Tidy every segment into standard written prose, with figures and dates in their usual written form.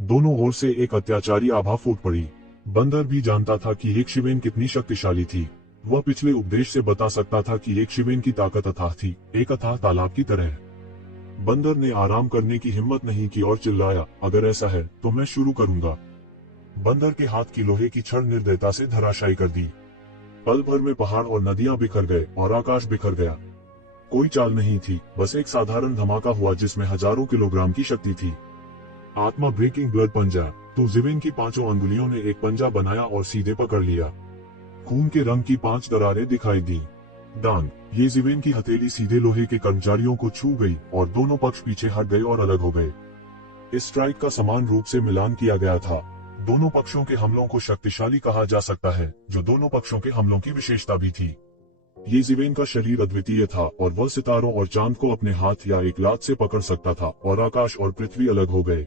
दोनों ओर से एक अत्याचारी आभा फूट पड़ी। बंदर भी जानता था कि एक शिवेन कितनी शक्तिशाली थी। वह पिछले उपदेश से बता सकता था कि एक शिवेन की ताकत अथाह थी, एक अथाह तालाब की तरह। बंदर ने आराम करने की हिम्मत नहीं की और चिल्लाया, अगर ऐसा है तो मैं शुरू करूंगा। बंदर के हाथ की लोहे की छड़ निर्दयता से धराशायी कर दी। पल भर में पहाड़ और नदियां बिखर गए और आकाश बिखर गया। कोई चाल नहीं थी, बस एक साधारण धमाका हुआ जिसमें हजारों किलोग्राम की शक्ति थी। आत्मा ब्रेकिंग ब्लड पंजा। तो जिवेन की 5 अंगुलियों ने एक पंजा बनाया और सीधे पकड़ लिया। खून के रंग की 5 दरारें दिखाई दी। दान। ये जिवेन की हथेली सीधे लोहे के कर्मचारियों को छू गई और दोनों पक्ष पीछे हट गए और अलग हो गए। इस स्ट्राइक का समान रूप से मिलान किया गया था। दोनों पक्षों के हमलों को शक्तिशाली कहा जा सकता है, जो दोनों पक्षों के हमलों की विशेषता भी थी। ये जिवेन का शरीर अद्वितीय था और वह सितारों और चांद को अपने हाथ या एक लात से पकड़ सकता था और आकाश और पृथ्वी अलग हो गए।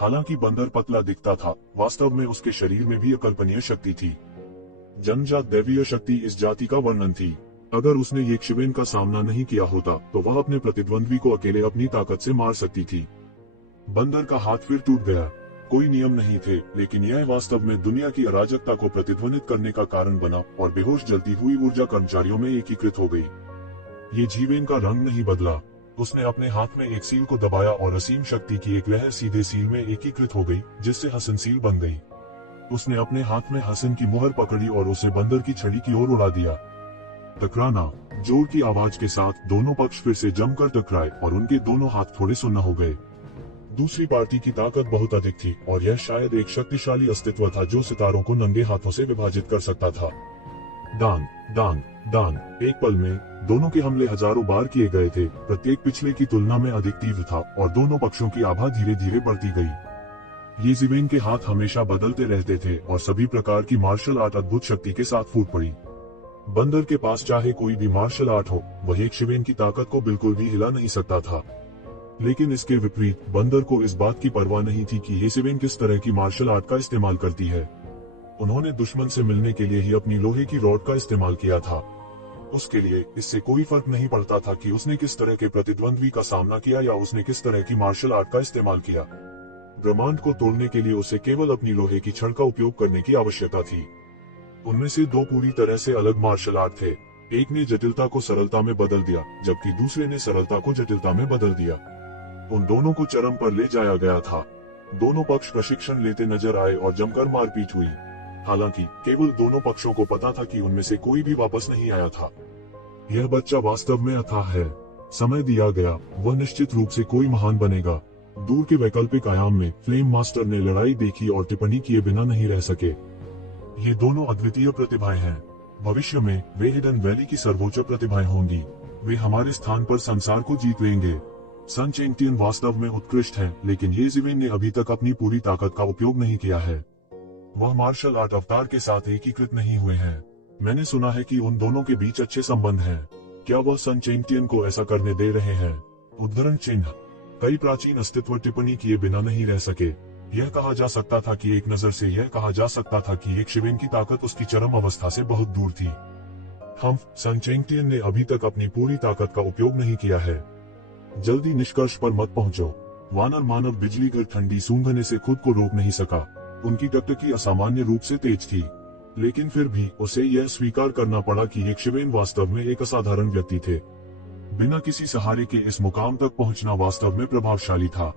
हालांकि बंदर पतला दिखता था, वास्तव में उसके शरीर में भी अकल्पनीय शक्ति थी। जन्मजात दैवीय शक्ति इस जाति का वर्णन थी। अगर उसने एक शिवेन का सामना नहीं किया होता तो वह अपने प्रतिद्वंद्वी को अकेले अपनी ताकत से मार सकती थी। बंदर का हाथ फिर टूट गया। कोई नियम नहीं थे, लेकिन यह वास्तव में दुनिया की अराजकता को प्रतिध्वनित करने का कारण बना और बेहोश जलती हुई ऊर्जा कर्मचारियों में एकीकृत हो गई। ये जीवेन का रंग नहीं बदला। उसने अपने हाथ में एक सील को दबाया और असीम शक्ति की एक लहर सीधे सील में एकीकृत हो गई, जिससे हसन सील बन गई। उसने अपने हाथ में हसन की मुहर पकड़ी और उसे बंदर की छड़ी की ओर उड़ा दिया। टकराना। जोर की आवाज के साथ दोनों पक्ष फिर से जमकर टकराए और उनके दोनों हाथ थोड़े सुन्न हो गए। दूसरी पार्टी की ताकत बहुत अधिक थी और यह शायद एक शक्तिशाली अस्तित्व था जो सितारों को नंगे हाथों से विभाजित कर सकता था। दान, दान, दान। एक पल में दोनों के हमले हजारों बार किए गए थे, प्रत्येक पिछले की तुलना में अधिक तीव्र था और दोनों पक्षों की आभा धीरे धीरे बढ़ती गई। ये जिवेन के हाथ हमेशा बदलते रहते थे और सभी प्रकार की मार्शल आर्ट अद्भुत शक्ति के साथ फूट पड़ी। बंदर के पास चाहे कोई भी मार्शल आर्ट हो, वह एक शिवेन की ताकत को बिल्कुल भी हिला नहीं सकता था। लेकिन इसके विपरीत बंदर को इस बात की परवाह नहीं थी कि ये शिवेन किस तरह की मार्शल आर्ट का इस्तेमाल करती है। उन्होंने दुश्मन से मिलने के लिए ही अपनी लोहे की रॉड का इस्तेमाल किया था। उसके लिए इससे कोई फर्क नहीं पड़ता था कि उसने किस तरह के प्रतिद्वंद्वी का सामना किया या उसने किस तरह की मार्शल आर्ट का इस्तेमाल किया। ब्रह्मांड को तोड़ने के लिए उसे केवल अपनी लोहे की छड़ का उपयोग करने की आवश्यकता थी। उनमें से 2 पूरी तरह से अलग मार्शल आर्ट थे। एक ने जटिलता को सरलता में बदल दिया, जबकि दूसरे ने सरलता को जटिलता में बदल दिया। उन दोनों को चरम पर ले जाया गया था। दोनों पक्ष प्रशिक्षण लेते नजर आए और जमकर मारपीट हुई। हालांकि केवल दोनों पक्षों को पता था कि उनमें से कोई भी वापस नहीं आया था। यह बच्चा वास्तव में अथाह है। समय दिया गया, वह निश्चित रूप से कोई महान बनेगा। दूर के वैकल्पिक आयाम में फ्लेम मास्टर ने लड़ाई देखी और टिप्पणी किए बिना नहीं रह सके। ये दोनों अद्वितीय प्रतिभाएं हैं। भविष्य में वे हिडन वैली की सर्वोच्च प्रतिभाएं होंगी। वे हमारे स्थान पर संसार को जीत लेंगे। सन चेंगटियन वास्तव में उत्कृष्ट है, लेकिन ये जिवेन ने अभी तक अपनी पूरी ताकत का उपयोग नहीं किया है। वह मार्शल आर्ट अवतार के साथ एकीकृत नहीं हुए हैं। मैंने सुना है कि उन दोनों के बीच अच्छे संबंध हैं। क्या वह सन चेंगटियन को ऐसा करने दे रहे हैं? उद्धरण चिन्ह। कई प्राचीन अस्तित्व टिप्पणी किए बिना नहीं रह सके। यह कहा जा सकता था कि एक नजर से यह कहा जा सकता था कि एक शिवेन की ताकत उसकी चरम अवस्था से बहुत दूर थी। हम सन चेंगटियन ने अभी तक अपनी पूरी ताकत का उपयोग नहीं किया है। जल्दी निष्कर्ष पर मत पहुंचो। वानर मानव बिजली गिर ठंडी सूंघने से खुद को रोक नहीं सका। उनकी टकटकी असामान्य रूप से तेज थी, लेकिन फिर भी उसे यह स्वीकार करना पड़ा कि एक शिवेन वास्तव में एक असाधारण व्यक्ति थे। बिना किसी सहारे के इस मुकाम तक पहुंचना वास्तव में प्रभावशाली था।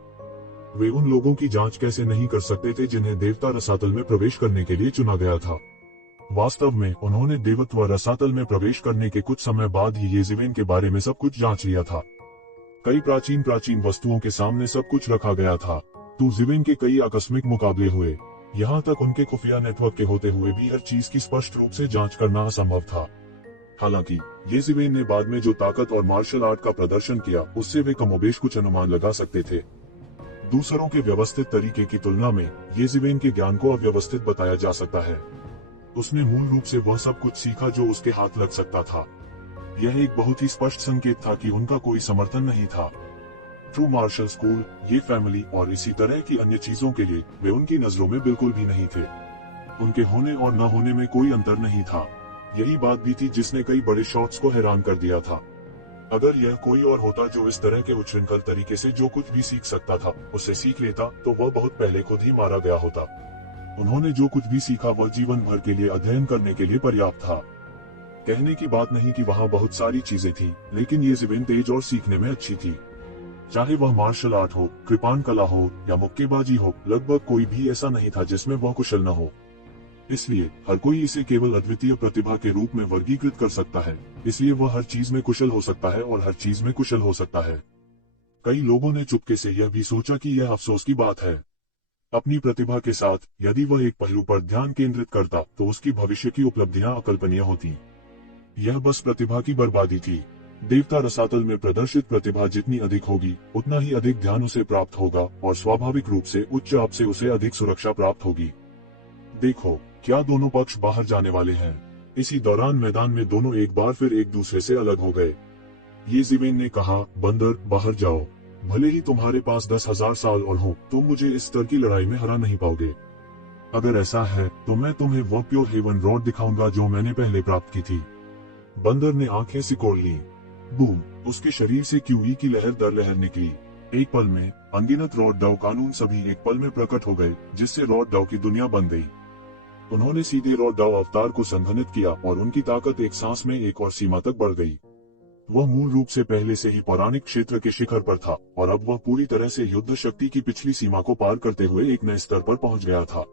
वे उन लोगों की जांच कैसे नहीं कर सकते थे जिन्हें देवता रसातल में प्रवेश करने के लिए चुना गया था। वास्तव में उन्होंने देवत्व रसातल में प्रवेश करने के कुछ समय बाद ही ये जिवेन के बारे में सब कुछ जांच लिया था। कई प्राचीन वस्तुओं के सामने सब कुछ रखा गया था। तो जिवेन के कई आकस्मिक मुकाबले हुए। यहाँ तक उनके खुफिया नेटवर्क के होते हुए भी हर चीज की स्पष्ट रूप से जांच करना असंभव था। हालांकि ये जिवेन ने बाद में जो ताकत और मार्शल आर्ट का प्रदर्शन किया, उससे वे कमोबेश कुछ अनुमान लगा सकते थे। दूसरों के व्यवस्थित तरीके की तुलना में ये जिवेन के ज्ञान को अव्यवस्थित बताया जा सकता है। उसने मूल रूप से वह सब कुछ सीखा जो उसके हाथ लग सकता था। यह एक बहुत ही स्पष्ट संकेत था कि उनका कोई समर्थन नहीं था। ट्रू मार्शल स्कूल, ये फैमिली और इसी तरह की अन्य चीजों के लिए वे उनकी नजरों में बिल्कुल भी नहीं थे। उनके होने और न होने में कोई अंतर नहीं था। यही बात भी थी जिसने कई बड़े शॉट्स को हैरान कर दिया था। अगर यह कोई और होता जो इस तरह के उच्छृंखल तरीके से जो कुछ भी सीख सकता था उससे सीख लेता, तो वह बहुत पहले खुद ही मारा गया होता। उन्होंने जो कुछ भी सीखा वह जीवन भर के लिए अध्ययन करने के लिए पर्याप्त था। कहने की बात नहीं कि वहाँ बहुत सारी चीजें थी, लेकिन ये ज़िवेन तेज और सीखने में अच्छी थी। चाहे वह मार्शल आर्ट हो, कृपाण कला हो या मुक्केबाजी हो, लगभग कोई भी ऐसा नहीं था जिसमें वह कुशल न हो। इसलिए हर कोई इसे केवल अद्वितीय प्रतिभा के रूप में वर्गीकृत कर सकता है। इसलिए वह हर चीज में कुशल हो सकता है और हर चीज में कुशल हो सकता है। कई लोगों ने चुपके से यह भी सोचा कि यह अफसोस की बात है। अपनी प्रतिभा के साथ यदि वह एक पहलू पर ध्यान केंद्रित करता तो उसकी भविष्य की उपलब्धियां अकल्पनीय होती। यह बस प्रतिभा की बर्बादी थी। देवता रसातल में प्रदर्शित प्रतिभा जितनी अधिक होगी उतना ही अधिक ध्यान उसे प्राप्त होगा और स्वाभाविक रूप से उच्च आप से उसे अधिक सुरक्षा प्राप्त होगी। देखो, क्या दोनों पक्ष बाहर जाने वाले हैं। इसी दौरान मैदान में दोनों एक बार फिर एक दूसरे से अलग हो गए। ये ज़िवेन ने कहा, बंदर बाहर जाओ। भले ही तुम्हारे पास 10,000 साल और हो, तुम मुझे इस स्तर की लड़ाई में हरा नहीं पाओगे। अगर ऐसा है तो मैं तुम्हें वह प्योर हेवन रॉड दिखाऊंगा जो मैंने पहले प्राप्त की थी। बंदर ने आंखें सिकोड़ ली। बूम! उसके शरीर से क्यूई की लहर दर लहर निकली। एक पल में अनगिनत रॉड डाउ कानून सभी एक पल में प्रकट हो गए, जिससे रॉड डाउ की दुनिया बन गई। उन्होंने सीधे रॉड डाउ अवतार को संघनित किया और उनकी ताकत एक सांस में एक और सीमा तक बढ़ गई। वह मूल रूप से पहले से ही पौराणिक क्षेत्र के शिखर पर था और अब वह पूरी तरह से युद्ध शक्ति की पिछली सीमा को पार करते हुए एक नए स्तर पर पहुंच गया था।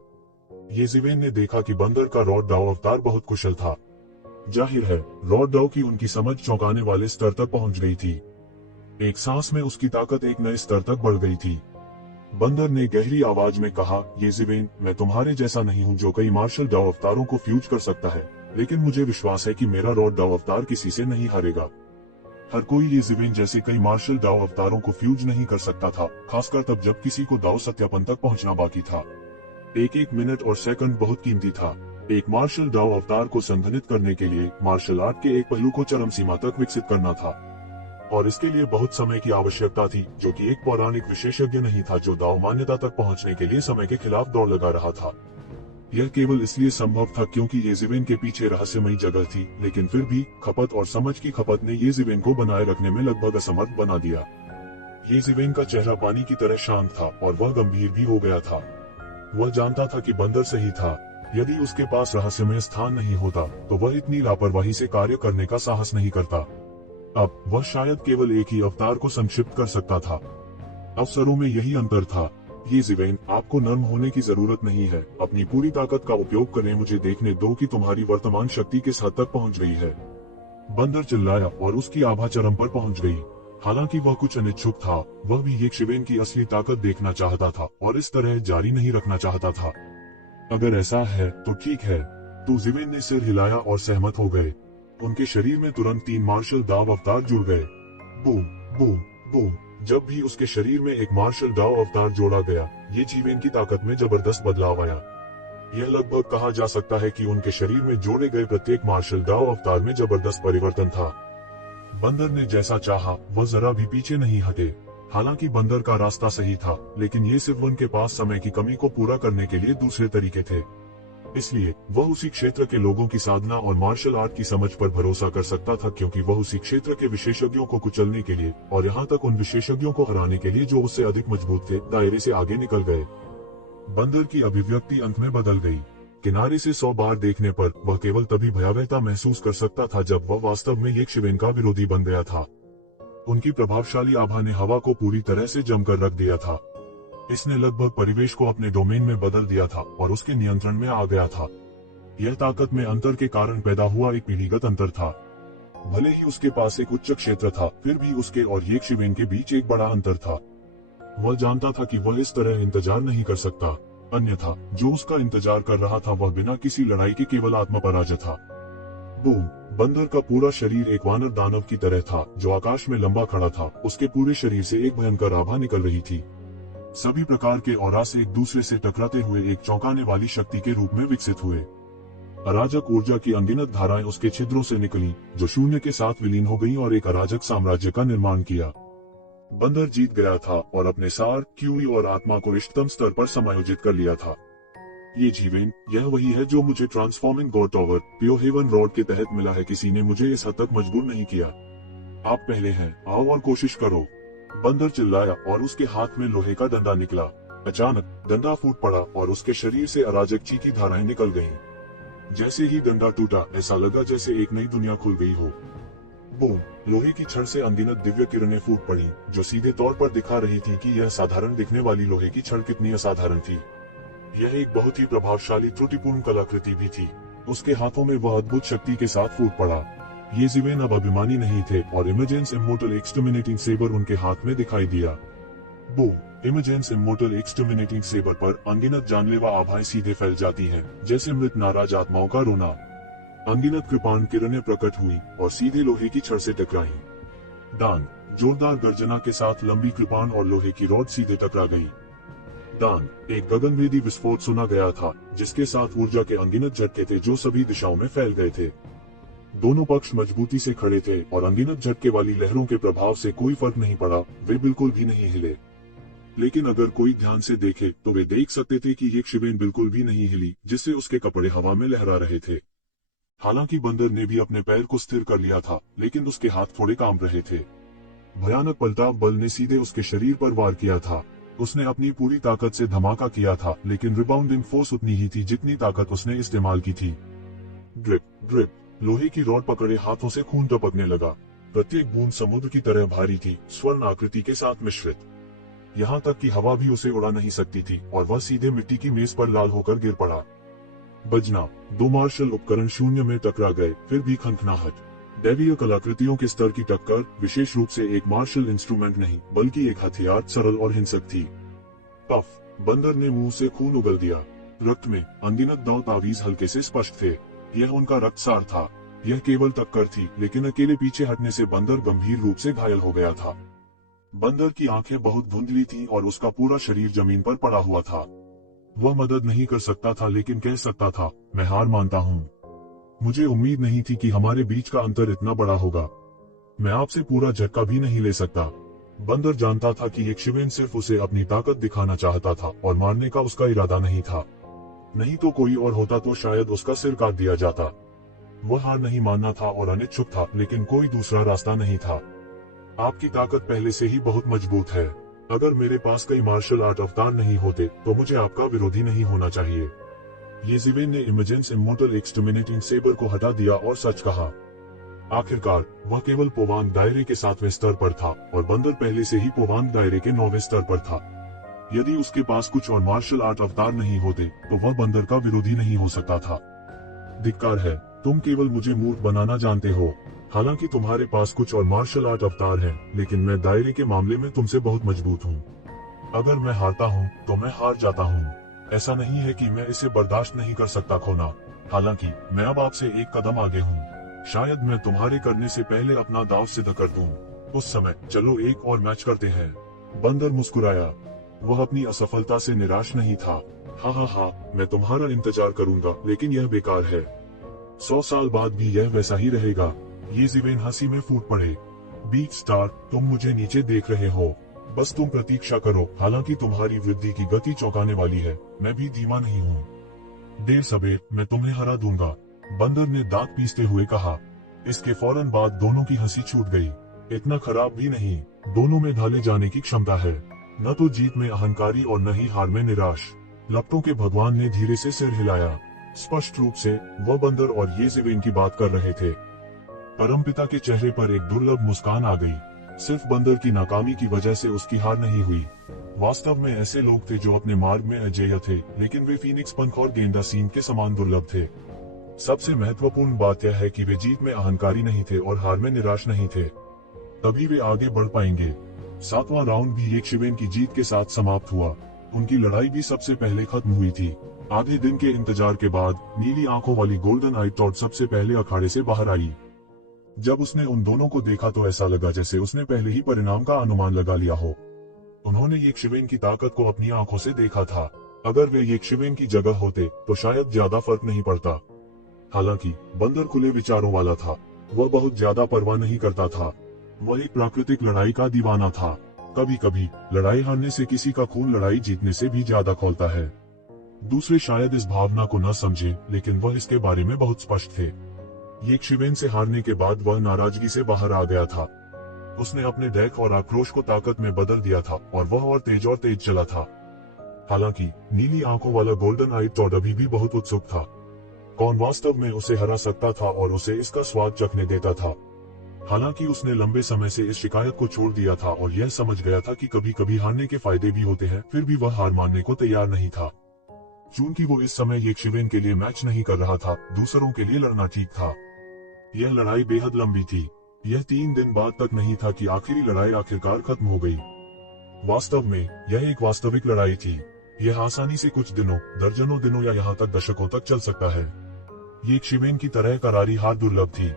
ये ज़िवेन ने देखा कि बंदर का रॉड डाउ अवतार बहुत कुशल था। जाहिर है, रॉड डाउ की उनकी समझ चौंकाने वाले स्तर तक पहुंच गई थी। एक सांस में उसकी ताकत एक नए स्तर तक बढ़ गई थी। बंदर ने गहरी आवाज में कहा, ये ज़िवेन, मैं तुम्हारे जैसा नहीं हूँ जो कई मार्शल डाउ अवतारों को फ्यूज कर सकता है, लेकिन मुझे विश्वास है कि मेरा रॉड डाउ अवतार किसी से नहीं हारेगा। हर कोई ये ज़िवेन जैसे कई मार्शल डाउ अवतारों को फ्यूज नहीं कर सकता था, खासकर तब जब किसी को दाव सत्यापन तक पहुंचना बाकी था। एक एक मिनट और सेकंड बहुत कीमती था। एक मार्शल डाउ अवतार को संघनित करने के लिए मार्शल आर्ट के एक पहलू को चरम सीमा तक विकसित करना था, और इसके लिए बहुत समय की आवश्यकता थी, जो कि एक पौराणिक विशेषज्ञ नहीं था जो दाव मान्यता तक पहुंचने के लिए समय के खिलाफ दौड़ लगा रहा था। यह केवल इसलिए संभव था क्योंकि ये ज़िवेन के पीछे रहस्यमयी जगह थी, लेकिन फिर भी खपत और समझ की खपत ने ये ज़िवेन को बनाए रखने में लगभग असमर्थ बना दिया। ये ज़िवेन का चेहरा पानी की तरह शांत था और वह गंभीर भी हो गया था। वह जानता था कि बंदर सही था। यदि उसके पास रहस्यमय स्थान नहीं होता तो वह इतनी लापरवाही से कार्य करने का साहस नहीं करता। अब वह शायद केवल एक ही अवतार को संक्षिप्त कर सकता था। अवसरों में यही अंतर था। ये ज़िवेन, आपको नर्म होने की जरूरत नहीं है। अपनी पूरी ताकत का उपयोग करें, मुझे देखने दो कि तुम्हारी वर्तमान शक्ति किस हद तक पहुंच गई है। बंदर चिल्लाया और उसकी आभा चरम पर पहुंच गई। हालांकि वह कुछ अनिच्छुक था, वह भी ये ज़िवेन की असली ताकत देखना चाहता था और इस तरह जारी नहीं रखना चाहता था। अगर ऐसा है तो ठीक है। तो ज़िवेन ने सिर हिलाया और सहमत हो गए। उनके शरीर में तुरंत 3 मार्शल दाव अवतार जुड़ गए। Boom boom boom. जब भी उसके शरीर में एक मार्शल दाव अवतार जोड़ा गया, ये ज़िवेन की ताकत में जबरदस्त बदलाव आया। यह लगभग कहा जा सकता है कि उनके शरीर में जोड़े गए प्रत्येक मार्शल दाव अवतार में जबरदस्त परिवर्तन था। बंदर ने जैसा चाहा वह जरा भी पीछे नहीं हटे। हालांकि बंदर का रास्ता सही था, लेकिन ये सिर्फ उनके पास समय की कमी को पूरा करने के लिए दूसरे तरीके थे। इसलिए वह उसी क्षेत्र के लोगों की साधना और मार्शल आर्ट की समझ पर भरोसा कर सकता था, क्योंकि वह उसी क्षेत्र के विशेषज्ञों को कुचलने के लिए और यहाँ तक उन विशेषज्ञों को हराने के लिए जो उससे अधिक मजबूत थे, दायरे से आगे निकल गए। बंदर की अभिव्यक्ति अंत में बदल गई। किनारे से 100 बार देखने पर वह केवल तभी भयावहता महसूस कर सकता था जब वह वास्तव में ये ज़िवेन का विरोधी बन गया था। उनकी प्रभावशाली आभा ने हवा को पूरी तरह से जमकर रख दिया था। इसने लगभग परिवेश को अपने डोमेन में बदल दिया था और उसके नियंत्रण में आ गया था। यह ताकत में अंतर के कारण पैदा हुआ एक पीढ़ीगत अंतर था। भले ही उसके पास एक उच्च क्षेत्र था, फिर भी उसके और ये ज़िवेन के बीच एक बड़ा अंतर था। वह जानता था कि वह इस तरह इंतजार नहीं कर सकता, अन्यथा जो उसका इंतजार कर रहा था वह बिना किसी लड़ाई के केवल आत्मपराजय था। बूम! बंदर का पूरा शरीर एक वानर दानव की तरह था जो आकाश में लंबा खड़ा था। उसके पूरे शरीर से एक भयंकर आभा निकल रही थी। सभी प्रकार के औरा से एक दूसरे से टकराते हुए एक चौंकाने वाली शक्ति के रूप में विकसित हुए। अराजक ऊर्जा की अनगिनत धाराएं उसके छिद्रों से निकली, जो शून्य के साथ विलीन हो गईं और एक अराजक साम्राज्य का निर्माण किया। बंदर जीत गया था और अपने सार, क्यूई और आत्मा को इष्टतम स्तर पर समायोजित कर लिया था। ये ज़िवेन, यह वही है जो मुझे transforming god tower, pure heaven rod के तहत मिला है। किसी ने मुझे इस हद तक मजबूर नहीं किया। आप पहले हैं, आओ और कोशिश करो। बंदर चिल्लाया और उसके हाथ में लोहे का डंडा निकला। अचानक डंडा फूट पड़ा और उसके शरीर से अराजक ची की धाराएं निकल गईं। जैसे ही डंडा टूटा, ऐसा लगा जैसे एक नई दुनिया खुल गई हो। बूम! लोहे की छड़ से अनगिनत दिव्य किरणें फूट पड़ी, जो सीधे तौर पर दिखा रही थी कि यह साधारण दिखने वाली लोहे की छड़ कितनी असाधारण थी। यह एक बहुत ही प्रभावशाली त्रुटिपूर्ण कलाकृति भी थी। उसके हाथों में वह अद्भुत शक्ति के साथ फूट पड़ा। ये ज़िवेन अब अभिमानी नहीं थे और इमेजेंस इमोर्टल एक्सटर्मिनेटिंग सेबर उनके हाथ में दिखाई दिया। बूम! इमेजेंस इमोर्टल एक्सटर्मिनेटिंग सेबर पर अनगिनत जानलेवा आभाएं सीधे फैल जाती हैं, जैसे मृत नाराज आत्माओं का रोना। अनगिनत कृपाण किरणें प्रकट हुई और सीधे लोहे की छड़ से टकराईं। डांग! जोरदार गर्जना के साथ लंबी कृपाण और लोहे की रॉड सीधे टकरा गई। डांग! एक गगनभेदी विस्फोट सुना गया था, जिसके साथ ऊर्जा के अनगिनत झटके थे जो सभी दिशाओं में फैल गए थे। दोनों पक्ष मजबूती से खड़े थे और अनगिनत झटके वाली लहरों के प्रभाव से कोई फर्क नहीं पड़ा, वे बिल्कुल भी नहीं हिले। लेकिन अगर कोई ध्यान से देखे तो वे देख सकते थे कि ये शिवेन बिल्कुल भी नहीं हिली, जिससे उसके कपड़े हवा में लहरा रहे थे। हालांकि बंदर ने भी अपने पैर को स्थिर कर लिया था, लेकिन उसके हाथ थोड़े कांप रहे थे। भयानक पलटाव बल ने सीधे उसके शरीर पर वार किया था। उसने अपनी पूरी ताकत से धमाका किया था, लेकिन रिबाउंडिंग फोर्स उतनी ही थी जितनी ताकत उसने इस्तेमाल की थी। Drip drip! लोहे की रॉड पकड़े हाथों से खून टपकने लगा। प्रत्येक बूंद समुद्र की तरह भारी थी, स्वर्ण आकृति के साथ मिश्रित। यहाँ तक कि हवा भी उसे उड़ा नहीं सकती थी और वह सीधे मिट्टी की मेज पर लाल होकर गिर पड़ा। बजना! दो मार्शल उपकरण शून्य में टकरा गए, फिर भी खनखनाहट। दैवीय कलाकृतियों के स्तर की टक्कर, विशेष रूप से एक मार्शल इंस्ट्रूमेंट नहीं बल्कि एक हथियार, सरल और हिंसक थी। पफ! बंदर ने मुंह से खून उगल दिया। रक्त में अनगिनत दांव तावीज हल्के से स्पष्ट थे। यह उनका रक्तसार था। यह केवल टक्कर थी, लेकिन अकेले पीछे हटने से बंदर गंभीर रूप से घायल हो गया था। बंदर की आंखें बहुत धुंधली थीं और उसका पूरा शरीर जमीन पर पड़ा हुआ था। वह मदद नहीं कर सकता था, लेकिन कह सकता था, मैं हार मानता हूँ। मुझे उम्मीद नहीं थी कि हमारे बीच का अंतर इतना बड़ा होगा। मैं आपसे पूरा झटका भी नहीं ले सकता। बंदर जानता था कि शिवेन सिर्फ उसे अपनी ताकत दिखाना चाहता था और मारने का उसका इरादा नहीं था। नहीं तो कोई और होता तो शायद उसका सिर काट दिया जाता। वह हार नहीं मानना था और अनिच्छुक था, लेकिन कोई दूसरा रास्ता नहीं था। आपकी ताकत पहले से ही बहुत मजबूत है। अगर मेरे पास कई मार्शल आर्ट अवतार नहीं होते तो मुझे आपका विरोधी नहीं होना चाहिए। ये ज़िवेन ने इमेजेंस इमोर्टल एक्सटर्मिनेटिंग सेबर को हटा दिया और सच कहा। आखिरकार वह केवल पोवांग दायरे के 7वें स्तर पर था और बंदर पहले से ही पोवांग दायरे के 9वें स्तर पर था। यदि उसके पास कुछ और मार्शल आर्ट अवतार नहीं होते तो वह बंदर का विरोधी नहीं हो सकता था। धिक्कार है, तुम केवल मुझे मूर्ख बनाना जानते हो। हालांकि तुम्हारे पास कुछ और मार्शल आर्ट अवतार हैं, लेकिन मैं दायरे के मामले में तुमसे बहुत मजबूत हूँ। अगर मैं हारता हूँ तो मैं हार जाता हूँ। ऐसा नहीं है कि मैं इसे बर्दाश्त नहीं कर सकता खोना। हालांकि मैं अब आपसे एक कदम आगे हूँ। शायद मैं तुम्हारे करने से पहले अपना दांव सिद्ध कर दूं। उस समय चलो एक और मैच करते हैं। बंदर मुस्कुराया। वह अपनी असफलता से निराश नहीं था। हा, मैं तुम्हारा इंतजार करूंगा, लेकिन यह बेकार है। 100 साल बाद भी यह वैसा ही रहेगा। ये ज़िवेन हंसी में फूट पड़े। बीच स्टार, तुम मुझे नीचे देख रहे हो। बस तुम प्रतीक्षा करो। हालांकि तुम्हारी वृद्धि की गति चौंकाने वाली है। मैं भी धीमा नहीं हूँ। देर सबेर मैं तुम्हें हरा दूंगा, बंदर ने दांत पीसते हुए कहा। इसके फौरन बाद दोनों की हंसी छूट गई। इतना खराब भी नहीं। दोनों में ढाले जाने की क्षमता है। न तो जीत में अहंकारी और न ही हार में निराश। लपटों के भगवान ने धीरे से सिर हिलाया। स्पष्ट रूप से वह बंदर और ये ज़िवेन की बात कर रहे थे। परमपिता के चेहरे पर एक दुर्लभ मुस्कान आ गई। सिर्फ बंदर की नाकामी की वजह से उसकी हार नहीं हुई। वास्तव में ऐसे लोग थे जो अपने मार्ग में अजेय थे, लेकिन वे फीनिक्स पंख और गेंडा सीन के समान दुर्लभ थे। सबसे महत्वपूर्ण बात यह है कि वे जीत में अहंकारी नहीं थे और हार में निराश नहीं थे। तभी वे आगे बढ़ पाएंगे। 7वां राउंड भी शिवेन की जीत के साथ समाप्त हुआ। उनकी लड़ाई भी सबसे पहले खत्म हुई थी। आधे दिन के इंतजार के बाद नीली आंखों वाली गोल्डन आई टॉड सबसे पहले अखाड़े से बाहर आई। जब उसने उन दोनों को देखा तो ऐसा लगा जैसे उसने पहले ही परिणाम का अनुमान लगा लिया हो। उन्होंने शिवेन की ताकत को अपनी आंखों से देखा था। अगर वे शिवेन की जगह होते तो शायद ज्यादा फर्क नहीं पड़ता। हालांकि बंदर खुले विचारों वाला था। वह बहुत ज्यादा परवाह नहीं करता था। वह एक प्राकृतिक लड़ाई का दीवाना था। कभी कभी लड़ाई हारने से किसी का खून लड़ाई जीतने से भी ज्यादा खौलता है। दूसरे शायद इस भावना को न समझे, लेकिन वह इसके बारे में बहुत स्पष्ट थे। शिवेन से हारने के बाद वह नाराजगी से बाहर आ गया था। उसने अपने देख और आक्रोश को ताकत में बदल दिया था और वह और तेज चला था। हालांकि नीली आंखों वाला गोल्डन आई टॉड अभी भी बहुत उत्सुक था। कौन वास्तव में उसे हरा सकता था और उसे इसका स्वाद चखने देता था। हालांकि उसने लंबे समय से इस शिकायत को छोड़ दिया था और यह समझ गया था कि कभी कभी हारने के फायदे भी होते हैं, फिर भी वह हार मानने को तैयार नहीं था। चूंकि वो इस समय येशिवेन के लिए मैच नहीं कर रहा था, दूसरों के लिए लड़ना ठीक था। यह लड़ाई बेहद लंबी थी। यह 3 दिन बाद तक नहीं था कि आखिरी लड़ाई आखिरकार खत्म हो गई। वास्तव में यह एक वास्तविक लड़ाई थी। यह आसानी से कुछ दिनों, दर्जनों दिनों या यहाँ तक दशकों तक चल सकता है। येशिवेन की तरह करारी हार दुर्लभ थी।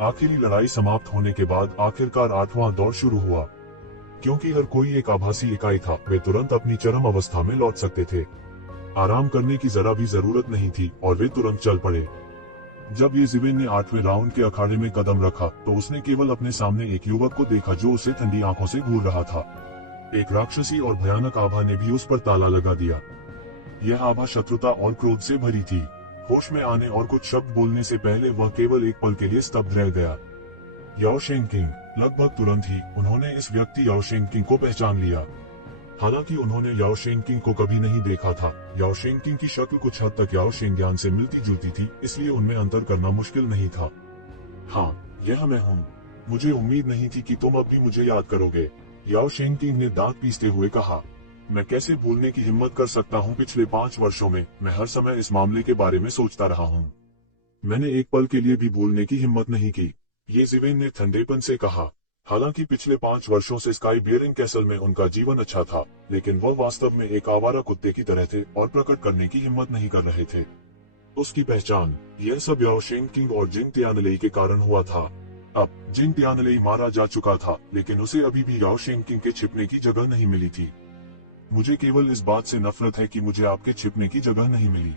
आखिरी लड़ाई समाप्त होने के बाद आखिरकार 8वां दौर शुरू हुआ। क्योंकि हर कोई एक आभासी इकाई था, वे तुरंत अपनी चरम अवस्था में लौट सकते थे। आराम करने की जरा भी जरूरत नहीं थी और वे तुरंत चल पड़े। जब येशिवेन ने 8वें राउंड के अखाड़े में कदम रखा तो उसने केवल अपने सामने एक युवक को देखा जो उसे ठंडी आंखों से घूर रहा था। एक राक्षसी और भयानक आभा ने भी उस पर ताला लगा दिया। यह आभा शत्रुता और क्रोध से भरी थी। होश में आने और कुछ शब्द बोलने से पहले वह केवल एक पल के लिए स्तब्ध रह गया। याओ शेंगकिंग। लगभग तुरंत ही उन्होंने इस व्यक्ति याओ शेंगकिंग को पहचान लिया। हालांकि उन्होंने याओ शेंगकिंग को कभी नहीं देखा था। याओ शेंगकिंग की शक्ल कुछ हद तक याओ शेंगयान से मिलती जुलती थी, इसलिए उनमें अंतर करना मुश्किल नहीं था। हाँ, यह मैं हूँ। मुझे उम्मीद नहीं थी कि तुम अब भी मुझे याद करोगे, याओ शेंगकिंग ने दांत पीसते हुए कहा। मैं कैसे भूलने की हिम्मत कर सकता हूँ। पिछले 5 वर्षों में मैं हर समय इस मामले के बारे में सोचता रहा हूँ। मैंने एक पल के लिए भी भूलने की हिम्मत नहीं की, येशिवेन ने ठंडेपन से कहा। हालांकि पिछले 5 वर्षों से स्काई बियरिंग कैसल में उनका जीवन अच्छा था, लेकिन वह वास्तव में एक आवारा कुत्ते की तरह थे और प्रकट करने की हिम्मत नहीं कर रहे थे उसकी पहचान। यह सब याओ शेंगकिंग और जिंग तियानलेई के कारण हुआ था। अब जिंग तियानलेई मारा जा चुका था, लेकिन उसे अभी भी याओ शेंगकिंग के छिपने की जगह नहीं मिली थी। मुझे केवल इस बात से नफरत है कि मुझे आपके छिपने की जगह नहीं मिली,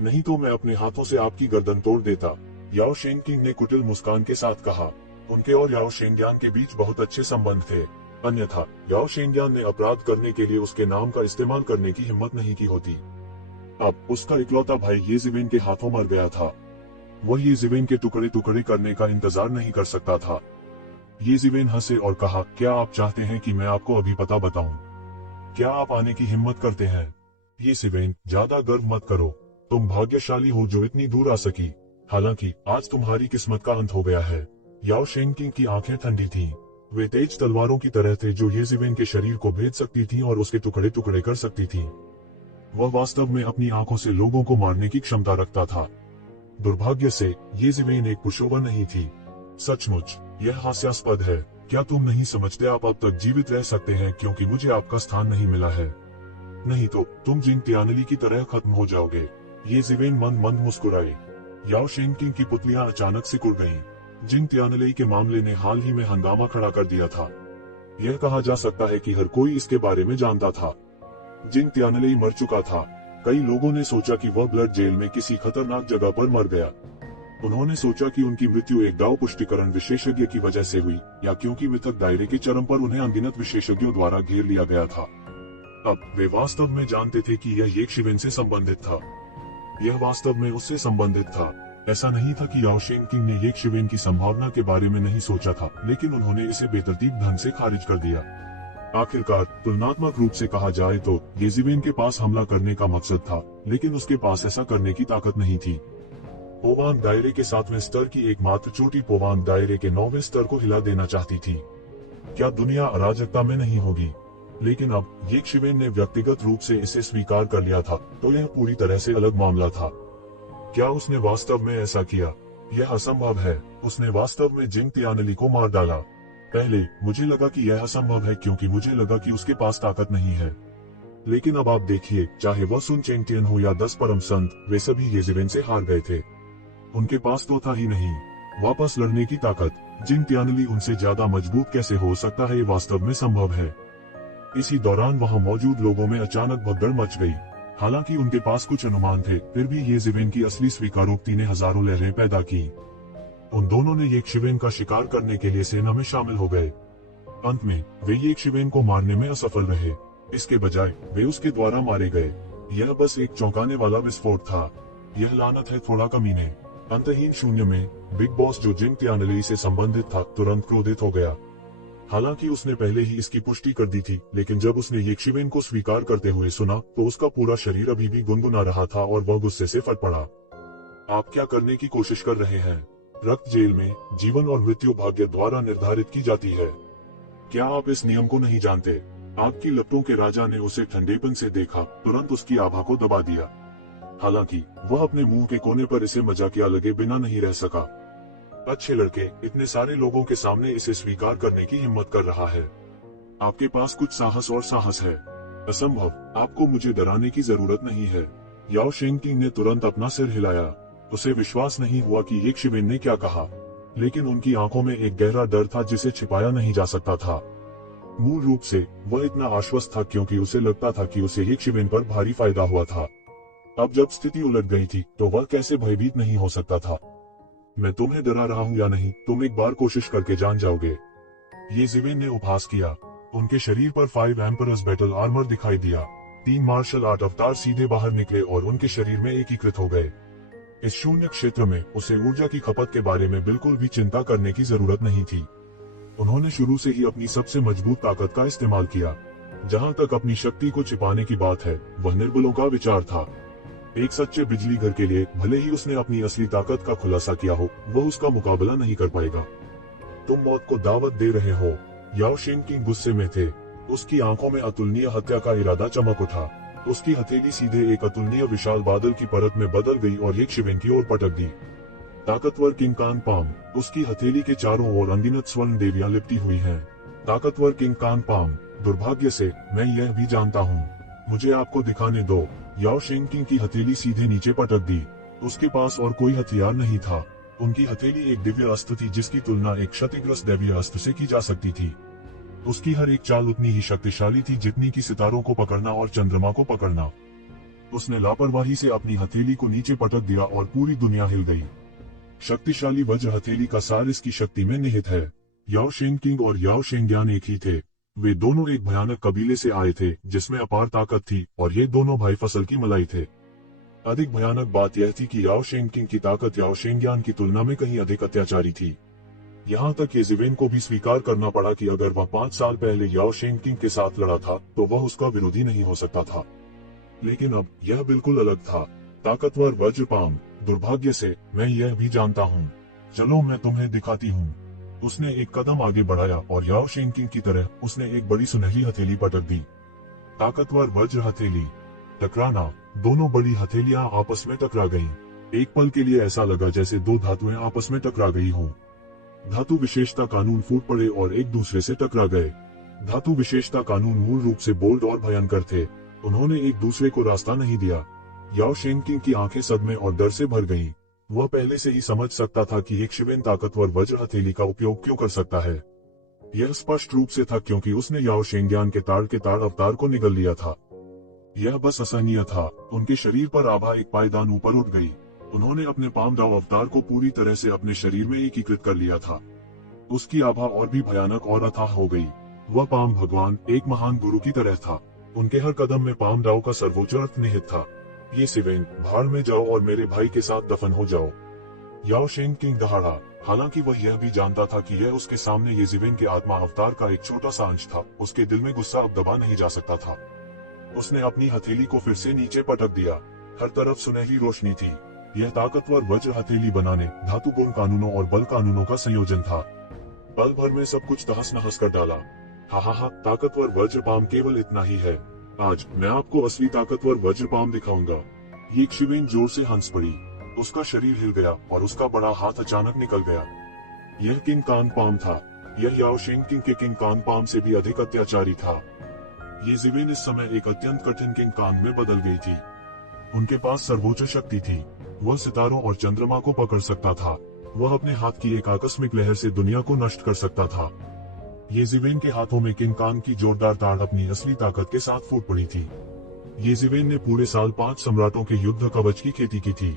नहीं तो मैं अपने हाथों से आपकी गर्दन तोड़ देता, याओ शेंगकिंग ने कुटिल मुस्कान के साथ कहा। उनके और याओ शेंगयान के बीच बहुत अच्छे संबंध थे, अन्यथा याओ शेंगयान ने अपराध करने के लिए उसके नाम का इस्तेमाल करने की हिम्मत नहीं की होती। अब उसका इकलौता भाई येशिवेन के हाथों मर गया था। वह येशिवेन के टुकड़े टुकड़े करने का इंतजार नहीं कर सकता था। येशिवेन हंसे और कहा, क्या आप चाहते हैं कि मैं आपको अभी पता बताऊं? क्या आप आने की हिम्मत करते हैं? येशिवेन, ज्यादा गर्व मत करो। तुम भाग्यशाली हो जो इतनी दूर आ सकी। हालांकि आज तुम्हारी किस्मत का अंत हो गया है। याओ शेंगकिंग की आंखें ठंडी थीं। वे तेज तलवारों की तरह थे जो येशिवेन के शरीर को भेद सकती थीं और उसके टुकड़े टुकड़े कर सकती थीं। वह वास्तव में अपनी आंखों से लोगों को मारने की क्षमता रखता था। दुर्भाग्य से येशिवेन एक पुरुषों नहीं थी। सचमुच यह हास्यास्पद है। क्या तुम नहीं समझते आप अब तक जीवित रह सकते हैं क्योंकि मुझे आपका स्थान नहीं मिला है? नहीं तो तुम जिंग तियानली की तरह खत्म हो जाओगे। येशिवेन मंद मंद मुस्कुराए। याओ शेंगकिंग की पुतलियां अचानक सिकुड़ गईं। जिंग तियानली के मामले ने हाल ही में हंगामा खड़ा कर दिया था। यह कहा जा सकता है कि हर कोई इसके बारे में जानता था। जिंग तियानली मर चुका था। कई लोगों ने सोचा कि वह ब्लड जेल में किसी खतरनाक जगह पर मर गया। उन्होंने सोचा कि उनकी मृत्यु एक दाव पुष्टिकरण विशेषज्ञ की वजह से हुई, या क्योंकि मृतक दायरे के चरम पर उन्हें अनगिनत विशेषज्ञों द्वारा घेर लिया गया था। अब वे वास्तव में जानते थे कि यह येशिवेन से संबंधित था। यह वास्तव में उससे संबंधित था। ऐसा नहीं था कि याओ शेंगकिंग ने येशिवेन की संभावना के बारे में नहीं सोचा था, लेकिन उन्होंने इसे बेतरतीब ढंग से खारिज कर दिया। आखिरकार तुलनात्मक रूप से कहा जाए तो येशिवेन के पास हमला करने का मकसद था, लेकिन उसके पास ऐसा करने की ताकत नहीं थी। पोवांग दायरे के 7वें स्तर की एकमात्र चोटी पोवांग दायरे के 9वें स्तर को हिला देना चाहती थी। क्या दुनिया अराजकता में नहीं होगी? लेकिन अब येशिवेन ने व्यक्तिगत रूप से इसे स्वीकार कर लिया था, तो यह पूरी तरह से अलग मामला था। क्या उसने वास्तव में ऐसा किया? यह असंभव है। उसने वास्तव में जिंग तियानली को मार डाला। पहले मुझे लगा कि यह असंभव है क्योंकि मुझे लगा कि उसके पास ताकत नहीं है। लेकिन अब आप देखिए, चाहे वह सुन चेंगटियन हो या 10 परम संत, वे सभी येशिवेन से हार गए थे। उनके पास तो था ही नहीं वापस लड़ने की ताकत। जिंग तियानली उनसे ज्यादा मजबूत कैसे हो सकता है? ये वास्तव में संभव है। इसी दौरान वहां मौजूद लोगों में अचानक भगदड़ मच गई। हालांकि उनके पास कुछ अनुमान थे, फिर भी येशिवेन की असली स्वीकारोक्ति ने हजारों लहरें पैदा की। उन दोनों ने येशिवेन का शिकार करने के लिए सेना में शामिल हो गए। अंत में वे येशिवेन को मारने में असफल रहे। इसके बजाय वे उसके द्वारा मारे गए। यह बस एक चौंकाने वाला विस्फोट था। यह लानत है थोड़ा कमीने। अंतहीन शून्य में बिग बॉस, जो जिंग तियानली से संबंधित था, तुरंत क्रोधित हो गया। हालांकि उसने पहले ही इसकी पुष्टि कर दी थी, लेकिन जब उसने येशिवेन को स्वीकार करते हुए सुना तो उसका पूरा शरीर अभी भी गुनगुना रहा था और वह गुस्से से फट पड़ा। आप क्या करने की कोशिश कर रहे हैं? रक्त जेल में जीवन और मृत्यु भाग्य द्वारा निर्धारित की जाती है। क्या आप इस नियम को नहीं जानते? आग की लपटों के राजा ने उसे ठंडेपन से देखा, तुरंत उसकी आभा को दबा दिया। हालांकि वह अपने मुंह के कोने पर इसे मजाकिया लगे बिना नहीं रह सका। अच्छे लड़के, इतने सारे लोगों के सामने इसे स्वीकार करने की हिम्मत कर रहा है। आपके पास कुछ साहस और साहस है। असंभव, आपको मुझे डराने की जरूरत नहीं है। याओ शेंगकिंग ने तुरंत अपना सिर हिलाया। उसे विश्वास नहीं हुआ कि येशिवेन ने क्या कहा, लेकिन उनकी आंखों में एक गहरा डर था जिसे छिपाया नहीं जा सकता था। मूल रूप से वह इतना आश्वस्त था क्योंकि उसे लगता था कि उसे येशिवेन पर भारी फायदा हुआ था। अब जब स्थिति उलट गई थी तो वह कैसे भयभीत नहीं हो सकता था। मैं तुम्हें डरा रहा हूं या नहीं, तुम एक बार कोशिश करके जान जाओगे। येशिवेन ने उपहास किया। उनके शरीर पर 5 एम्परर्स बैटल आर्मर दिखाई दिया। 3 मार्शल आर्ट अवतार सीधे बाहर निकले और उनके शरीर में एकीकृत हो गए। इस शून्य क्षेत्र में उसे ऊर्जा की खपत के बारे में बिल्कुल भी चिंता करने की जरूरत नहीं थी। उन्होंने शुरू से ही अपनी सबसे मजबूत ताकत का इस्तेमाल किया। जहां तक अपनी शक्ति को छिपाने की बात है, वह निर्बलों का विचार था। एक सच्चे बिजली घर के लिए भले ही उसने अपनी असली ताकत का खुलासा किया हो, वह उसका मुकाबला नहीं कर पाएगा। तुम मौत को दावत दे रहे हो। याओ शेंगकिंग गुस्से में थे। उसकी आंखों में अतुलनीय हत्या का इरादा चमक उठा। उसकी हथेली सीधे एक अतुलनीय विशाल बादल की परत में बदल गई और येशिवेन की ओर पटक दी। ताकतवर किंग कान पाम। उसकी हथेली के चारों ओर अनगिनत स्वर्ण देवियां लिपटी हुई हैं। ताकतवर किंग कान पाम। दुर्भाग्य से मैं यह भी जानता हूँ। मुझे आपको दिखाने दो। याओ शेंगकिंग की हथेली सीधे नीचे पटक दी। उसके पास और कोई हथियार नहीं था। उनकी हथेली एक दिव्य अस्त्र थी जिसकी तुलना एक क्षतिग्रस्त दैवीय अस्त्र से की जा सकती थी। उसकी हर एक चाल उतनी ही शक्तिशाली थी जितनी कि सितारों को पकड़ना और चंद्रमा को पकड़ना। उसने लापरवाही से अपनी हथेली को नीचे पटक दिया और पूरी दुनिया हिल गई। शक्तिशाली वज्र हथेली का सार इसकी शक्ति में निहित है। याओ शेंगकिंग और याओ शेंगयान एक ही थे। वे दोनों एक भयानक कबीले से आए थे जिसमें अपार ताकत थी और ये दोनों भाई फसल की मलाई थे। अधिक भयानक बात यह थी कि याओ शेंगकिंग की ताकत याओ शेंगयान की तुलना में कहीं अधिक अत्याचारी थी। यहाँ तक येशिवेन को भी स्वीकार करना पड़ा कि अगर वह 5 साल पहले याओ शेंगकिंग के साथ लड़ा था तो वह उसका विरोधी नहीं हो सकता था। लेकिन अब यह बिल्कुल अलग था। ताकतवर वज्रपाम। दुर्भाग्य से मैं यह भी जानता हूँ। चलो मैं तुम्हें दिखाती हूँ। उसने एक कदम आगे बढ़ाया और याओ शेंगकिंग की तरह उसने एक बड़ी सुनहली हथेली पटक दी। ताकतवर वज्र हथेली। टकराना। दोनों बड़ी हथेलियां आपस में टकरा गईं। एक पल के लिए ऐसा लगा जैसे दो धातुएं आपस में टकरा गई हों। धातु विशेषता कानून फूट पड़े और एक दूसरे से टकरा गए। धातु विशेषता कानून मूल रूप से बोल्ड और भयंकर थे। उन्होंने एक दूसरे को रास्ता नहीं दिया। याओ शेंगकिंग की आंखें सदमे और डर से भर गईं। वह पहले से ही समझ सकता था कि येशिवेन ताकतवर वज्र हथेली का उपयोग क्यों कर सकता है। यह स्पष्ट रूप से था क्योंकि उसने याओ शेंगयान के ताड़ अवतार को निगल लिया था। यह बस असहनीय था। उनके शरीर पर आभा एक पायदान ऊपर उठ गई। उन्होंने अपने पामदाव अवतार को पूरी तरह से अपने शरीर में एकीकृत कर लिया था। उसकी आभा और भी भयानक और अथाह हो गई। वह पाम भगवान, एक महान गुरु की तरह था। उनके हर कदम में पामदाव का सर्वोच्च अर्थ निहित था। येशिवेन, भाड़ में जाओ और मेरे भाई के साथ दफन हो जाओ। याओ शेंगकिंग दहाड़ा। हालांकि वह यह भी जानता था कि यह उसके सामने येशिवेन के आत्मा अवतार का एक छोटा सा अंश था। उसके दिल में गुस्सा अब दबा नहीं जा सकता था। उसने अपनी हथेली को फिर से नीचे पटक दिया। हर तरफ सुनहरी रोशनी थी। यह ताकतवर वज्र हथेली बनाने धातु गुण कानूनों और बल कानूनों का संयोजन था। पल भर में सब कुछ तहस नहस कर डाला। हा, ताकतवर वज्रपाम केवल इतना ही है। आज मैं आपको असली ताकतवर वज्रपाम दिखाऊंगा। येशिवेन जोर से हंस पड़ी। उसका शरीर हिल गया और उसका बड़ा हाथ अचानक निकल गया। यह किंग कान पाम था। यह याओ शेंगकिंग के किंग कान पाम से भी अधिक अत्याचारी था। येशिवेन इस समय एक अत्यंत कठिन किंग कान में बदल गई थी। उनके पास सर्वोच्च शक्ति थी। वह सितारों और चंद्रमा को पकड़ सकता था। वह अपने हाथ की एक आकस्मिक लहर से दुनिया को नष्ट कर सकता था। येशिवेन के हाथों में किंग कान की जोरदार ताड़ अपनी असली ताकत के साथ फूट पड़ी थी। येशिवेन ने पूरे साल 5 सम्राटों के युद्ध कवच की खेती की थी।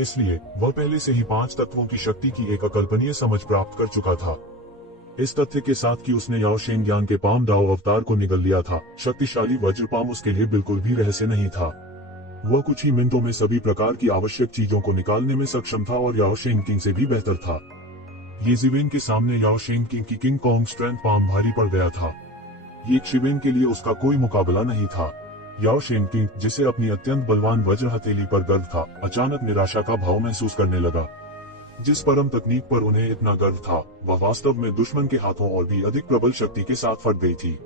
इसलिए वह पहले से ही 5 तत्वों की शक्ति की एक अकल्पनीय समझ प्राप्त कर चुका था। इस तथ्य के साथ कि उसने याओ शेंगयान के पामदाव अवतार को निगल लिया था, शक्तिशाली वज्रपाम उसके लिए बिल्कुल भी रहस्य नहीं था। वह कुछ ही मिनटों में सभी प्रकार की आवश्यक चीजों को निकालने में सक्षम था और याओ शेंगकिंग से भी बेहतर था। येजिवेन के सामने याओ शेंग किंग की किंग कॉन्ग स्ट्रेंथ पाम भारी पड़ गया था। ये शिवेन के लिए उसका कोई मुकाबला नहीं था। याओ शेंग किंग, जिसे अपनी अत्यंत बलवान वज्र हथेली पर गर्व था, अचानक निराशा का भाव महसूस करने लगा। जिस परम तकनीक पर उन्हें इतना गर्व था, वह वास्तव में दुश्मन के हाथों और भी अधिक प्रबल शक्ति के साथ फट गई थी।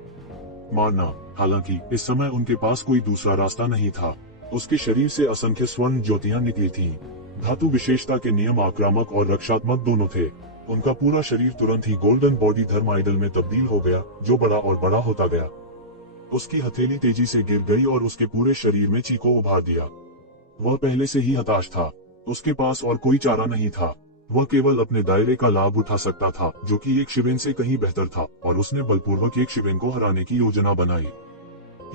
मारना। हालांकि इस समय उनके पास कोई दूसरा रास्ता नहीं था। उसके शरीर से असंख्य स्वर्ण ज्योतियां निकली थीं। धातु विशेषता के नियम आक्रामक और रक्षात्मक दोनों थे। उनका पूरा शरीर तुरंत ही गोल्डन बॉडी धर्म आइडल में तब्दील हो गया, जो बड़ा और बड़ा होता गया। उसकी हथेली तेजी से गिर गई और उसके पूरे शरीर में चीखों उभार दिया। वह पहले से ही हताश था। उसके पास और कोई चारा नहीं था। वह केवल अपने दायरे का लाभ उठा सकता था, जो कि एक शिवेन से कहीं बेहतर था, और उसने बलपूर्वक एक शिवेन को हराने की योजना बनाई।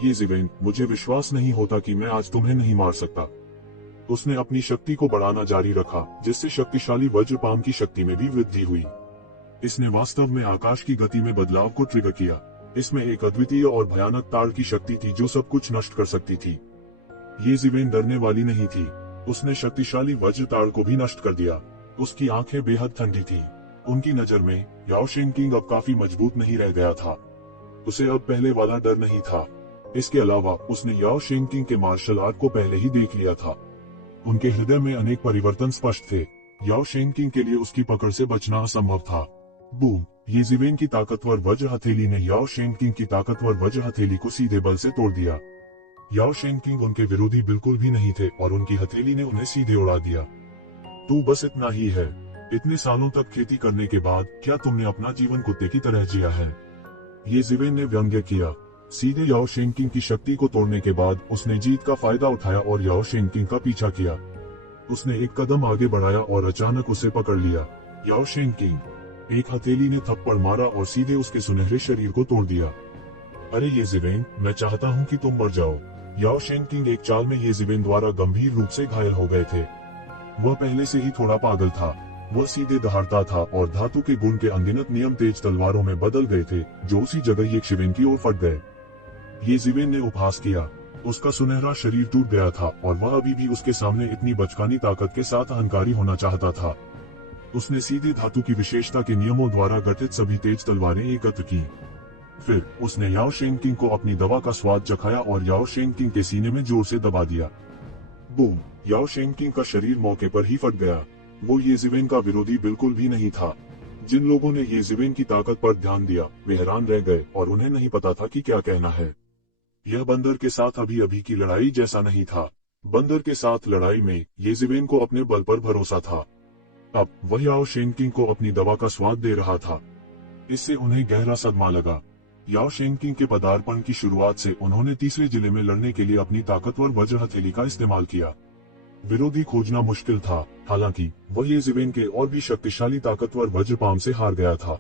येजिवेन, मुझे विश्वास नहीं होता कि मैं आज तुम्हें नहीं मार सकता। उसने अपनी शक्ति को बढ़ाना जारी रखा, जिससे शक्तिशाली वज्रपाम की शक्ति में भी वृद्धि हुई। इसने वास्तव में आकाश की गति में बदलाव को ट्रिगर किया। इसमें एक अद्वितीय और भयानक तार की शक्ति थी जो सब कुछ नष्ट कर सकती थी। येजिवेन डरने वाली नहीं थी। उसने शक्तिशाली वज्र तार को भी नष्ट कर दिया। उसकी आंखें बेहद ठंडी थीं। उनकी नजर में याओ शेंग किंग अब काफी मजबूत नहीं रह गया था। उसे अब पहले वाला डर नहीं था। इसके अलावा उसने याओ शेंग किंग के मार्शल आर्ट को पहले ही देख लिया था। उनके हृदय में अनेक परिवर्तन स्पष्ट थे। याओ शेंग किंग के लिए उसकी पकड़ से बचना असंभव था। बूम! येजिवेन की ताकतवर वज्र हथेली ने याओ शेंग किंग की ताकतवर वज्र हथेली को सीधे बल से तोड़ दिया। याओ शेंग किंग उनके विरोधी बिल्कुल भी नहीं थे और उनकी हथेली ने उन्हें सीधे उड़ा दिया। तू बस इतना ही है। इतने सालों तक खेती करने के बाद क्या तुमने अपना जीवन कुत्ते की तरह जिया है? येजिवेन ने व्यंग्य किया। सीधे याओ शेंग किंग की शक्ति को तोड़ने के बाद उसने जीत का फायदा उठाया और याओ शेंग किंग का पीछा किया। उसने एक कदम आगे बढ़ाया और अचानक उसे पकड़ लिया। याओ शेंग किंग! एक हथेली ने थप्पड़ मारा और सीधे उसके सुनहरे शरीर को तोड़ दिया। अरे येजिवेन, मैं चाहता हूँ कि तुम मर जाओ। याओ शेंग किंग एक चाल में येजिवेन द्वारा गंभीर रूप से घायल हो गए थे। वह पहले से ही थोड़ा पागल था। वह सीधे दहाड़ता था और धातु के गुण के अनगिनत नियम तेज तलवारों में बदल गए थे, जो उसी जगह एक शिवेन की ओर फट गए। येजिवेन ने उपहास किया। उसका सुनहरा शरीर टूट गया था और वह अभी भी उसके सामने इतनी बचकानी ताकत के साथ अहंकारी होना चाहता था। उसने सीधे धातु की विशेषता के नियमों द्वारा गठित सभी तेज तलवारें एकत्र की। फिर उसने याओ शेंग किंग को अपनी दवा का स्वाद चखाया और याओ शेंग किंग के सीने में जोर से दबा दिया। बूम! याओ शेंग किंग का शरीर मौके पर ही फट गया। वो येजिवेन का विरोधी बिल्कुल भी नहीं था। जिन लोगों ने येजिवेन की ताकत पर ध्यान दिया, वे हैरान रह गए और उन्हें नहीं पता था कि क्या कहना है। यह बंदर के साथ अभी अभी की लड़ाई जैसा नहीं था। बंदर के साथ लड़ाई में येजिवेन को अपने बल पर भरोसा था। अब वह याओ शेंग किंग को अपनी दवा का स्वाद दे रहा था। इससे उन्हें गहरा सदमा लगा। याओ शेंग किंग के पदार्पण की शुरुआत से उन्होंने तीसरे जिले में लड़ने के लिए अपनी ताकतवर वज्र हथेली का इस्तेमाल किया। विरोधी खोजना मुश्किल था। हालांकि वह येजिवेन के और भी शक्तिशाली ताकतवर वज्रपाम से हार गया था।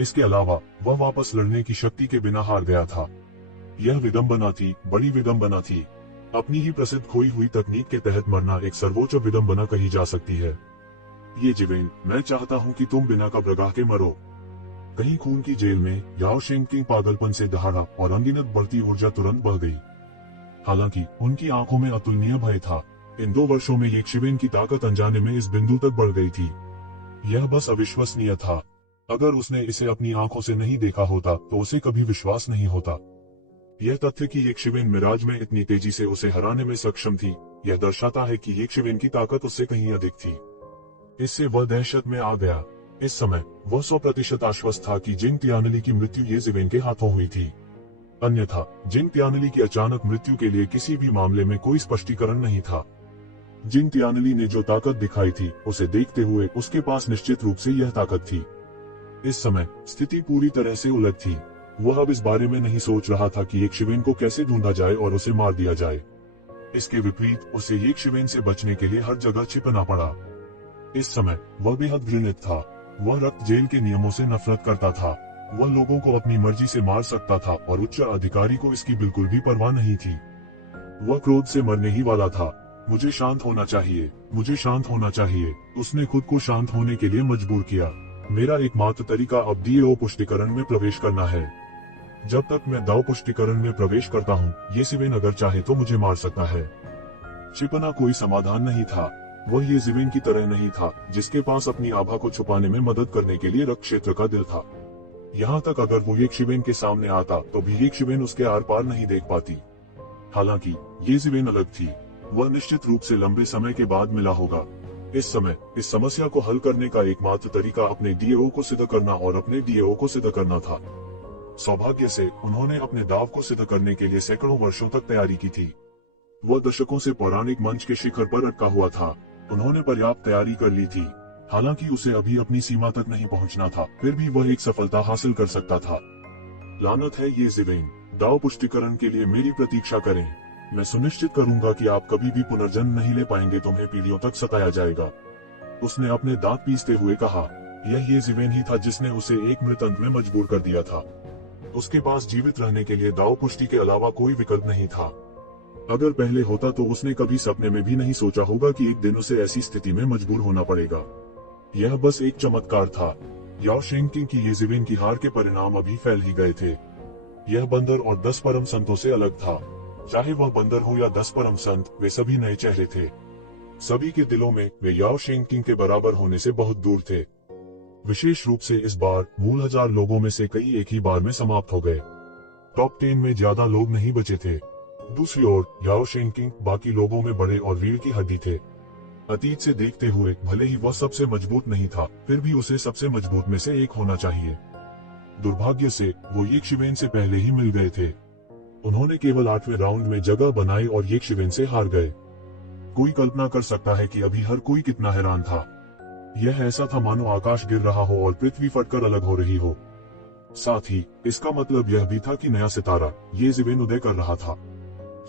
इसके अलावा वह वापस लड़ने की शक्ति के बिना हार गया था। यह विडंबना थी, बड़ी विडंबना थी। अपनी ही प्रसिद्ध खोई हुई तकनीक के तहत मरना एक सर्वोच्च विडंबना कही जा सकती है। येजिवेन, मैं चाहता हूँ कि तुम बिना घबराए के मरो। कहीं खून की जेल में याओ शेंग किंग पागलपन से दहाड़ा और अनगिनत बढ़ती ऊर्जा तुरंत बह गई। हालांकि उनकी आंखों में अतुलनीय भय था। इन 2 वर्षों में एक शिवेन की ताकत अनजाने में इस बिंदु तक बढ़ गई थी। यह बस अविश्वसनीय था। अगर उसने इसे अपनी आंखों से नहीं देखा होता तो उसे कभी विश्वास नहीं होता। यह तथ्य कि एक शिवेन मिराज में इतनी तेजी से उसे हराने में सक्षम थी, यह दर्शाता है कि एक शिवेन की ताकत उससे कहीं अधिक थी। इससे वह दहशत में आ गया। इस समय वह 100% आश्वस्त था कि जिंग तियानली की मृत्यु येजिवेन के हाथों हुई थी। अन्यथा जिंग तियानली की अचानक मृत्यु के लिए किसी भी मामले में कोई स्पष्टीकरण नहीं था। जिंग तियानली ने जो ताकत दिखाई थी, उसे देखते हुए उसके पास निश्चित रूप से यह ताकत थी। इस समय स्थिति पूरी तरह से उलट थी। वह अब इस बारे में नहीं सोच रहा था कि एक शिवेन को कैसे ढूंढा जाए और उसे मार दिया जाए। इसके विपरीत उसे एक शिवेन से बचने के लिए हर जगह छिपना पड़ा। इस समय वह बेहद घृणित था। वह रक्त जेल के नियमों से नफरत करता था। वह लोगों को अपनी मर्जी से मार सकता था और उच्च अधिकारी को इसकी बिल्कुल भी परवाह नहीं थी। वह क्रोध से मरने ही वाला था। मुझे शांत होना चाहिए, मुझे शांत होना चाहिए। उसने खुद को शांत होने के लिए मजबूर किया। मेरा एकमात्र तरीका अब दाओ पुष्टिकरण में प्रवेश करना है। जब तक मैं दाओ पुष्टिकरण में प्रवेश करता हूँ, ये शिवेन अगर चाहे तो मुझे मार सकता है। छिपना कोई समाधान नहीं था। वह येज़िवेन की तरह नहीं था, जिसके पास अपनी आभा को छुपाने में मदद करने के लिए रक्त क्षेत्र का दिल था। यहाँ तक अगर वो येशिवेन के सामने आता तो भी येशिवेन उसके आर पार नहीं देख पाती। हालांकि येज़िवेन अलग थी। वह निश्चित रूप से लंबे समय के बाद मिला होगा। इस समय इस समस्या को हल करने का एकमात्र तरीका अपने डीएओ को सिद्ध करना और अपने डीएओ को सिद्ध करना था। सौभाग्य से उन्होंने अपने दाव को सिद्ध करने के लिए सैकड़ों वर्षों तक तैयारी की थी। वह दशकों से पौराणिक मंच के शिखर पर अटका हुआ था। उन्होंने पर्याप्त तैयारी कर ली थी। हालांकि उसे अभी अपनी सीमा तक नहीं पहुंचना था, फिर भी वह एक सफलता हासिल कर सकता था। लानत है येज़िवेन, दाव पुष्टिकरण के लिए मेरी प्रतीक्षा करें। मैं सुनिश्चित करूंगा कि आप कभी भी पुनर्जन्म नहीं ले पाएंगे, तुम्हें पीढ़ियों तक सताया जाएगा। उसने अपने दांत पीसते हुए कहा। यह येज़िवेन ही था जिसने उसे एक मृतंत में मजबूर कर दिया था। उसके पास जीवित रहने के लिए दाव पुष्टि के अलावा कोई विकल्प नहीं था। अगर पहले होता तो उसने कभी सपने में भी नहीं सोचा होगा कि एक दिन उसे ऐसी स्थिति में मजबूर होना पड़ेगा। यह बस एक चमत्कार था। याओ शेंगकिंग की येज़िवेन की हार के परिणाम अभी फैल ही गए थे। यह बंदर और 10 परम संतों से अलग था। चाहे वह बंदर हो या 10 परम संत, वे सभी नए चेहरे थे। सभी के दिलों में वे याओ शेंगकिंग के बराबर होने से बहुत दूर थे। विशेष रूप से इस बार मूल 1000 लोगों में से कई एक ही बार में समाप्त हो गए। टॉप 10 में ज्यादा लोग नहीं बचे थे। दूसरी ओर याओ शेंगकिंग बाकी लोगों में बड़े और रीढ़ की हड्डी थे। अतीत से देखते हुए भले ही वह सबसे मजबूत नहीं था, फिर भी उसे सबसे मजबूत में से एक होना चाहिए। दुर्भाग्य से वो येशिवेन से पहले ही मिल गए थे। उन्होंने केवल 8वें राउंड में जगह बनाई और येशिवेन से हार गए। कोई कल्पना कर सकता है कि अभी हर कोई कितना हैरान था। यह ऐसा था मानो आकाश गिर रहा हो और पृथ्वी फटकर अलग हो रही हो। साथ ही इसका मतलब यह भी था कि नया सितारा येज़िवेन उदय कर रहा था।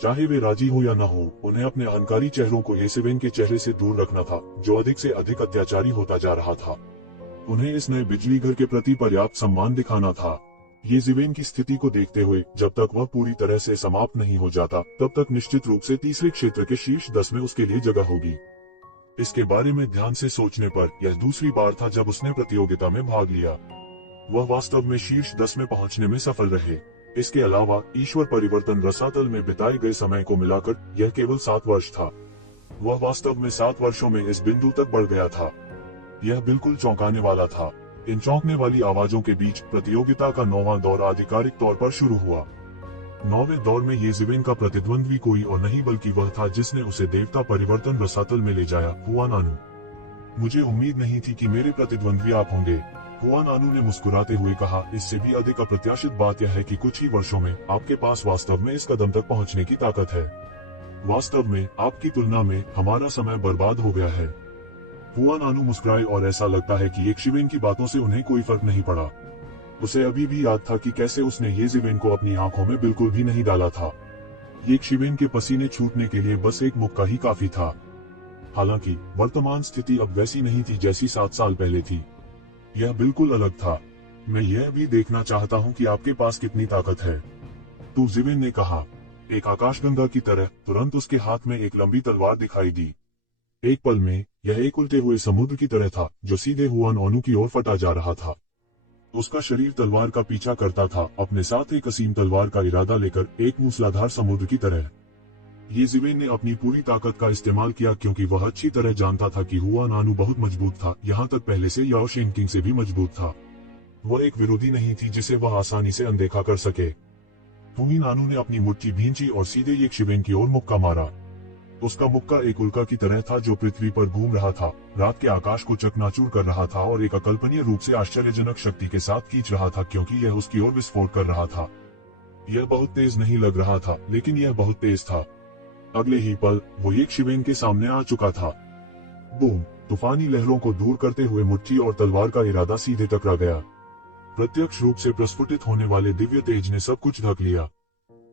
चाहे वे राजी हो या न हो, उन्हें अपने अहंकारी चेहरों को येज़िवेन के चेहरे से दूर रखना था, जो अधिक से अधिक अत्याचारी होता जा रहा था। उन्हें इस नए बिजली घर के प्रति पर्याप्त सम्मान दिखाना था। येज़िवेन की स्थिति को देखते हुए जब तक वह पूरी तरह से समाप्त नहीं हो जाता, तब तक निश्चित रूप से तीसरे क्षेत्र के शीर्ष 10 में उसके लिए जगह होगी। इसके बारे में ध्यान से सोचने पर यह दूसरी बार था जब उसने प्रतियोगिता में भाग लिया। वह वास्तव में शीर्ष 10 में पहुंचने में सफल रहे। इसके अलावा ईश्वर परिवर्तन रसातल में बिताए गए समय को मिलाकर यह केवल 7 वर्ष था। वह वास्तव में 7 वर्षों में इस बिंदु तक बढ़ गया था। यह बिल्कुल चौंकाने वाला था। इन चौंकने वाली आवाजों के बीच प्रतियोगिता का 9वां दौर आधिकारिक तौर पर शुरू हुआ। 9वें दौर में येज़िवेन का प्रतिद्वंद्वी कोई और नहीं बल्कि वह था जिसने उसे देवता परिवर्तन रसातल में ले जाया, हुआन आनू। मुझे उम्मीद नहीं थी कि मेरे प्रतिद्वंद्वी आप होंगे, हुआन आनू ने मुस्कुराते हुए कहा। इससे भी अधिक अप्रत्याशित बात यह है कि कुछ ही वर्षों में आपके पास वास्तव में इस कदम तक पहुंचने की ताकत है। वास्तव में आपकी तुलना में हमारा समय बर्बाद हो गया है। हुआन आनू मुस्कुराए और ऐसा लगता है कि येशिवेन की बातों से उन्हें कोई फर्क नहीं पड़ा। उसे अभी भी याद था कि कैसे उसने येज़िवेन को अपनी आंखों में बिल्कुल भी नहीं डाला था। येशिवेन के पसीने छूटने के लिए बस एक मुक्का ही काफी था। हालांकि वर्तमान स्थिति अब वैसी नहीं थी जैसी 7 साल पहले थी। यह बिल्कुल अलग था। मैं यह भी देखना चाहता हूं कि आपके पास कितनी ताकत है, तो ज़िवेन ने कहा। एक आकाशगंगा की तरह तुरंत उसके हाथ में एक लंबी तलवार दिखाई दी। एक पल में यह एक उल्टे हुए समुद्र की तरह था जो सीधे हुआन आनू की ओर फटा जा रहा था। उसका शरीर तलवार का पीछा करता था, अपने साथ एक असीम तलवार का इरादा लेकर, एक मूसलाधार समुद्र की तरह। येज़िवेन ने अपनी पूरी ताकत का इस्तेमाल किया क्योंकि वह अच्छी तरह जानता था कि हुआन आनू बहुत मजबूत था, यहाँ तक पहले से याओ शेंगकिंग से भी मजबूत था। वह एक विरोधी नहीं थी जिसे वह आसानी से अनदेखा कर सके। हुआन आनू ने अपनी मुट्ठी भींची और सीधे येशिवेन की ओर मुक्का मारा। उसका मुक्का एक उल्का की तरह था जो पृथ्वी पर घूम रहा था, रात के आकाश को चकनाचूर कर रहा था और एक अकल्पनीय रूप से आश्चर्यजनक शक्ति के साथ खींच रहा था क्योंकि यह उसकी ओर विस्फोट कर रहा था। यह बहुत तेज नहीं लग रहा था, लेकिन यह बहुत तेज था। अगले ही पल वो येशिवेन के सामने आ चुका था। बूम! तूफानी लहरों को दूर करते हुए मुट्ठी और तलवार का इरादा सीधे टकरा गया। प्रत्यक्ष रूप से प्रस्फुटित होने वाले दिव्य तेज ने सब कुछ ढक लिया।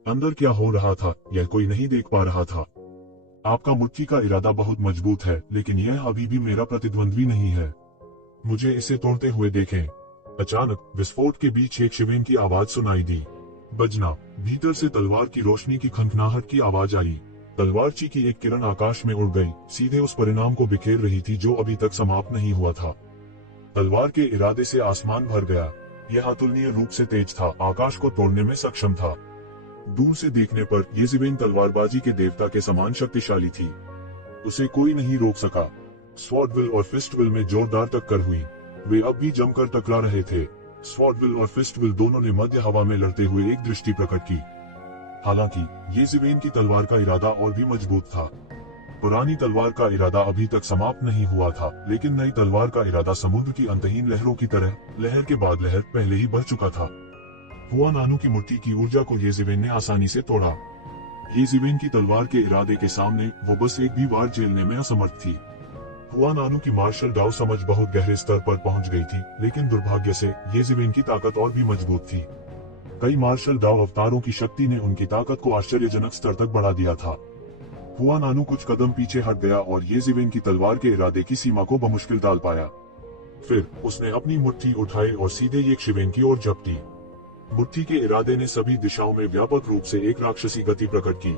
अंदर क्या हो रहा था यह कोई नहीं देख पा रहा था। आपका मुट्ठी का इरादा बहुत मजबूत है, लेकिन यह अभी भी मेरा प्रतिद्वंद्वी नहीं है। मुझे इसे तोड़ते हुए देखें। अचानक विस्फोट के बीच येशिवेन की आवाज सुनाई दी। बजना! भीतर से तलवार की रोशनी की खनखनाहट की आवाज आई। तलवारची की एक किरण आकाश में उड़ गई, सीधे उस परिणाम को बिखेर रही थी जो अभी तक समाप्त नहीं हुआ था। तलवार के इरादे से आसमान भर गया। यह अतुलनीय रूप से तेज था, आकाश को तोड़ने में सक्षम था। दूर से देखने पर येशिवेन तलवारबाजी के देवता के समान शक्तिशाली थी। उसे कोई नहीं रोक सका। स्वॉर्डविल और फिस्टविल में जोरदार टक्कर हुई। वे अब भी जमकर टकरा रहे थे। स्वॉर्डविल और फिस्टविल दोनों ने मध्य हवा में लड़ते हुए एक दृष्टि प्रकट की। हालांकि येज़ेवेन की तलवार का इरादा और भी मजबूत था। पुरानी तलवार का इरादा अभी तक समाप्त नहीं हुआ था, लेकिन नई तलवार का इरादा समुद्र की अंतहीन लहरों की तरह लहर के बाद लहर पहले ही बढ़ चुका था। हुआनानु की मुट्ठी की ऊर्जा को येज़ेवेन ने आसानी से तोड़ा। येज़ेवेन की तलवार के इरादे के सामने वो बस एक भी वार झेलने में असमर्थ थी। हुआनानु की मार्शल डाउ समझ बहुत गहरे स्तर पर पहुंच गई थी, लेकिन दुर्भाग्य से येज़ेवेन की ताकत और भी मजबूत थी। कई मार्शल डाउ अवतारों की शक्ति ने उनकी ताकत को आश्चर्यजनक स्तर तक बढ़ा दिया था। हुआनानु कुछ कदम पीछे हट गया और येज़ेवेन की तलवार के इरादे की सीमा को बमुश्किल टाल पाया। फिर उसने अपनी मुट्ठी उठाई और सीधे येशिवेन की ओर झपटी। मुट्ठी के इरादे ने सभी दिशाओं में व्यापक रूप से एक राक्षसी गति प्रकट की।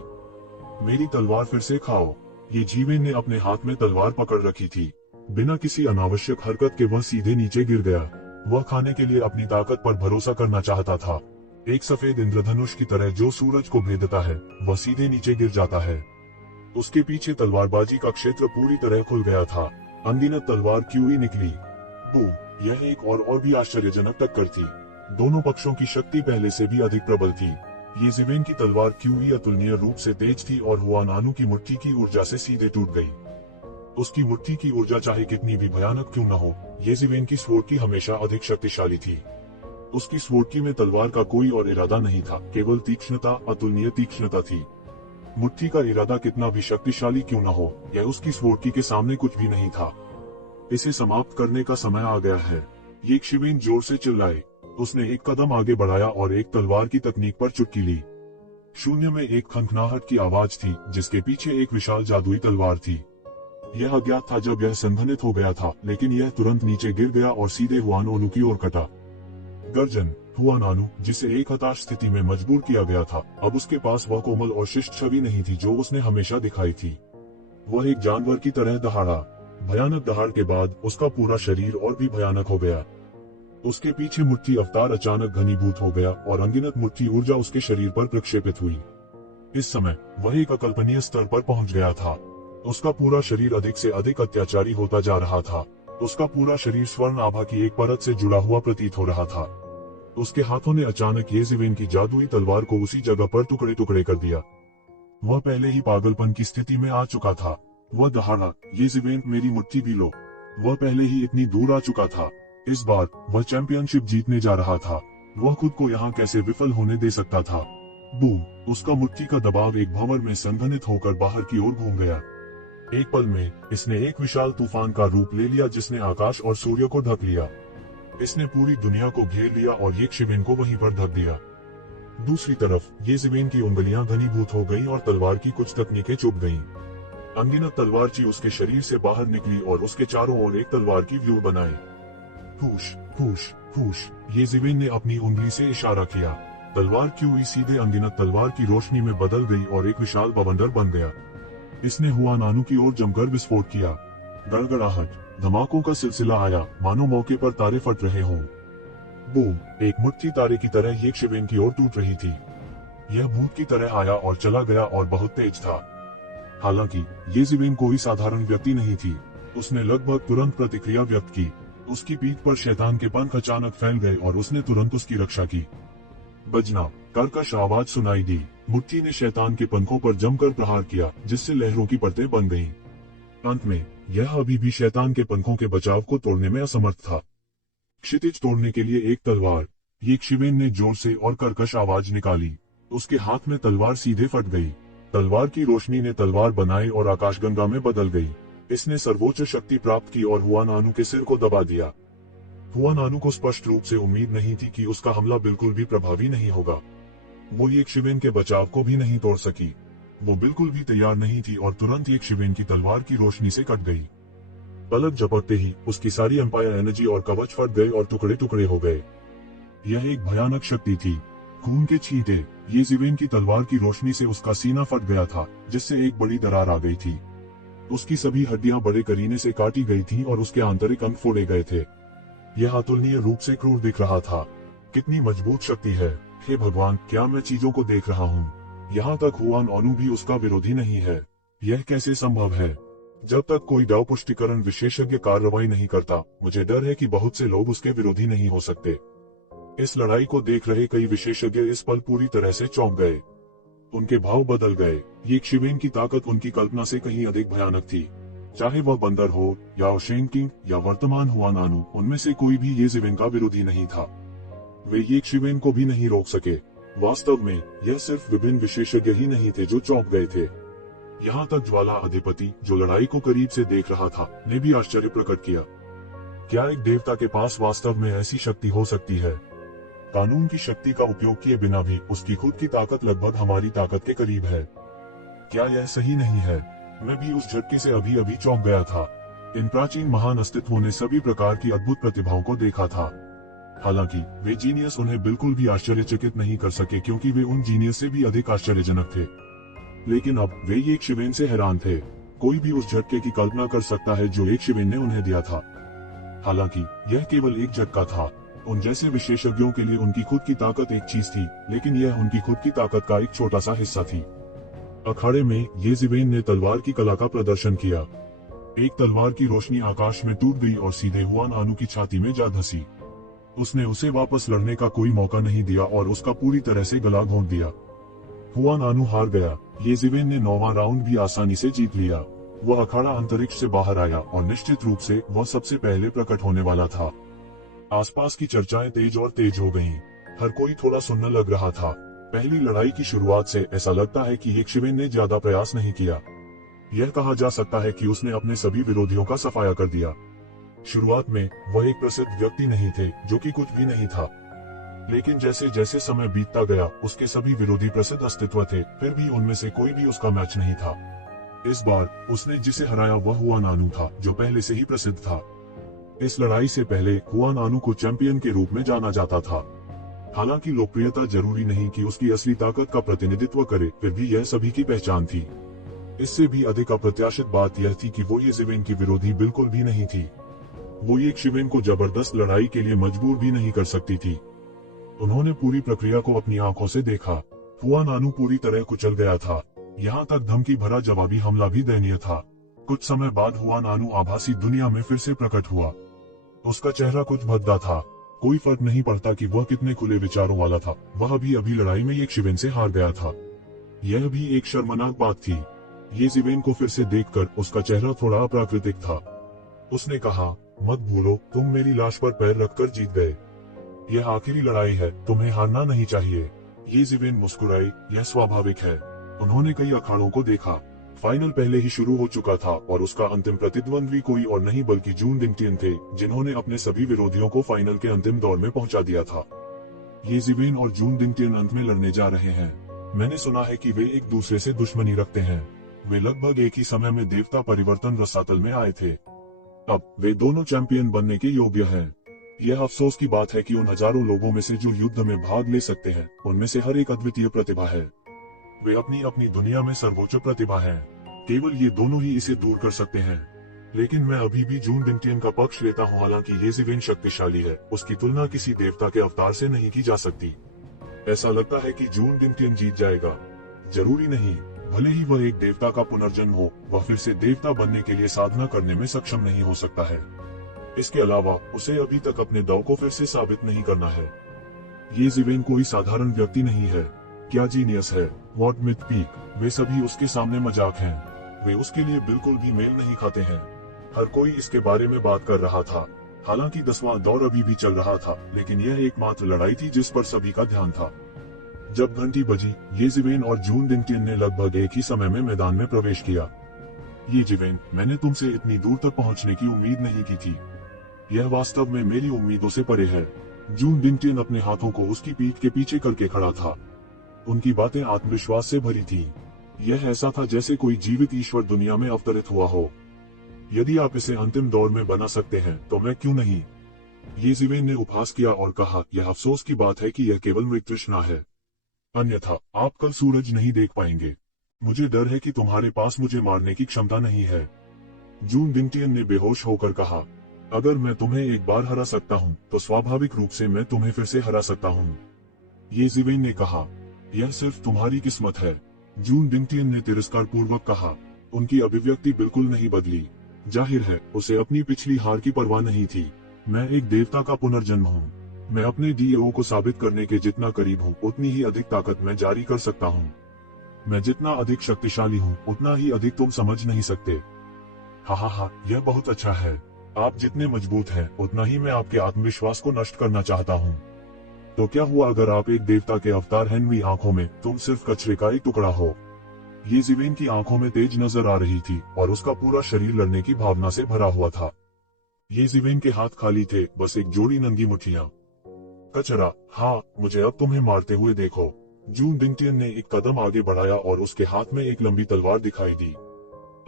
मेरी तलवार फिर से खाओ। येज़ेवेन ने अपने हाथ में तलवार पकड़ रखी थी। बिना किसी अनावश्यक हरकत के वह सीधे नीचे गिर गया। वह खाने के लिए अपनी ताकत पर भरोसा करना चाहता था। एक सफेद इंद्रधनुष की तरह जो सूरज को भेदता है, वह सीधे नीचे गिर जाता है। उसके पीछे तलवारबाजी का क्षेत्र पूरी तरह खुल गया था। अनगिनत तलवार क्यूई निकली। बूम! यह एक और भी आश्चर्यजनक टक्कर थी। दोनों पक्षों की शक्ति पहले से भी अधिक प्रबल थी। येज़ेवेन की तलवार क्यूई अतुलनीय रूप से तेज थी और हुआनानु की मुट्ठी की ऊर्जा से सीधे टूट गई। उसकी मुट्ठी की ऊर्जा चाहे कितनी भी भयानक क्यों न हो, येज़ेवेन की स्वॉर्ड की हमेशा अधिक शक्तिशाली थी। उसकी स्वॉर्ड की में तलवार का कोई और इरादा नहीं था, केवल तीक्ष्णता, अतुलनीय तीक्ष्णता थी। मुट्ठी का इरादा कितना भी शक्तिशाली क्यों न हो, यह उसकी स्वॉर्ड की के सामने कुछ भी नहीं था। इसे समाप्त करने का समय आ गया है। येशिवेन जोर से चिल्लाए। उसने एक कदम आगे बढ़ाया और एक तलवार की तकनीक पर चुटकी ली। शून्य में एक खनखनाहट की आवाज थी, जिसके पीछे एक विशाल जादुई तलवार थी। यह अज्ञात था जब यह संघनित हो गया था, लेकिन यह तुरंत नीचे गिर गया और सीधे हुआनानु की ओर कटा। गर्जन! हुआनानु, जिसे एक हताश स्थिति में मजबूर किया गया था, अब उसके पास वह कोमल और शिष्ट छवि नहीं थी जो उसने हमेशा दिखाई थी। वह एक जानवर की तरह दहाड़ा। भयानक दहाड़ के बाद उसका पूरा शरीर और भी भयानक हो गया। उसके पीछे मुट्ठी अवतार अचानक घनीभूत हो गया और अनगिनत मुट्ठी ऊर्जा उसके शरीर पर प्रक्षेपित हुई। इस समय वह एक अकल्पनीय स्तर पर पहुंच गया था। उसका पूरा शरीर अधिक से अधिक अत्याचारी होता जा रहा था। उसका पूरा शरीर स्वर्ण आभा की एक परत से जुड़ा हुआ प्रतीत हो रहा था। उसके हाथों ने अचानक येज़ेवेन की जादुई तलवार को उसी जगह पर टुकड़े टुकड़े कर दिया। वह पहले ही पागलपन की स्थिति में आ चुका था। वह दहाड़ा, येज़ेवेन, मेरी मुट्ठी भी लो। वह पहले ही इतनी दूर आ चुका था। इस बार वह चैंपियनशिप जीतने जा रहा था। वह खुद को यहाँ कैसे विफल होने दे सकता था। बूम! उसका मुट्ठी का दबाव एक भंवर में संघनित होकर बाहर की ओर घूम गया। एक पल में इसने एक विशाल तूफान का रूप ले लिया, जिसने आकाश और सूर्य को ढक लिया। इसने पूरी दुनिया को घेर लिया और येशिवेन को वहीं पर ढक दिया। दूसरी तरफ येज़ेवेन की उंगलियां घनीभूत हो गईं और तलवार की कुछ तकनीकें चुप गईं। अनगिनत तलवारची उसके शरीर से बाहर निकली और उसके चारों ओर एक तलवार की व्यूह बनाई। फूश फूश फूश! येज़ेवेन ने अपनी उंगली से इशारा किया। तलवार क्यूई सीधे अनगिनत तलवार की रोशनी में बदल गई और एक विशाल बवंडर बन गया। इसने हुआनानु की ओर जमकर विस्फोट किया। गड़गड़ाहट, धमाकों का सिलसिला आया, मानो मौके पर तारे फट रहे हों। बूम! एक मुट्ठी तारे की तरह येशिवेन की ओर टूट रही थी। यह भूत की तरह आया और चला गया और बहुत तेज था। हालांकि येशिवेन कोई साधारण व्यक्ति नहीं थी। उसने लगभग तुरंत प्रतिक्रिया व्यक्त की। उसकी पीठ पर शैतान के पंख अचानक फैल गए और उसने तुरंत उसकी रक्षा की। बजना, कर्कश आवाज सुनाई दी। मुट्ठी ने शैतान के पंखों पर जमकर प्रहार किया, जिससे लहरों की परतें बन गईं। अंत में यह अभी भी शैतान के पंखों के बचाव को तोड़ने में असमर्थ था। क्षितिज तोड़ने के लिए एक तलवार। येशिवेन ने जोर से और कर्कश आवाज निकाली। उसके हाथ में तलवार सीधे फट गई। तलवार की रोशनी ने तलवार बनाई और आकाशगंगा में बदल गई। इसने सर्वोच्च शक्ति प्राप्त की और हुआनानु के सिर को दबा दिया। हुआनानु को स्पष्ट रूप से उम्मीद नहीं थी कि उसका हमला बिल्कुल भी प्रभावी नहीं होगा। वो येशिवेन के बचाव को भी नहीं तोड़ सकी। वो बिल्कुल भी तैयार नहीं थी और तुरंत येशिवेन की तलवार की रोशनी से कट गई। पलक झपकते ही उसकी सारी एम्पायर एनर्जी और कवच फट गए और टुकड़े टुकड़े हो गए। यह एक भयानक शक्ति थी। खून के छींटे। येशिवेन की तलवार की रोशनी से उसका सीना फट गया था, जिससे एक बड़ी दरार आ गई थी। उसकी सभी हड्डियां बड़े करीने से काटी गई थीं और उसके आंतरिक अंग फोड़े गए थे। यह अतुलनीय रूप से क्रूर दिख रहा था। कितनी मजबूत शक्ति है! हे भगवान, क्या मैं चीजों को देख रहा हूँ? यहाँ तक हुआनानु भी उसका विरोधी नहीं है। यह कैसे संभव है? जब तक कोई दाव पुष्टिकरण विशेषज्ञ कार्रवाई नहीं करता, मुझे डर है कि बहुत से लोग उसके विरोधी नहीं हो सकते। इस लड़ाई को देख रहे कई विशेषज्ञ इस पल पूरी तरह से चौंक गए। उनके भाव बदल गए। ये शिवेन की ताकत उनकी कल्पना से कहीं अधिक भयानक थी। चाहे वह बंदर हो या ओशेन किंग या वर्तमान हुआन आनू, उनमें से कोई भी ये शिवेन का विरोधी नहीं था। वे ये शिवेन को भी नहीं रोक सके। वास्तव में यह सिर्फ विभिन्न विशेषज्ञ ही नहीं थे जो चौंक गए थे। यहाँ तक ज्वाला अधिपति, जो लड़ाई को करीब से देख रहा था, ने भी आश्चर्य प्रकट किया। क्या एक देवता के पास वास्तव में ऐसी शक्ति हो सकती है? कानून की शक्ति का उपयोग किए बिना भी उसकी खुद की ताकत लगभग हमारी ताकत के करीब है। क्या यह सही नहीं है? मैं भी उस झटके से अभी अभी चौंक गया था। इन प्राचीन महान अस्तित्वों ने सभी प्रकार की अद्भुत प्रतिभाओं को देखा था। हालांकि वे जीनियस उन्हें बिल्कुल भी आश्चर्यचकित नहीं कर सके, क्योंकि वे उन जीनियस से भी अधिक आश्चर्यजनक थे। लेकिन अब वे एक शिवेन से हैरान थे। कोई भी उस झटके की कल्पना कर सकता है जो एक शिवेन ने उन्हें दिया था। हालांकि यह केवल एक झटका था। उन जैसे विशेषज्ञों के लिए उनकी खुद की ताकत एक चीज थी, लेकिन यह उनकी खुद की ताकत का एक छोटा सा हिस्सा थी। अखाड़े में ये शिवेन ने तलवार की कला का प्रदर्शन किया। एक तलवार की रोशनी आकाश में टूट गई और सीधे हुआन आनू की छाती में जा धंसी। उसने उसे वापस लड़ने का कोई मौका नहीं दिया और उसका पूरी तरह से गला घोंट दिया। हुआन आनू हार गया। ये शिवेन ने 9वां राउंड भी आसानी से जीत लिया। वह अखाड़ा अंतरिक्ष से बाहर आया और निश्चित रूप से वह सबसे पहले प्रकट होने वाला था। आसपास की चर्चाएं तेज और तेज हो गईं। हर कोई थोड़ा सुनने लग रहा था। पहली लड़ाई की शुरुआत से ऐसा लगता है कि एक शिवेन ने ज्यादा प्रयास नहीं किया। यह कहा जा सकता है कि उसने अपने सभी विरोधियों का सफाया कर दिया। शुरुआत में वह एक प्रसिद्ध व्यक्ति नहीं थे, जो कि कुछ भी नहीं था। लेकिन जैसे जैसे समय बीतता गया, उसके सभी विरोधी प्रसिद्ध अस्तित्व थे, फिर भी उनमें से कोई भी उसका मैच नहीं था। इस बार उसने जिसे हराया वह हुआन आनू था, जो पहले से ही प्रसिद्ध था। इस लड़ाई से पहले हुआन आनू को चैंपियन के रूप में जाना जाता था। हालांकि लोकप्रियता जरूरी नहीं कि उसकी असली ताकत का प्रतिनिधित्व करे, फिर भी यह सभी की पहचान थी। इससे भी अधिक अप्रत्याशित बात यह थी कि वो ये शिवेन की विरोधी बिल्कुल भी नहीं थी। वो एक शिवेन को जबरदस्त लड़ाई के लिए मजबूर भी नहीं कर सकती थी। उन्होंने पूरी प्रक्रिया को अपनी आंखों से देखा। हुआन आनू पूरी तरह कुचल गया था। यहाँ तक धमकी भरा जवाबी हमला भी दयनीय था। कुछ समय बाद हुआन आनू आभासी दुनिया में फिर से प्रकट हुआ। उसका चेहरा कुछ भद्दा था। कोई फर्क नहीं पड़ता कि वह कितने खुले विचारों वाला था, वह अभी लड़ाई में एक शिवेन से हार गया था। यह भी एक शर्मनाक बात थी। ये शिवेन को फिर से देखकर उसका चेहरा थोड़ा अप्राकृतिक था। उसने कहा, मत भूलो, तुम मेरी लाश पर पैर रखकर जीत गए। यह आखिरी लड़ाई है, तुम्हें हारना नहीं चाहिए। ये शिवेन मुस्कुराई, यह स्वाभाविक है। उन्होंने कई अखाड़ों को देखा। फाइनल पहले ही शुरू हो चुका था और उसका अंतिम प्रतिद्वंद्वी कोई और नहीं बल्कि जून डिंगटियन थे, जिन्होंने अपने सभी विरोधियों को फाइनल के अंतिम दौर में पहुंचा दिया था। ये शिवेन और जून डिंगटियन अंत में लड़ने जा रहे हैं। मैंने सुना है कि वे एक दूसरे से दुश्मनी रखते हैं। वे लगभग एक ही समय में देवता परिवर्तन रसातल में आए थे। अब वे दोनों चैंपियन बनने के योग्य हैं। यह अफसोस की बात है कि उन हजारों लोगों में से जो युद्ध में भाग ले सकते हैं, उनमें से हर एक अद्वितीय प्रतिभा है। वे अपनी अपनी दुनिया में सर्वोच्च प्रतिभा है। केवल ये दोनों ही इसे दूर कर सकते हैं। लेकिन मैं अभी भी जून डिंगटियन का पक्ष लेता हूँ। हालांकि ये शिवेन शक्तिशाली है, उसकी तुलना किसी देवता के अवतार से नहीं की जा सकती। ऐसा लगता है कि जून डिंगटियन जीत जाएगा। जरूरी नहीं। भले ही वह एक देवता का पुनर्जन्म हो, वह फिर से देवता बनने के लिए साधना करने में सक्षम नहीं हो सकता है। इसके अलावा उसे अभी तक अपने दांव को फिर से साबित नहीं करना है। ये शिवेन कोई साधारण व्यक्ति नहीं है। क्या जीनियस है, व्हाट मिथ पीक, वे सभी उसके सामने मजाक हैं। वे उसके लिए बिल्कुल भी मेल नहीं खाते हैं। हर कोई इसके बारे में बात कर रहा था। हालांकि 10वां दौर अभी भी चल रहा था, लेकिन यह एकमात्र लड़ाई थी जिस पर सभी का ध्यान था। जब घंटी बजी, ये शिवेन और जून डिंगटियन ने लगभग एक ही समय में मैदान में प्रवेश किया। ये शिवेन, मैंने तुमसे इतनी दूर तक पहुंचने की उम्मीद नहीं की थी। यह वास्तव में मेरी उम्मीदों से परे है। जून डिंगटियन अपने हाथों को उसकी पीठ के पीछे करके खड़ा था। उनकी बातें आत्मविश्वास से भरी थी। यह ऐसा था जैसे कोई जीवित ईश्वर दुनिया में अवतरित हुआ हो। यदि आप इसे अंतिम दौर में बना सकते हैं, तो मैं क्यों नहीं? ये शिवेन ने उपहास किया और कहा, यह अफसोस की बात है कि यह केवल मृत तृष्णा है। अन्यथा आप कल सूरज नहीं देख पाएंगे। मुझे डर है कि तुम्हारे पास मुझे मारने की क्षमता नहीं है। जून डिंगटियन ने बेहोश होकर कहा, अगर मैं तुम्हें एक बार हरा सकता हूँ, तो स्वाभाविक रूप से मैं तुम्हें फिर से हरा सकता हूँ। ये शिवेन ने कहा, यह सिर्फ तुम्हारी किस्मत है। जून डिंगटियन ने तिरस्कार पूर्वक कहा, उनकी अभिव्यक्ति बिल्कुल नहीं बदली। जाहिर है उसे अपनी पिछली हार की परवाह नहीं थी। मैं एक देवता का पुनर्जन्म हूँ। मैं अपने डीएओ को साबित करने के जितना करीब हूँ उतनी ही अधिक ताकत मैं जारी कर सकता हूँ। मैं जितना अधिक शक्तिशाली हूँ उतना ही अधिक तुम समझ नहीं सकते। हा, यह बहुत अच्छा है। आप जितने मजबूत हैं उतना ही मैं आपके आत्मविश्वास को नष्ट करना चाहता हूँ। तो क्या हुआ अगर आप एक देवता के अवतार हैं? मेरी आंखों में तुम सिर्फ कचरे का एक टुकड़ा हो। ये ज़िवेन की आंखों में तेज नजर आ रही थी और उसका पूरा शरीर लड़ने की भावना से भरा हुआ था। ये ज़िवेन के हाथ खाली थे, बस एक जोड़ी नंगी मुट्ठियां। कचरा, हाँ, मुझे अब तुम्हें मारते हुए देखो। जून डिंगटियन ने एक कदम आगे बढ़ाया और उसके हाथ में एक लंबी तलवार दिखाई दी।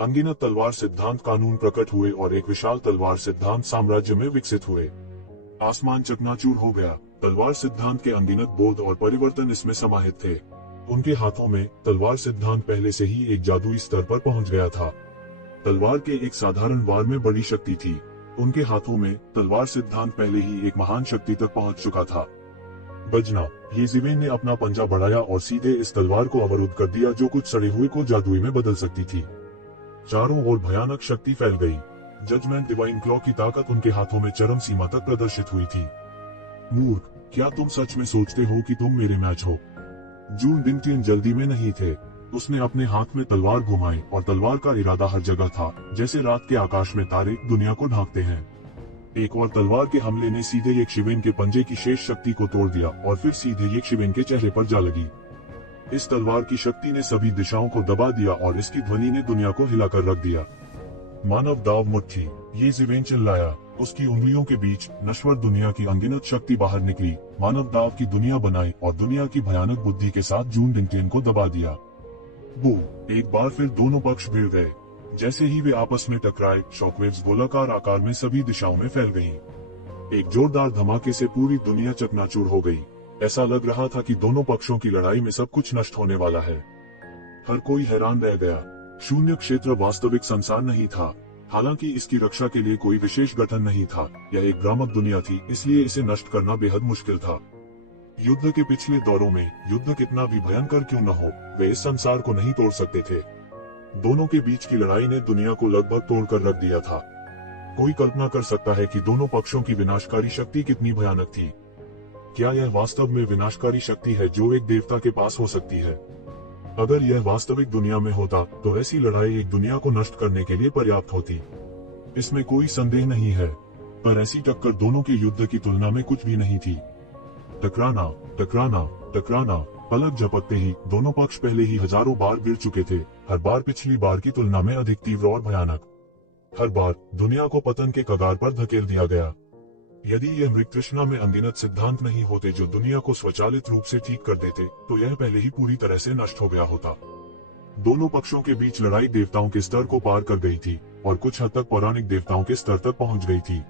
अनगिनत तलवार सिद्धांत कानून प्रकट हुए और एक विशाल तलवार सिद्धांत साम्राज्य में विकसित हुए। आसमान चकनाचूर हो गया। तलवार सिद्धांत के अनगिनत बोध और परिवर्तन इसमें समाहित थे। उनके हाथों में तलवार सिद्धांत पहले से ही एक जादुई स्तर पर पहुंच गया था। तलवार के एक साधारण वार में बड़ी शक्ति थी। उनके हाथों में तलवार सिद्धांत पहले ही एक महान शक्ति तक पहुंच चुका था। बजना, ये ज़िवेन ने अपना पंजा बढ़ाया और सीधे इस तलवार को अवरुद्ध कर दिया जो कुछ सड़े हुए को जादुई में बदल सकती थी। चारों ओर भयानक शक्ति फैल गई। जजमेंट डिवाइन क्लॉ की ताकत उनके हाथों में चरम सीमा तक प्रदर्शित हुई थी। मूर्ख, क्या तुम सच में सोचते हो कि तुम मेरे मैच हो? जून डिंगटियन जल्दी में नहीं थे। उसने अपने हाथ में तलवार घुमाई और तलवार का इरादा हर जगह था, जैसे रात के आकाश में तारे दुनिया को ढांकते हैं। एक और तलवार के हमले ने सीधे यक्षिवेन के पंजे की शेष शक्ति को तोड़ दिया और फिर सीधे यक्षिवेन के चेहरे पर जा लगी। इस तलवार की शक्ति ने सभी दिशाओं को दबा दिया और इसकी ध्वनि ने दुनिया को हिलाकर रख दिया। मानव दाव मुट्ठी, ये ज़िवेन चिल्लाया। उसकी उंगलियों के बीच नश्वर दुनिया की अनगिनत शक्ति बाहर निकली, मानव दाव की दुनिया बनाई और दुनिया की भयानक बुद्धि के साथ जून डिंगटियन को दबा दिया। बू, एक बार फिर दोनों पक्ष भिड़ गए। जैसे ही वे आपस में टकराए, शॉकवेव्स गोलाकार आकार में सभी दिशाओं में फैल गईं। एक जोरदार धमाके से पूरी दुनिया चकनाचूर हो गई। ऐसा लग रहा था कि दोनों पक्षों की लड़ाई में सब कुछ नष्ट होने वाला है। हर कोई हैरान रह गया। शून्य क्षेत्र वास्तविक संसार नहीं था। हालांकि इसकी रक्षा के लिए कोई विशेष गठन नहीं था। यह एक भ्रामक दुनिया थी, इसलिए इसे नष्ट करना बेहद मुश्किल था। युद्ध के पिछले दौरों में युद्ध कितना भी भयंकर क्यों न हो, वे इस संसार को नहीं तोड़ सकते थे। दोनों के बीच की लड़ाई ने दुनिया को लगभग तोड़कर रख दिया था। कोई कल्पना कर सकता है कि दोनों पक्षों की विनाशकारी शक्ति कितनी भयानक थी। क्या यह वास्तव में विनाशकारी शक्ति है जो एक देवता के पास हो सकती है? अगर यह वास्तविक दुनिया में होता तो ऐसी लड़ाई एक दुनिया को नष्ट करने के लिए पर्याप्त होती। इसमें कोई संदेह नहीं है, पर ऐसी टक्कर दोनों के युद्ध की तुलना में कुछ भी नहीं थी। टकराना, टकराना, टकराना, पलक झपकते ही दोनों पक्ष पहले ही हजारों बार गिर चुके थे, हर बार पिछली बार की तुलना में अधिक तीव्र और भयानक। हर बार दुनिया को पतन के कगार पर धकेल दिया गया। यदि यह मृगतृष्णा में अनगिनत सिद्धांत नहीं होते जो दुनिया को स्वचालित रूप से ठीक कर देते, तो यह पहले ही पूरी तरह से नष्ट हो गया होता। दोनों पक्षों के बीच लड़ाई देवताओं के स्तर को पार कर गई थी और कुछ हद तक पौराणिक देवताओं के स्तर तक पहुंच गई थी।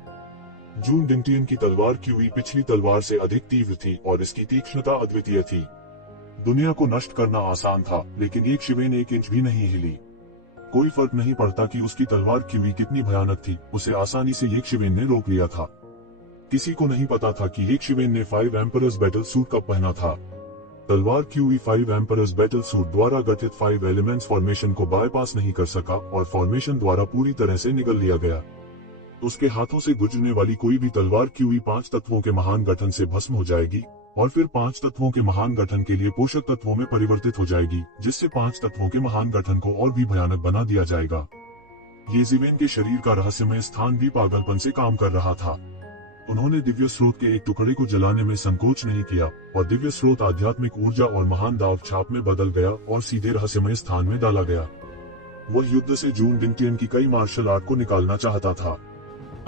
जून डिंगटियन की तलवार क्यूई पिछली तलवार से अधिक तीव्र थी और इसकी तीक्ष्णता अद्वितीय थी। दुनिया को नष्ट करना आसान था, लेकिन यक्षिवेन एक इंच भी नहीं हिली। कोई फर्क नहीं पड़ता कि उसकी तलवार क्यूई कितनी भयानक थी, उसे आसानी से यक्षिवेन ने रोक लिया था। किसी को नहीं पता था कि यक्षिवेन ने 5 एम्परर्स बैटल सूट कब पहना था। तलवार क्यूई 5 एम्परर्स बैटल सूट द्वारा गठित 5 एलिमेंट्स फॉर्मेशन को बाईपास नहीं कर सका और फॉर्मेशन द्वारा पूरी तरह से निगल लिया गया। उसके हाथों से गुजरने वाली कोई भी तलवार क्यूई 5 तत्वों के महान गठन से भस्म हो जाएगी और फिर 5 तत्वों के महान गठन के लिए पोषक तत्वों में परिवर्तित हो जाएगी, जिससे 5 तत्वों के महान गठन को और भी भयानक बना दिया जाएगा। ये ज़िवेन के शरीर का रहस्यमय स्थान भी पागलपन से काम कर रहा था। उन्होंने दिव्य स्रोत के एक टुकड़े को जलाने में संकोच नहीं किया और दिव्य स्रोत आध्यात्मिक ऊर्जा और महान दाव छाप में बदल गया और सीधे रहस्यमय स्थान में डाला गया। वह युद्ध से जून डिंगटियन की कई मार्शल आर्ट को निकालना चाहता था।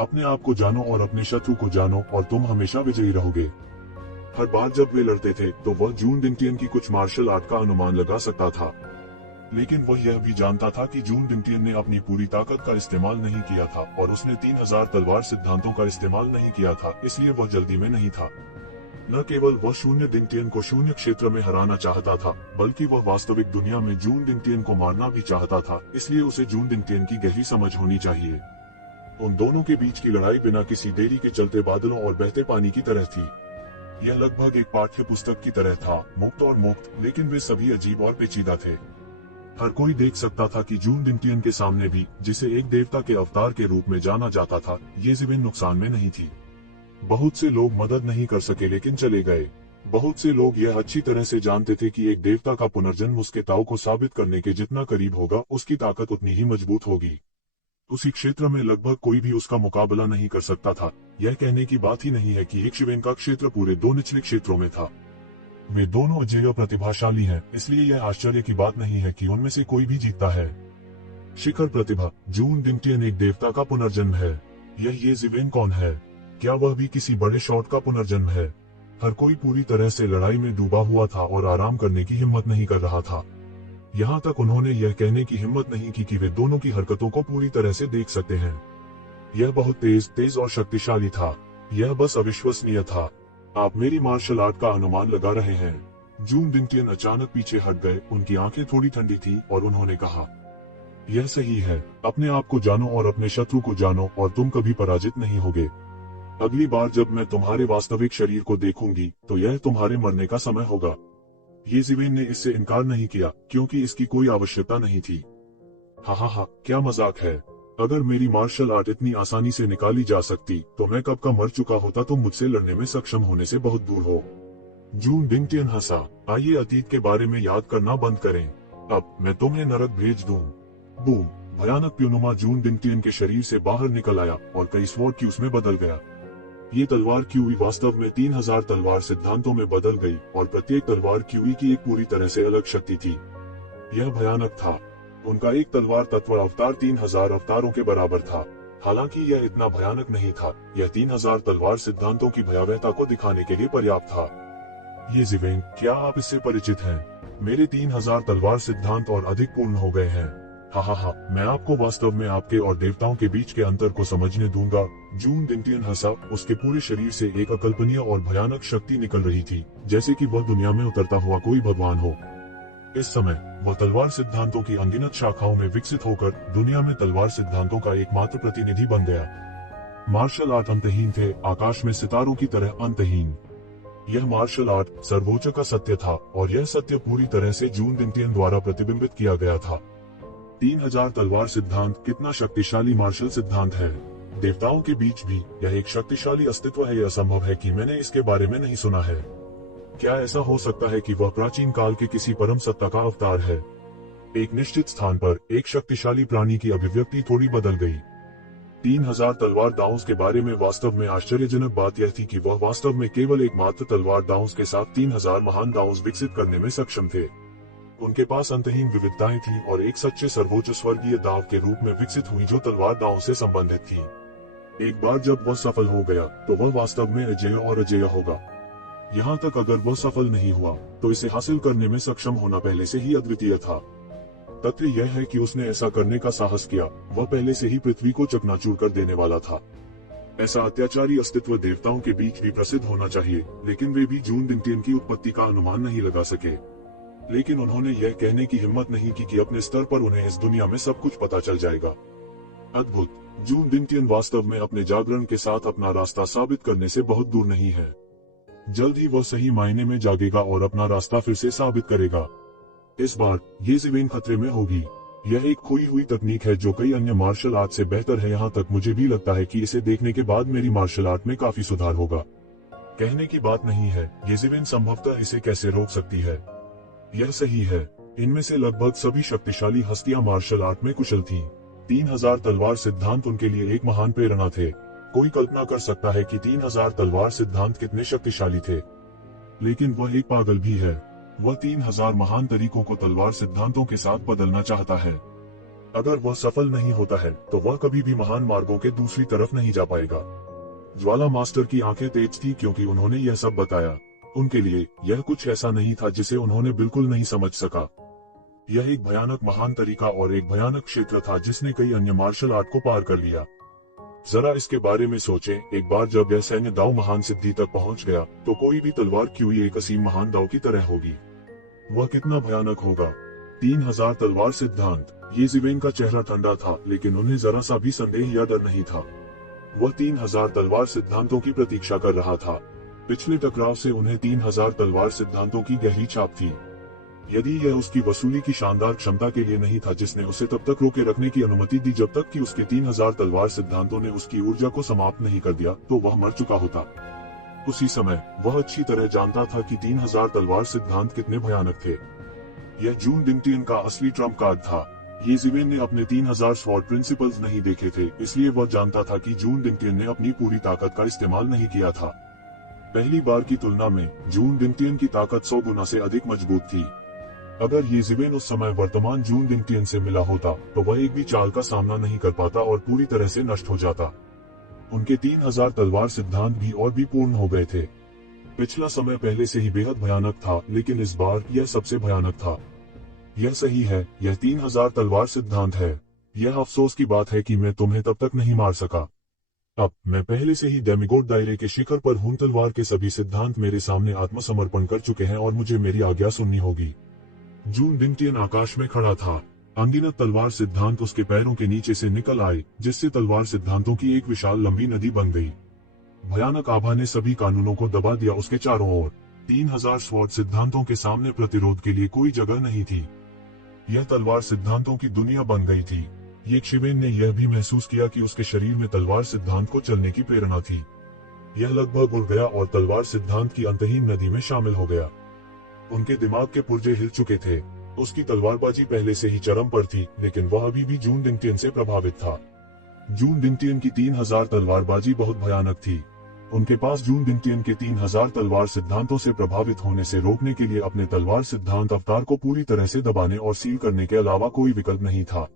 अपने आप को जानो और अपने शत्रु को जानो और तुम हमेशा विजयी रहोगे। हर बार जब वे लड़ते थे तो वह जून डिंगटियन की कुछ मार्शल आर्ट का अनुमान लगा सकता था, लेकिन वह यह भी जानता था कि जून डिंगटियन ने अपनी पूरी ताकत का इस्तेमाल नहीं किया था और उसने 3000 तलवार सिद्धांतों का इस्तेमाल नहीं किया था, इसलिए वह जल्दी में नहीं था। न केवल वह शून्य डिंगटियन को शून्य क्षेत्र में हराना चाहता था, बल्कि वह वास्तविक दुनिया में जून डिंगटियन को मारना भी चाहता था, इसलिए उसे जून डिंगटियन की गहरी समझ होनी चाहिए। उन दोनों के बीच की लड़ाई बिना किसी देरी के चलते बादलों और बहते पानी की तरह थी। यह लगभग एक पाठ्य पुस्तक की तरह था, मुक्त और मुक्त, लेकिन वे सभी अजीब और पेचीदा थे। हर कोई देख सकता था कि जून डिंटियन के सामने भी, जिसे एक देवता के अवतार के रूप में जाना जाता था, ये ज़मीन नुकसान में नहीं थी। बहुत से लोग मदद नहीं कर सके लेकिन चले गए। बहुत से लोग यह अच्छी तरह से जानते थे कि एक देवता का पुनर्जन्म उसके ताऊ को साबित करने के जितना करीब होगा, उसकी ताकत उतनी ही मजबूत होगी। उसी क्षेत्र में लगभग कोई भी उसका मुकाबला नहीं कर सकता था। यह कहने की बात ही नहीं है कि एक शिवेन का क्षेत्र पूरे 2 निचले क्षेत्रों में था। वे दोनों अजेय और प्रतिभाशाली हैं, इसलिए यह आश्चर्य की बात नहीं है कि उनमें से कोई भी जीतता है। शिखर प्रतिभा, जून डिंटियन एक देवता का पुनर्जन्म है। ये ज़िवेन कौन है? क्या वह भी किसी बड़े शॉट का पुनर्जन्म है? हर कोई पूरी तरह से लड़ाई में डूबा हुआ था और आराम करने की हिम्मत नहीं कर रहा था। यहाँ तक उन्होंने यह कहने की हिम्मत नहीं की कि वे दोनों की हरकतों को पूरी तरह से देख सकते हैं। यह बहुत तेज और शक्तिशाली था। यह बस अविश्वसनीय था। आप मेरी मार्शल आर्ट का अनुमान लगा रहे हैं। जून डिंटियन अचानक पीछे हट गए। उनकी आंखें थोड़ी ठंडी थी और उन्होंने कहा, यह सही है। अपने आप को जानो और अपने शत्रु को जानो और तुम कभी पराजित नहीं होगे। अगली बार जब मैं तुम्हारे वास्तविक शरीर को देखूंगी तो यह तुम्हारे मरने का समय होगा। ये ज़िवेन ने इससे इनकार नहीं किया क्योंकि इसकी कोई आवश्यकता नहीं थी। हा, क्या मजाक है। अगर मेरी मार्शल आर्ट इतनी आसानी से निकाली जा सकती तो मैं कब का मर चुका होता। तुम मुझसे लड़ने में सक्षम होने से बहुत दूर हो। जून डिंटियन हंसा। आइए अतीत के बारे में याद करना बंद करें। अब मैं तुम्हें नरक भेज दूं। बूम! भयानक प्यूनुमा जून डिंटियन के शरीर से बाहर निकल आया और कई स्वॉर्ड क्यूज में बदल गया। ये तलवार क्यूई वास्तव में 3000 तलवार सिद्धांतों में बदल गई और प्रत्येक तलवार क्यूई की एक पूरी तरह से अलग शक्ति थी। यह भयानक था। उनका एक तलवार तत्व अवतार 3000 अवतारों के बराबर था। हालांकि यह इतना भयानक नहीं था। यह 3000 तलवार सिद्धांतों की भयावहता को दिखाने के लिए पर्याप्त था। ये ज़िवेन, क्या आप इससे परिचित हैं? मेरे 3000 तलवार सिद्धांत और अधिक पूर्ण हो गए हैं। हा, मैं आपको वास्तव में आपके और देवताओं के बीच के अंतर को समझने दूंगा। जून डिंटियन हंसा। उसके पूरे शरीर से एक अकल्पनीय और भयानक शक्ति निकल रही थी, जैसे कि वह दुनिया में उतरता हुआ कोई भगवान हो। इस समय वह तलवार सिद्धांतों की अनगिनत शाखाओं में विकसित होकर दुनिया में तलवार सिद्धांतों का एकमात्र प्रतिनिधि बन गया। मार्शल आर्ट अंतहीन थे, आकाश में सितारों की तरह अंतहीन। यह मार्शल आर्ट सर्वोच्च का सत्य था और यह सत्य पूरी तरह से जून डिंटियन द्वारा प्रतिबिंबित किया गया था। 3000 तलवार सिद्धांत कितना शक्तिशाली मार्शल सिद्धांत है। देवताओं के बीच भी यह एक शक्तिशाली अस्तित्व है। यह असंभव है कि मैंने इसके बारे में नहीं सुना है। क्या ऐसा हो सकता है कि वह प्राचीन काल के किसी परम सत्ता का अवतार है? एक निश्चित स्थान पर एक शक्तिशाली प्राणी की अभिव्यक्ति थोड़ी बदल गई। 3000 तलवार दाउस के बारे में वास्तव में आश्चर्यजनक बात यह थी कि वह वास्तव में केवल एकमात्र तलवार दाउस के साथ 3000 महान दाउस विकसित करने में सक्षम थे। उनके पास अंतहीन विविधताएं थी और एक सच्चे सर्वोच्च स्वर्गीय दाव के रूप में विकसित हुई जो तलवार दाव से संबंधित थी। एक बार जब वह सफल हो गया तो वह वास्तव में अजेय और अजेय होगा। यहाँ तक अगर वह सफल नहीं हुआ तो इसे हासिल करने में सक्षम होना पहले से ही अद्वितीय था। तथ्य यह है कि उसने ऐसा करने का साहस किया। वह पहले से ही पृथ्वी को चकनाचूर कर देने वाला था। ऐसा अत्याचारी अस्तित्व देवताओं के बीच भी प्रसिद्ध होना चाहिए, लेकिन वे भी जून डिंटियन की उत्पत्ति का अनुमान नहीं लगा सके। लेकिन उन्होंने यह कहने की हिम्मत नहीं की कि अपने स्तर पर उन्हें इस दुनिया में सब कुछ पता चल जाएगा। अद्भुत! जून डिंटियन वास्तव में अपने जागरण के साथ अपना रास्ता साबित करने से बहुत दूर नहीं है। जल्द ही वह सही मायने में जागेगा और अपना रास्ता फिर से साबित करेगा। इस बार ये ज़िवेन खतरे में होगी। यह एक खोई हुई तकनीक है जो कई अन्य मार्शल आर्ट से बेहतर है। यहाँ तक मुझे भी लगता है कि इसे देखने के बाद मेरी मार्शल आर्ट में काफी सुधार होगा। कहने की बात नहीं है, ये ज़िवेन संभवतः इसे कैसे रोक सकती है। यह सही है। इनमें से लगभग सभी शक्तिशाली हस्तियां मार्शल आर्ट में कुशल थीं। 3000 तलवार सिद्धांत उनके लिए एक महान प्रेरणा थे। कोई कल्पना कर सकता है कि 3000 तलवार सिद्धांत कितने शक्तिशाली थे। लेकिन वह एक पागल भी है। वह 3000 महान तरीकों को तलवार सिद्धांतों के साथ बदलना चाहता है। अगर वह सफल नहीं होता है तो वह कभी भी महान मार्गों के दूसरी तरफ नहीं जा पाएगा। ज्वाला मास्टर की आंखें तेज थी क्योंकि उन्होंने यह सब बताया। उनके लिए यह कुछ ऐसा नहीं था जिसे उन्होंने बिल्कुल नहीं समझ सका। यह एक भयानक महान तरीका और एक भयानक क्षेत्र था जिसने कई अन्य मार्शल आर्ट को पार कर लिया। जरा इसके बारे में सोचें, एक बार जब यह सैन्य दाव महान सिद्धि तक पहुंच गया तो कोई भी तलवार क्यूई एक असीम महान दाव की तरह होगी। वह कितना भयानक होगा। 3000 तलवार सिद्धांत। ये ज़िवेन का चेहरा ठंडा था, लेकिन उन्हें जरा सा भी संदेह या डर नहीं था। वह 3000 तलवार सिद्धांतों की प्रतीक्षा कर रहा था। पिछले टकराव से उन्हें 3000 तलवार सिद्धांतों की गहरी छाप थी। यदि यह उसकी वसूली की शानदार क्षमता के लिए नहीं था जिसने उसे तब तक रोके रखने की अनुमति दी जब तक कि उसके 3000 तलवार सिद्धांतों ने उसकी ऊर्जा को समाप्त नहीं कर दिया, तो वह मर चुका होता। उसी समय वह अच्छी तरह जानता था कि 3000 तलवार सिद्धांत कितने भयानक थे। यह जून डिंगटियन का असली ट्रम्प कार्ड था। येज़िवेन ने अपने 3000 स्वॉर्ड प्रिंसिपल्स नहीं देखे थे, इसलिए वह जानता था कि जून डिंगटियन ने अपनी पूरी ताकत का इस्तेमाल नहीं किया था। पहली बार की तुलना में जून डिंगटियन की ताकत 100 गुना से अधिक मजबूत थी। अगर येज़िवेन उस समय वर्तमान जून डिंगटियन से मिला होता तो वह एक भी चाल का सामना नहीं कर पाता और पूरी तरह से नष्ट हो जाता। उनके 3000 तलवार सिद्धांत भी और भी पूर्ण हो गए थे। पिछला समय पहले से ही बेहद भयानक था, लेकिन इस बार यह सबसे भयानक था। यह सही है, यह 3000 तलवार सिद्धांत है। यह अफसोस की बात है कि मैं तुम्हें तब तक नहीं मार सका। अब मैं पहले से ही डेमिगोड दायरे के शिखर पर हूँ। तलवार के सभी सिद्धांत मेरे सामने आत्मसमर्पण कर चुके हैं और मुझे मेरी आज्ञा सुननी होगी। जून डिंगटियन आकाश में खड़ा था। अनगिनत तलवार सिद्धांत उसके पैरों के नीचे से निकल आए, जिससे तलवार सिद्धांतों की एक विशाल लंबी नदी बन गई। भयानक आभा ने सभी कानूनों को दबा दिया उसके चारों ओर। 3000 स्वॉर्ड सिद्धांतों के सामने प्रतिरोध के लिए कोई जगह नहीं थी। यह तलवार सिद्धांतों की दुनिया बन गई थी। येज़िवेन ने यह भी महसूस किया कि उसके शरीर में तलवार सिद्धांत को चलने की प्रेरणा थी। यह लगभग उड़ गया और तलवार सिद्धांत की अंतहीन नदी में शामिल हो गया। उनके दिमाग के पुर्जे हिल चुके थे। उसकी तलवारबाजी पहले से ही चरम पर थी, लेकिन वह अभी भी जून डिंगटियन से प्रभावित था। जून डिंगटियन की 3000 तलवारबाजी बहुत भयानक थी। उनके पास जून डिंगटियन के 3000 तलवार सिद्धांतों से प्रभावित होने से रोकने के लिए अपने तलवार सिद्धांत अवतार को पूरी तरह से दबाने और सील करने के अलावा कोई विकल्प नहीं था।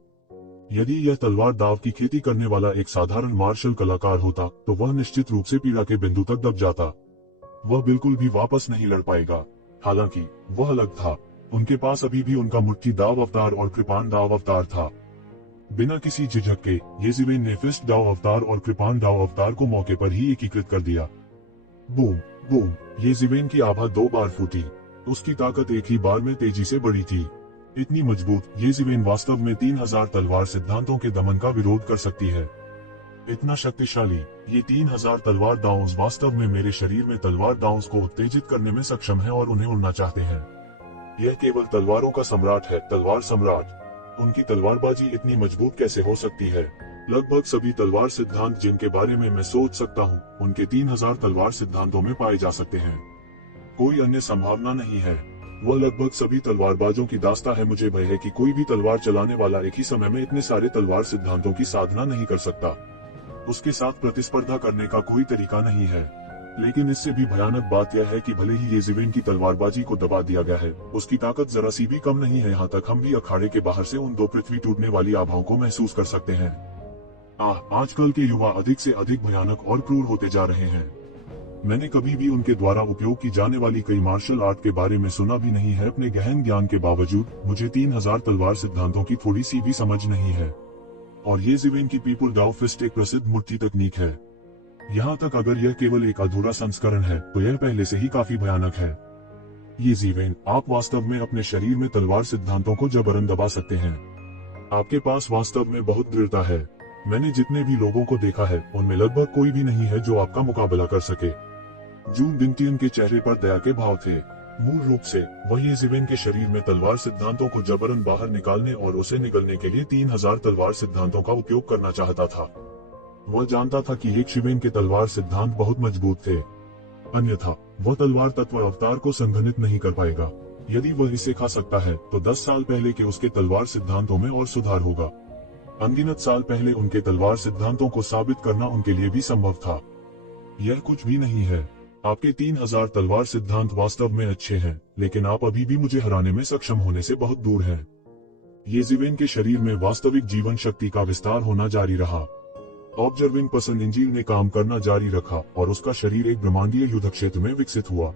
यदि यह तलवार दाव की खेती करने वाला एक साधारण मार्शल कलाकार होता तो वह निश्चित रूप से पीड़ा के बिंदु तक दब जाता। वह बिल्कुल भी वापस नहीं लड़ पाएगा। हालांकि वह अलग था। उनके पास अभी भी उनका मुट्ठी दाव अवतार और कृपाण दाव अवतार था। बिना किसी झिझक के येज़िवेन ने फिस्ट दाव अवतार और कृपाण दाव अवतार को मौके पर ही एकीकृत कर दिया। बूम बूम, येज़िवेन की आभा 2 बार फूटी। उसकी ताकत एक ही बार में तेजी से बढ़ी थी। इतनी मजबूत, येज़िवेन वास्तव में 3000 तलवार सिद्धांतों के दमन का विरोध कर सकती है। इतना शक्तिशाली, ये 3000 तलवार दाउंस वास्तव में मेरे शरीर में तलवार दाउंस को उत्तेजित करने में सक्षम है और उन्हें उड़ना चाहते हैं। यह केवल तलवारों का सम्राट है, तलवार सम्राट। उनकी तलवारबाजी इतनी मजबूत कैसे हो सकती है? लगभग सभी तलवार सिद्धांत जिनके बारे में मैं सोच सकता हूँ, उनके 3000 तलवार सिद्धांतों में पाए जा सकते हैं। कोई अन्य संभावना नहीं है। वह लगभग सभी तलवारबाजों की दास्ता है। मुझे भय है कि कोई भी तलवार चलाने वाला एक ही समय में इतने सारे तलवार सिद्धांतों की साधना नहीं कर सकता। उसके साथ प्रतिस्पर्धा करने का कोई तरीका नहीं है। लेकिन इससे भी भयानक बात यह है कि भले ही येज़िवेन की तलवारबाजी को दबा दिया गया है, उसकी ताकत जरा सी भी कम नहीं है। यहाँ तक हम भी अखाड़े के बाहर से उन 2 पृथ्वी टूटने वाली आभाओं को महसूस कर सकते हैं। आजकल के युवा अधिक से अधिक भयानक और क्रूर होते जा रहे हैं। मैंने कभी भी उनके द्वारा उपयोग की जाने वाली कई मार्शल आर्ट के बारे में सुना भी नहीं है। अपने गहन ज्ञान के बावजूद मुझे 3000 तलवार सिद्धांतों की थोड़ी सी भी समझ नहीं है। और येज़िवेन की पीपल डाउ फिस्ट एक प्रसिद्ध मुट्ठी तकनीक है। यहाँ तक अगर यह केवल एक अधूरा संस्करण है तो यह पहले से ही काफी भयानक है। येज़िवेन, आप वास्तव में अपने शरीर में तलवार सिद्धांतों को जबरन दबा सकते हैं। आपके पास वास्तव में बहुत दृढ़ता है। मैंने जितने भी लोगों को देखा है उनमें लगभग कोई भी नहीं है जो आपका मुकाबला कर सके। जून डिंगटियन के चेहरे पर दया के भाव थे। मूल रूप से वह येज़िवेन के शरीर में तलवार सिद्धांतों को जबरन बाहर निकालने और उसे निगलने के लिए 3000 तलवार सिद्धांतों का उपयोग करना चाहता था। वह जानता था कि येज़िवेन के तलवार सिद्धांत बहुत मजबूत थे, अन्यथा वह तलवार तत्व अवतार को संघनित नहीं कर पाएगा। यदि वह इसे खा सकता है तो 10 साल पहले के उसके तलवार सिद्धांतों में और सुधार होगा। अनगिनत साल पहले उनके तलवार सिद्धांतों को साबित करना उनके लिए भी संभव था। यह कुछ भी नहीं है। आपके 3000 तलवार सिद्धांत वास्तव में अच्छे हैं, लेकिन आप अभी भी मुझे हराने में सक्षम होने से बहुत दूर हैं। येज़िवेन के शरीर में वास्तविक जीवन शक्ति का विस्तार होना जारी रहा। ऑब्जर्विंग पर्सन इंजील ने काम करना जारी रखा और उसका शरीर एक ब्रह्मांडीय युद्ध क्षेत्र में विकसित हुआ।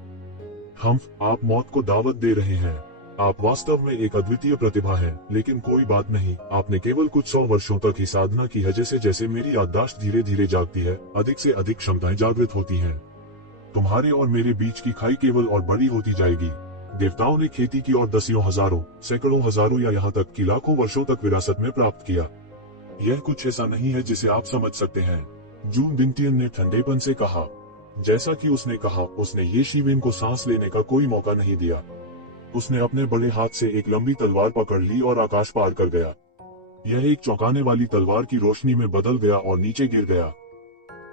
आप मौत को दावत दे रहे हैं। आप वास्तव में एक अद्वितीय प्रतिभा है, लेकिन कोई बात नहीं, आपने केवल कुछ 100 वर्षों तक ही साधना की है। जैसे जैसे मेरी याददाश्त धीरे धीरे जागती है, अधिक से अधिक क्षमताएं जागृत होती हैं। तुम्हारे और मेरे बीच की खाई केवल और बड़ी होती जाएगी। देवताओं ने खेती की और दसियों हजारों, सैकड़ों हजारों या यहाँ तक कि लाखों वर्षों तक विरासत में प्राप्त किया। यह कुछ ऐसा नहीं है जिसे आप समझ सकते हैं, जून डिंगटियन ने ठंडेपन से कहा। जैसा कि उसने कहा, उसने येज़िवेन को सांस लेने का कोई मौका नहीं दिया। उसने अपने बड़े हाथ से एक लंबी तलवार पकड़ ली और आकाश पार कर गया। यह एक चौंकाने वाली तलवार की रोशनी में बदल गया और नीचे गिर गया।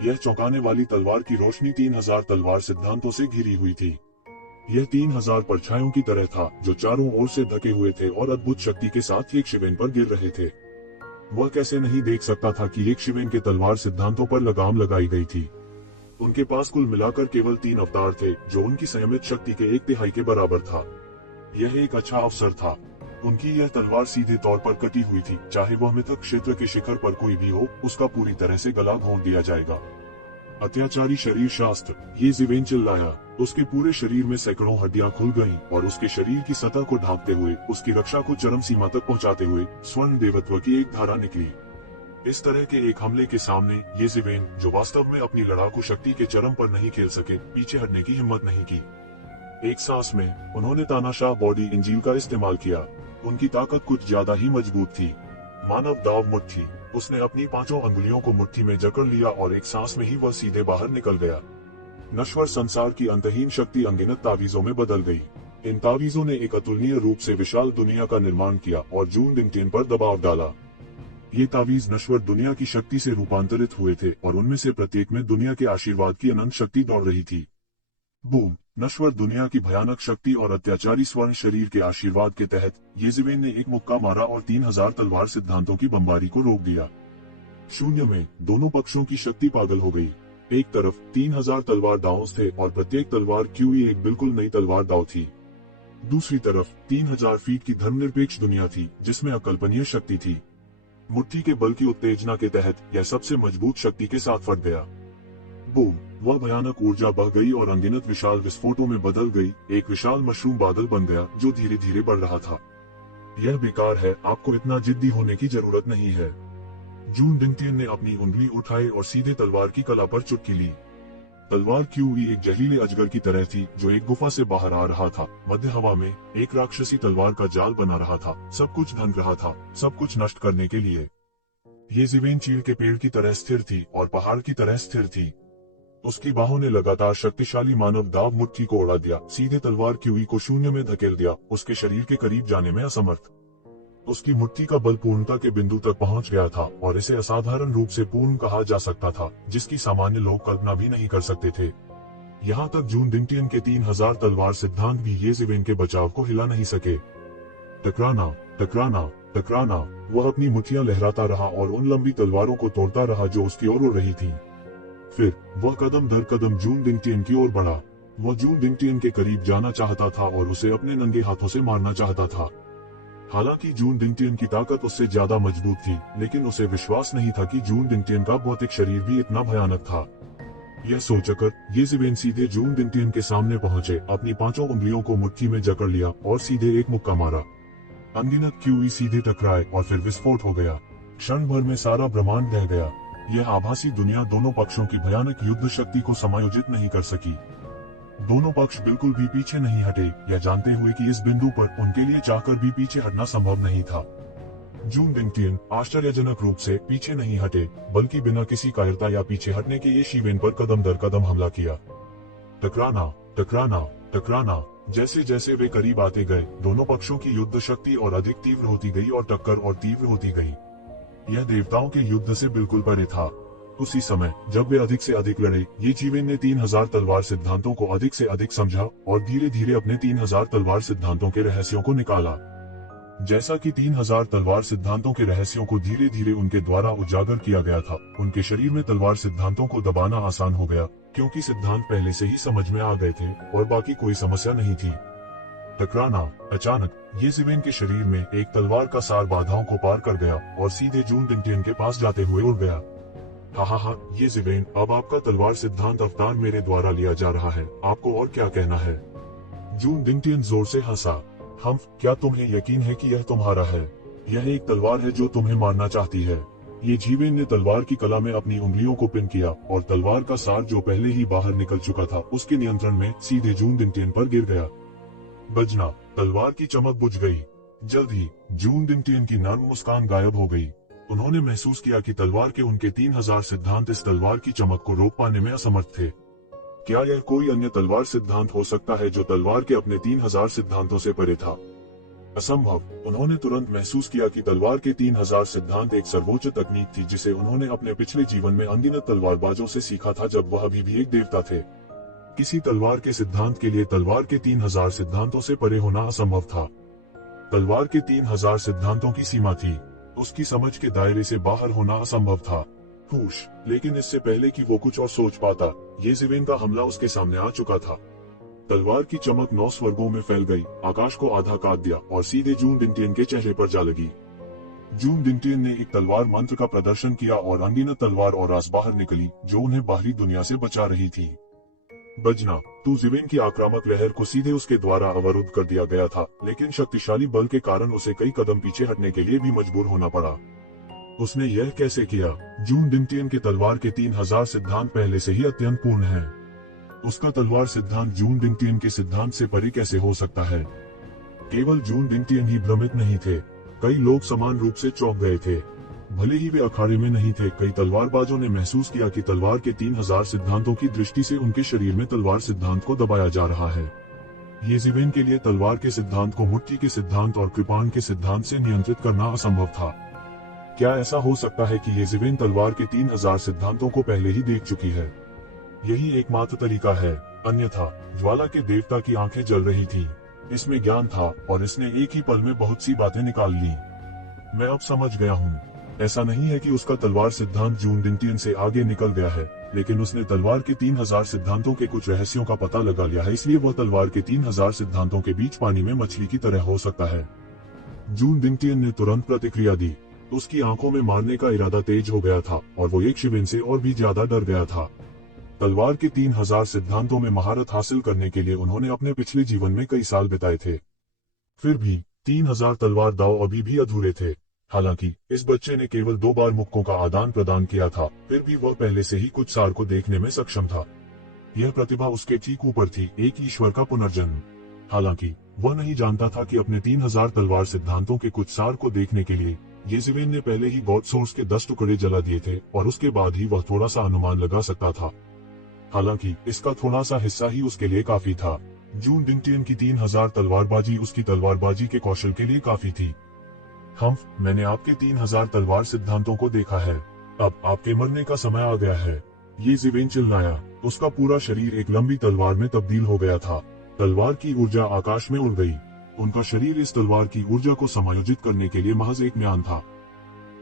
यह चौंकाने वाली तलवार की रोशनी 3000 तलवार सिद्धांतों से घिरी हुई थी। यह 3000 परछाइयों की तरह था जो चारों ओर से ढके हुए थे और अद्भुत शक्ति के साथ एक शिवेन पर गिर रहे थे। वह कैसे नहीं देख सकता था कि एक शिवेन के तलवार सिद्धांतों पर लगाम लगाई गई थी। उनके पास कुल मिलाकर केवल 3 अवतार थे, जो उनकी संयमित शक्ति के 1/3 के बराबर था। यह एक अच्छा अवसर था। उनकी यह तलवार सीधे तौर पर कटी हुई थी। चाहे वह मिथक क्षेत्र के शिखर पर कोई भी हो, उसका पूरी तरह से गला घोंट दिया जाएगा। अत्याचारी शरीर शास्त्र, ये ज़िवेन चिल्लाया। उसके पूरे शरीर में सैकड़ों हड्डियां खुल गईं और उसके शरीर की सतह को ढांकते हुए, उसकी रक्षा को चरम सीमा तक पहुंचाते हुए स्वर्ण देवत्व की एक धारा निकली। इस तरह के एक हमले के सामने ये ज़िवेन, जो वास्तव में अपनी लड़ाकू शक्ति के चरम पर नहीं खेल सके, पीछे हटने की हिम्मत नहीं की। एक सांस में उन्होंने तानाशाह बॉडी इंजील का इस्तेमाल किया। उनकी ताकत कुछ ज्यादा ही मजबूत थी। मानव दाव मुट्ठी। उसने अपनी 5 अंगुलियों को मुट्ठी में जकड़ लिया और एक सांस में ही वह सीधे बाहर निकल गया। नश्वर संसार की अंतहीन शक्ति अनगिनत तावीजों में बदल गई। इन तावीजों ने एक अतुलनीय रूप से विशाल दुनिया का निर्माण किया और जून डिंगटियन पर दबाव डाला। ये तावीज नश्वर दुनिया की शक्ति से रूपांतरित हुए थे और उनमें से प्रत्येक में दुनिया के आशीर्वाद की अनंत शक्ति दौड़ रही थी। बूम! नश्वर दुनिया की भयानक शक्ति और अत्याचारी स्वर्ण शरीर के आशीर्वाद के तहत ये ज़िवेन ने एक मुक्का मारा और 3000 तलवार सिद्धांतों की बमबारी को रोक दिया। शून्य में दोनों पक्षों की शक्ति पागल हो गई। एक तरफ 3000 तलवार दांव थे और प्रत्येक तलवार क्यूई एक बिल्कुल नई तलवार दांव थी। दूसरी तरफ 3000 फीट की धर्मनिरपेक्ष दुनिया थी, जिसमें अकल्पनीय शक्ति थी। मुट्ठी के बल की उत्तेजना के तहत यह सबसे मजबूत शक्ति के साथ फट गया। बूम! वह भयानक ऊर्जा बह गई और अनगिनत विशाल विस्फोटों में बदल गई। एक विशाल मशरूम बादल बन गया जो धीरे धीरे बढ़ रहा था। यह बेकार है, आपको इतना जिद्दी होने की जरूरत नहीं है। जून डिंगटियन ने अपनी उंगली उठाई और सीधे तलवार की कला पर चुटकी ली। तलवार क्यूई एक जहरीले अजगर की तरह थी जो एक गुफा से बाहर आ रहा था। मध्य हवा में एक राक्षसी तलवार का जाल बना रहा था। सब कुछ ढंक रहा था, सब कुछ नष्ट करने के लिए। ये ज़िवेन चीड़ के पेड़ की तरह स्थिर थी और पहाड़ की तरह स्थिर थी। उसकी बाहों ने लगातार शक्तिशाली मानव दाव मुट्ठी को उड़ा दिया, सीधे तलवार क्यूई को शून्य में धकेल दिया, उसके शरीर के करीब जाने में असमर्थ। उसकी मुट्ठी का बल पूर्णता के बिंदु तक पहुंच गया था और इसे असाधारण रूप से पूर्ण कहा जा सकता था, जिसकी सामान्य लोग कल्पना भी नहीं कर सकते थे। यहाँ तक जून डिंगटियन के 3000 तलवार सिद्धांत भी ये ज़िवेन के बचाव को हिला नहीं सके। टकराना, टकराना, टकराना। वह अपनी मुट्ठियां लहराता रहा और उन लंबी तलवारों को तोड़ता रहा जो उसकी ओर उड़ रही थी। फिर वह कदम दर कदम जून डिंगटियन की ओर बढ़ा। वह जून डिंगटियन के करीब जाना चाहता था और उसे अपने नंगे हाथों से मारना चाहता था। हालांकि जून डिंगटियन की ताकत उससे ज्यादा मजबूत थी, लेकिन उसे विश्वास नहीं था कि जून डिंगटियन का भौतिक शरीर भी इतना भयानक था। यह सोचकर ये ज़िवेन सीधे जून डिंगटियन के सामने पहुंचे, अपनी 5 उंगलियों को मुट्ठी में जकड़ लिया और सीधे एक मुक्का मारा। अनगिनत क्यूई सीधे टकराए और फिर विस्फोट हो गया। क्षण भर में सारा ब्रह्मांड ढह गया। यह आभासी दुनिया दोनों पक्षों की भयानक युद्ध शक्ति को समायोजित नहीं कर सकी। दोनों पक्ष बिल्कुल भी पीछे नहीं हटे, यह जानते हुए कि इस बिंदु पर उनके लिए चाहकर भी पीछे हटना संभव नहीं था। जून डिंगटियन आश्चर्यजनक रूप से पीछे नहीं हटे, बल्कि बिना किसी कायरता या पीछे हटने के ये ज़िवेन पर कदम दर कदम हमला किया। टकराना, टकराना, टकराना। जैसे जैसे वे करीब आते गए, दोनों पक्षों की युद्ध शक्ति और अधिक तीव्र होती गई और टक्कर और तीव्र होती गई। यह देवताओं के युद्ध से बिल्कुल परे था। उसी समय जब वे अधिक से अधिक लड़े, ये ज़िवेन ने 3000 तलवार सिद्धांतों को अधिक से अधिक समझा और धीरे धीरे अपने 3000 तलवार सिद्धांतों के रहस्यों को निकाला। जैसा कि 3000 तलवार सिद्धांतों के रहस्यों को धीरे धीरे उनके द्वारा उजागर किया गया था, उनके शरीर में तलवार सिद्धांतों को दबाना आसान हो गया, क्योंकि सिद्धांत पहले से ही समझ में आ गए थे और बाकी कोई समस्या नहीं थी। टकराना। अचानक ये ज़िवेन के शरीर में एक तलवार का सार बाधाओं को पार कर गया और सीधे जून डिंगटियन के पास जाते हुए उड़ गया। हा, ये ज़िवेन, अब आपका तलवार सिद्धांत अवतार मेरे द्वारा लिया जा रहा है, आपको और क्या कहना है? जून डिंगटियन जोर से हंसा। क्या तुम्हें यकीन है कि यह तुम्हारा है? यह एक तलवार है जो तुम्हें मारना चाहती है। ये ज़िवेन ने तलवार की कला में अपनी उंगलियों को पिन किया और तलवार का सार जो पहले ही बाहर निकल चुका था, उसके नियंत्रण में सीधे जून डिंगटियन पर गिर गया। बजना। तलवार की चमक बुझ गई। जल्द ही जून डिंगटियन की नर्म मुस्कान गायब हो गई। उन्होंने महसूस किया कि तलवार के उनके 3000 सिद्धांत इस तलवार की चमक को रोक पाने में असमर्थ थे। क्या यह कोई अन्य तलवार सिद्धांत हो सकता है जो तलवार के अपने 3000 सिद्धांतों से परे था? असंभव। उन्होंने तुरंत महसूस किया कि तलवार के 3000 सिद्धांत एक सर्वोच्च तकनीक थी जिसे उन्होंने अपने पिछले जीवन में अनगिनत तलवारबाजों से सीखा था जब वह अभी भी एक देवता थे। किसी तलवार के सिद्धांत के लिए तलवार के 3000 सिद्धांतों से परे होना असंभव था। तलवार के 3000 सिद्धांतों की सीमा थी, उसकी समझ के दायरे से बाहर होना असंभव था। हुश, लेकिन इससे पहले कि वो कुछ और सोच पाता, येज़ेवेन का हमला उसके सामने आ चुका था। तलवार की चमक 9 स्वर्गों में फैल गई, आकाश को आधा काट दिया और सीधे जून डिंटियन के चेहरे पर जा लगी। जून डिंटियन ने एक तलवार मंत्र का प्रदर्शन किया और अनगिनत तलवार और रास बाहर निकली जो उन्हें बाहरी दुनिया से बचा रही थी। बजना, तू ज़ेवेन की आक्रामक लहर को सीधे उसके द्वारा अवरुद्ध कर दिया गया था, लेकिन शक्तिशाली बल के कारण उसे कई कदम पीछे हटने के लिए भी मजबूर होना पड़ा। उसने यह कैसे किया? जून डिंटियन के तलवार के 3000 सिद्धांत पहले से ही अत्यंत पूर्ण हैं। उसका तलवार सिद्धांत जून डिंटियन के सिद्धांत से परे कैसे हो सकता है? केवल जून डिंटियन ही भ्रमित नहीं थे, कई लोग समान रूप से चौंक गए थे। भले ही वे अखाड़े में नहीं थे, कई तलवारबाजों ने महसूस किया कि तलवार के 3000 सिद्धांतों की दृष्टि से उनके शरीर में तलवार सिद्धांत को दबाया जा रहा है। येज़ेवेन के लिए तलवार के सिद्धांत को मुट्ठी के सिद्धांत और कृपाण के सिद्धांत से नियंत्रित करना असंभव था। क्या ऐसा हो सकता है कि येज़ेवेन तलवार के 3000 सिद्धांतों को पहले ही देख चुकी है? यही एकमात्र तरीका है, अन्यथा ज्वाला के देवता की आंखें जल रही थी। इसमें ज्ञान था और इसने एक ही पल में बहुत सी बातें निकाल ली। मैं अब समझ गया हूँ। ऐसा नहीं है कि उसका तलवार सिद्धांत जून डिंटियन से आगे निकल गया है, लेकिन उसने तलवार के 3000 सिद्धांतों के कुछ रहस्यों का पता लगा लिया है, इसलिए वह तलवार के 3000 सिद्धांतों के बीच पानी में मछली की तरह हो सकता है। जून डिंटियन ने तुरंत प्रतिक्रिया दी। उसकी आंखों में मारने का इरादा तेज हो गया था और वो येज़ेवेन से और भी ज्यादा डर गया था। तलवार के 3000 सिद्धांतों में महारत हासिल करने के लिए उन्होंने अपने पिछले जीवन में कई साल बिताए थे। फिर भी 3000 तलवार दाव अभी भी अधूरे थे। हालांकि इस बच्चे ने केवल 2 बार मुक्कों का आदान प्रदान किया था, फिर भी वह पहले से ही कुछ सार को देखने में सक्षम था। यह प्रतिभा उसके ठीक ऊपर थी, एक ईश्वर का पुनर्जन्म। हालांकि वह नहीं जानता था कि अपने 3000 तलवार सिद्धांतों के कुछ सार को देखने के लिए येज़ेवेन ने पहले ही गॉड सोर्स के 10 टुकड़े जला दिए थे और उसके बाद ही वह थोड़ा सा अनुमान लगा सकता था। हालांकि इसका थोड़ा सा हिस्सा ही उसके लिए काफी था। जून डिंटियन की 3000 तलवारबाजी उसकी तलवारबाजी के कौशल के लिए काफी थी। मैंने आपके 3000 तलवार सिद्धांतों को देखा है, अब आपके मरने का समय आ गया है। येज़ेवेन चिल्लाया। उसका पूरा शरीर एक लंबी तलवार में तब्दील हो गया था। तलवार की ऊर्जा आकाश में उड़ गई। उनका शरीर इस तलवार की ऊर्जा को समायोजित करने के लिए महज एक म्यान था।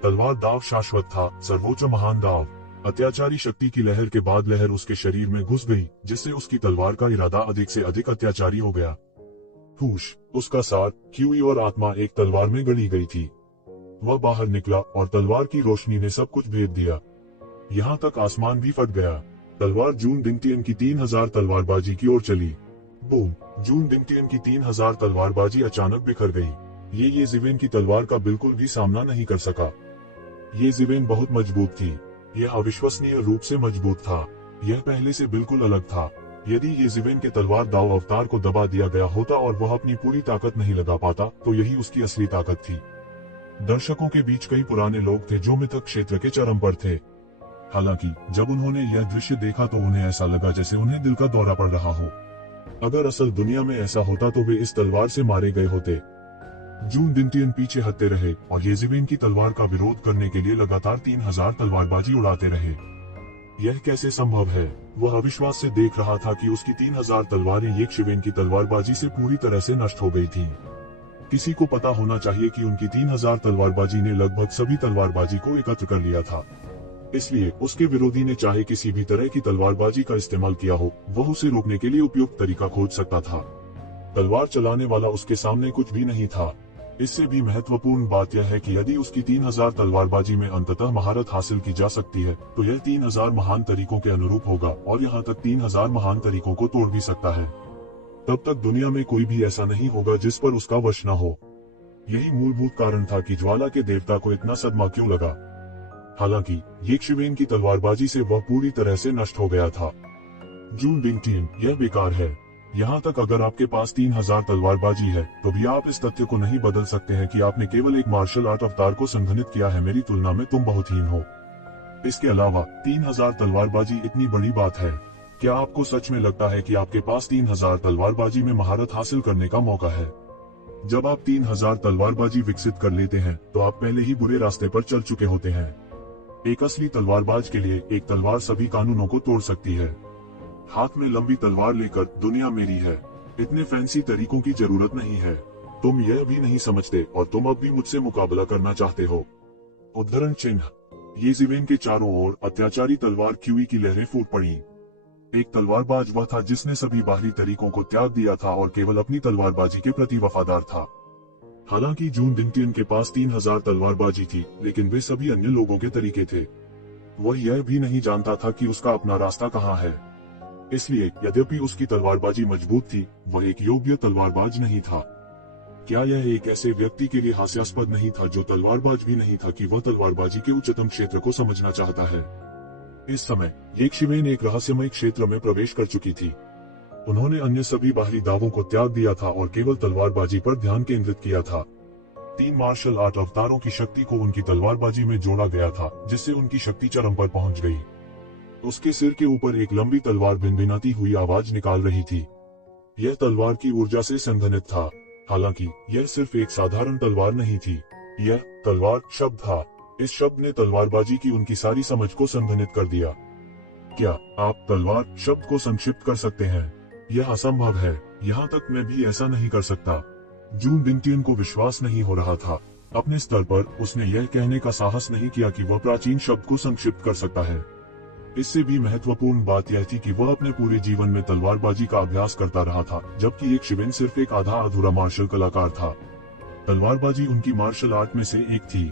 तलवार दाव शाश्वत था, सर्वोच्च महान दाव। अत्याचारी शक्ति की लहर के बाद लहर उसके शरीर में घुस गई, जिससे उसकी तलवार का इरादा अधिक से अधिक अत्याचारी हो गया। हुश, उसका सार, क्यूई और आत्मा एक तलवार में गढ़ी गई थी। वह बाहर निकला और तलवार की रोशनी ने सब कुछ भेद दिया। यहाँ तक आसमान भी फट गया। तलवार जून डिंटियन की 3000 तलवारबाजी की ओर चली। बूम! जून डिंटियन की 3000 तलवारबाजी अचानक बिखर गई। ये येज़ेवेन की तलवार का बिल्कुल भी सामना नहीं कर सका। येज़ेवेन बहुत मजबूत थी। यह अविश्वसनीय रूप से मजबूत था। यह पहले से बिल्कुल अलग था। यदि येज़ेवेन के तलवार दाव अवतार को दबा दिया गया होता और वह अपनी पूरी ताकत नहीं लगा पाता, तो यही उसकी असली ताकत थी। दर्शकों के बीच कई पुराने लोग थे जो मिथक क्षेत्र के चरम पर थे। हालांकि जब उन्होंने यह दृश्य देखा तो उन्हें ऐसा लगा जैसे उन्हें दिल का दौरा पड़ रहा हो। अगर असल दुनिया में ऐसा होता तो वे इस तलवार से मारे गए होते। जून डिंटियन पीछे हटते रहे और येज़ेवेन की तलवार का विरोध करने के लिए लगातार 3000 तलवारबाजी उड़ाते रहे। यह कैसे संभव है? वह अविश्वास से देख रहा था कि उसकी 3000 तलवारें येज़ेवेन की तलवारबाजी से पूरी तरह से नष्ट हो गई थीं। किसी को पता होना चाहिए कि उनकी 3000 तलवारबाजी ने लगभग सभी तलवारबाजी को एकत्र कर लिया था। इसलिए उसके विरोधी ने चाहे किसी भी तरह की तलवारबाजी का इस्तेमाल किया हो, वह उसे रोकने के लिए उपयुक्त तरीका खोज सकता था। तलवार चलाने वाला उसके सामने कुछ भी नहीं था। इससे भी महत्वपूर्ण बात यह है कि यदि उसकी 3000 तलवारबाजी में अंततः महारत हासिल की जा सकती है, तो यह 3000 महान तरीकों के अनुरूप होगा और यहाँ तक 3000 महान तरीकों को तोड़ भी सकता है। तब तक दुनिया में कोई भी ऐसा नहीं होगा जिस पर उसका वश न हो। यही मूलभूत कारण था कि ज्वाला के देवता को इतना सदमा क्यों लगा। हालांकि येज़ेवेन की तलवारबाजी से वह पूरी तरह से नष्ट हो गया था। जून डिंटियन, यह बेकार है। यहाँ तक अगर आपके पास 3000 तलवारबाजी है, तो भी आप इस तथ्य को नहीं बदल सकते हैं कि आपने केवल एक मार्शल आर्ट अवतार को संघनित किया है। मेरी तुलना में तुम बहुत हीन हो। इसके अलावा 3000 तलवारबाजी इतनी बड़ी बात है। क्या आपको सच में लगता है कि आपके पास 3000 तलवारबाजी में महारत हासिल करने का मौका है? जब आप 3000 तलवारबाजी विकसित कर लेते हैं तो आप पहले ही बुरे रास्ते पर चल चुके होते हैं। एक असली तलवारबाज के लिए एक तलवार सभी कानूनों को तोड़ सकती है। हाथ में लंबी तलवार लेकर दुनिया मेरी है, इतने फैंसी तरीकों की जरूरत नहीं है। तुम यह भी नहीं समझते और तुम अब भी मुझसे मुकाबला करना चाहते हो। उद्धरण चिन्ह। येज़िवेन के चारों ओर अत्याचारी तलवार क्यूई की लहरें फूट पड़ी। एक तलवारबाज वह था जिसने सभी बाहरी तरीकों को त्याग दिया था और केवल अपनी तलवारबाजी के प्रति वफादार था। हालांकि जून डिंगटियन के पास 3000 तलवारबाजी थी, लेकिन वे सभी अन्य लोगों के तरीके थे। वह यह भी नहीं जानता था कि उसका अपना रास्ता कहाँ है। इसलिए यद्यपि उसकी तलवारबाजी मजबूत थी, वह एक योग्य तलवारबाज नहीं था। क्या यह एक ऐसे व्यक्ति के लिए हास्यास्पद नहीं था जो तलवारबाज भी नहीं था कि वह तलवारबाजी के उच्चतम क्षेत्र को समझना चाहता है? इस समय येशिवेन एक रहस्यमय क्षेत्र में प्रवेश कर चुकी थी। उन्होंने अन्य सभी बाहरी दावों को त्याग दिया था और केवल तलवारबाजी पर ध्यान केंद्रित किया था। 3 मार्शल आर्ट अवतारों की शक्ति को उनकी तलवारबाजी में जोड़ा गया था, जिससे उनकी शक्ति चरम पर पहुंच गई। उसके सिर के ऊपर एक लंबी तलवार भिनभिनाती हुई आवाज निकाल रही थी। यह तलवार की ऊर्जा से संघनित था। हालांकि यह सिर्फ एक साधारण तलवार नहीं थी, यह तलवार शब्द था। इस शब्द ने तलवारबाजी की उनकी सारी समझ को संघनित कर दिया। क्या आप तलवार शब्द को संक्षिप्त कर सकते हैं? यह असंभव है। यहाँ तक मैं भी ऐसा नहीं कर सकता। जून डिंगटियन को विश्वास नहीं हो रहा था। अपने स्तर पर उसने यह कहने का साहस नहीं किया कि वह प्राचीन शब्द को संक्षिप्त कर सकता है। इससे भी महत्वपूर्ण बात यह थी कि वह अपने पूरे जीवन में तलवारबाजी का अभ्यास करता रहा था, जबकि येशिवेन सिर्फ एक आधा अधूरा मार्शल कलाकार था। तलवारबाजी उनकी मार्शल आर्ट में से एक थी।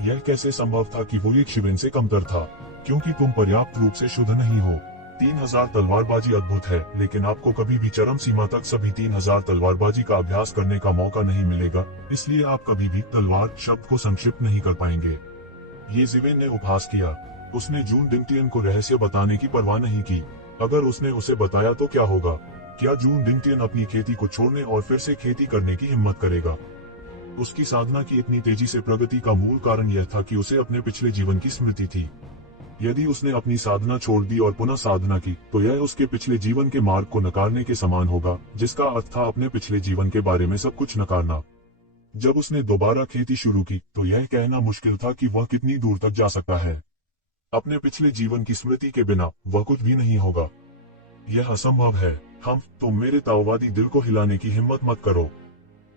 यह कैसे संभव था कि वो येशिवेन से कमतर था? क्योंकि तुम पर्याप्त रूप से शुद्ध नहीं हो। 3000 तलवारबाजी अद्भुत है, लेकिन आपको कभी भी चरम सीमा तक सभी 3000 तलवारबाजी का अभ्यास करने का मौका नहीं मिलेगा। इसलिए आप कभी भी तलवार शब्द को संक्षिप्त नहीं कर पाएंगे। येशिवेन ने उपहास किया। उसने जून डिंगटियन को रहस्य बताने की परवाह नहीं की। अगर उसने उसे बताया तो क्या होगा? क्या जून डिंगटियन अपनी खेती को छोड़ने और फिर से खेती करने की हिम्मत करेगा? उसकी साधना की इतनी तेजी से प्रगति का मूल कारण यह था कि उसे अपने पिछले जीवन की स्मृति थी। यदि उसने अपनी साधना छोड़ दी और पुनः साधना की, तो यह उसके पिछले जीवन के मार्ग को नकारने के समान होगा, जिसका अर्थ था अपने पिछले जीवन के बारे में सब कुछ नकारना। जब उसने दोबारा खेती शुरू की, तो यह कहना मुश्किल था कि वह कितनी दूर तक जा सकता है। अपने पिछले जीवन की स्मृति के बिना वह कुछ भी नहीं होगा। यह असंभव है। तुम मेरे ताओवादी दिल को हिलाने की हिम्मत मत करो।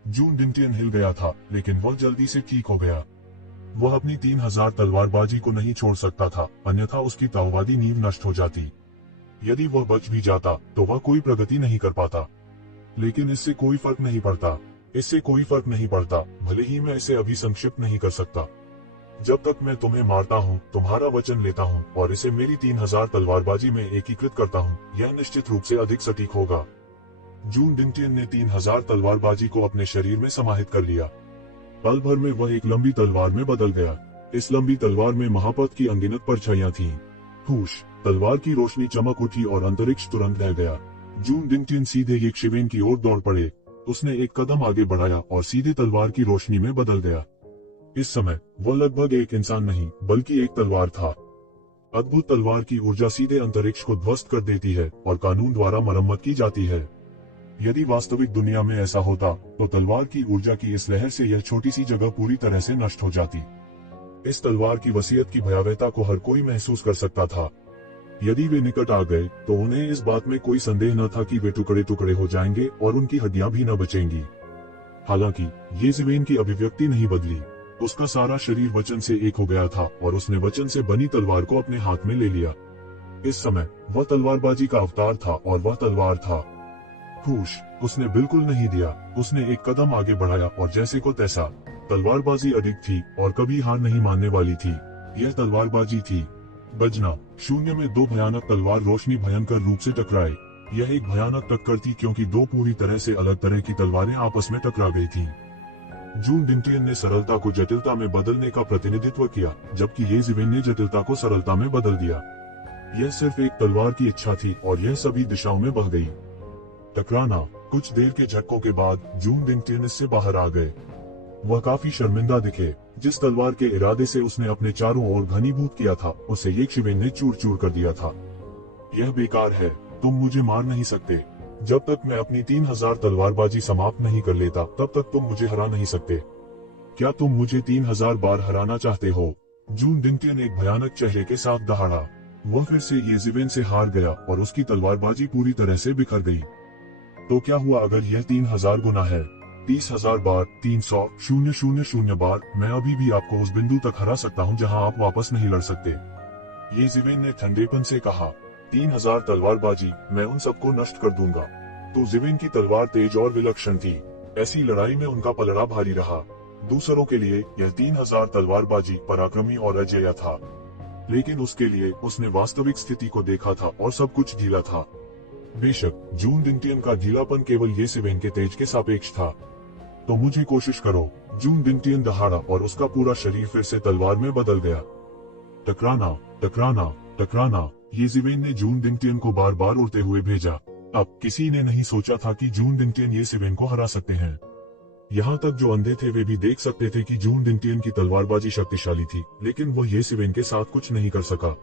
जून डिंगटियन हिल गया था, लेकिन वह जल्दी से ठीक हो गया। वह अपनी 3000 तलवारबाजी को नहीं छोड़ सकता था, अन्यथा उसकी ताओवादी नींव नष्ट हो जाती। यदि वह बच भी जाता तो वह कोई प्रगति नहीं कर पाता। लेकिन इससे कोई फर्क नहीं पड़ता। इससे कोई फर्क नहीं पड़ता, भले ही मैं इसे अभी संक्षिप्त नहीं कर सकता। जब तक मैं तुम्हें मारता हूँ, तुम्हारा वचन लेता हूँ और इसे मेरी 3000 तलवारबाजी में एकीकृत करता हूँ, यह निश्चित रूप से अधिक सटीक होगा। जून डिंगटियन ने 3000 तलवारबाजी को अपने शरीर में समाहित कर लिया। पल भर में वह एक लंबी तलवार में बदल गया। इस लंबी तलवार में महापथ की अनगिनत परछाइयां थीं। हुश! तलवार की रोशनी चमक उठी और अंतरिक्ष तुरंत रह गया। जून डिंगटियन सीधे येशिवेन की ओर दौड़ पड़े। उसने एक कदम आगे बढ़ाया और सीधे तलवार की रोशनी में बदल गया। इस समय वह लगभग एक इंसान नहीं, बल्कि एक तलवार था। अद्भुत तलवार की ऊर्जा सीधे अंतरिक्ष को ध्वस्त कर देती है और कानून द्वारा मरम्मत की जाती है। यदि वास्तविक दुनिया में ऐसा होता, तो तलवार की ऊर्जा की इस लहर से यह छोटी सी जगह पूरी तरह से नष्ट हो जाती। इस तलवार की वसीयत की भयावहता को हर कोई महसूस कर सकता था। यदि वे निकट आ गए, तो उन्हें इस बात में कोई संदेह न था कि वे टुकड़े टुकड़े हो जाएंगे और उनकी हड्डियां भी न बचेंगी। हालांकि येशिवेन की अभिव्यक्ति नहीं बदली। उसका सारा शरीर वचन से एक हो गया था और उसने वचन से बनी तलवार को अपने हाथ में ले लिया। इस समय वह तलवारबाजी का अवतार था और वह तलवार था। खुश! उसने बिल्कुल नहीं दिया। उसने एक कदम आगे बढ़ाया और जैसे को तैसा। तलवारबाजी अडिग थी और कभी हार नहीं मानने वाली थी। यह तलवारबाजी थी। बजना! शून्य में 2 भयानक तलवार रोशनी भयंकर रूप से टकराए। यह एक भयानक टक्कर थी क्योंकि 2 पूरी तरह से अलग तरह की तलवारें आपस में टकरा गई थीं। जून डिंगटियन ने सरलता को जटिलता में बदलने का प्रतिनिधित्व किया, जबकि येशिवेन ने जटिलता को सरलता में बदल दिया। यह सिर्फ एक तलवार की इच्छा थी और यह सभी दिशाओं में बह गई। टकराना! कुछ देर के झटकों के बाद जून डिंगटियन इससे बाहर आ गए। वह काफी शर्मिंदा दिखे। जिस तलवार के इरादे से उसने अपने चारों ओर घनीभूत किया था, उसे येशिवेन ने चूर चूर कर दिया था। यह बेकार है। तुम मुझे मार नहीं सकते। जब तक मैं अपनी 3000 तलवारबाजी समाप्त नहीं कर लेता तब तक तुम मुझे हरा नहीं सकते। क्या तुम मुझे 3000 बार हराना चाहते हो? जून दिंटियन एक भयानक चेहरे के साथ दहाड़ा। वह फिर से येज़िवेन से हार गया और उसकी तलवारबाजी पूरी तरह से बिखर गई। तो क्या हुआ अगर यह 3000 गुना है? 30,000 बार, 300,000 बार मैं अभी भी आपको उस बिंदु तक हरा सकता हूँ जहाँ आप वापस नहीं लड़ सकते। येज़िवेन ने ठंडेपन से कहा, 3000 तलवारबाजी, मैं उन सबको नष्ट कर दूंगा। तो ज़िवेन की तलवार तेज और विलक्षण थी। ऐसी लड़ाई में उनका पलड़ा भारी रहा। दूसरों के लिए यह 3000 तलवारबाजी पराक्रमी और अजेय था, लेकिन उसके लिए उसने वास्तविक स्थिति को देखा था और सब कुछ ढीला था। बेशक जून दिंटियन का ढीलापन केवल येज़िवेन के तेज के सापेक्ष था। तो मुझे कोशिश करो। जून दिंटियन दहाड़ा और उसका पूरा शरीर फिर से तलवार में बदल गया। टकराना, टकराना, टकराना, येज़िवेन ने जून दिंटियन को बार बार उड़ते हुए भेजा। अब किसी ने नहीं सोचा था कि जून दिंटियन येज़िवेन को हरा सकते हैं। यहाँ तक जो अंधे थे वे भी देख सकते थे कि जून दिंटियन की तलवारबाजी शक्तिशाली थी, लेकिन वह येज़िवेन के साथ कुछ नहीं कर सका।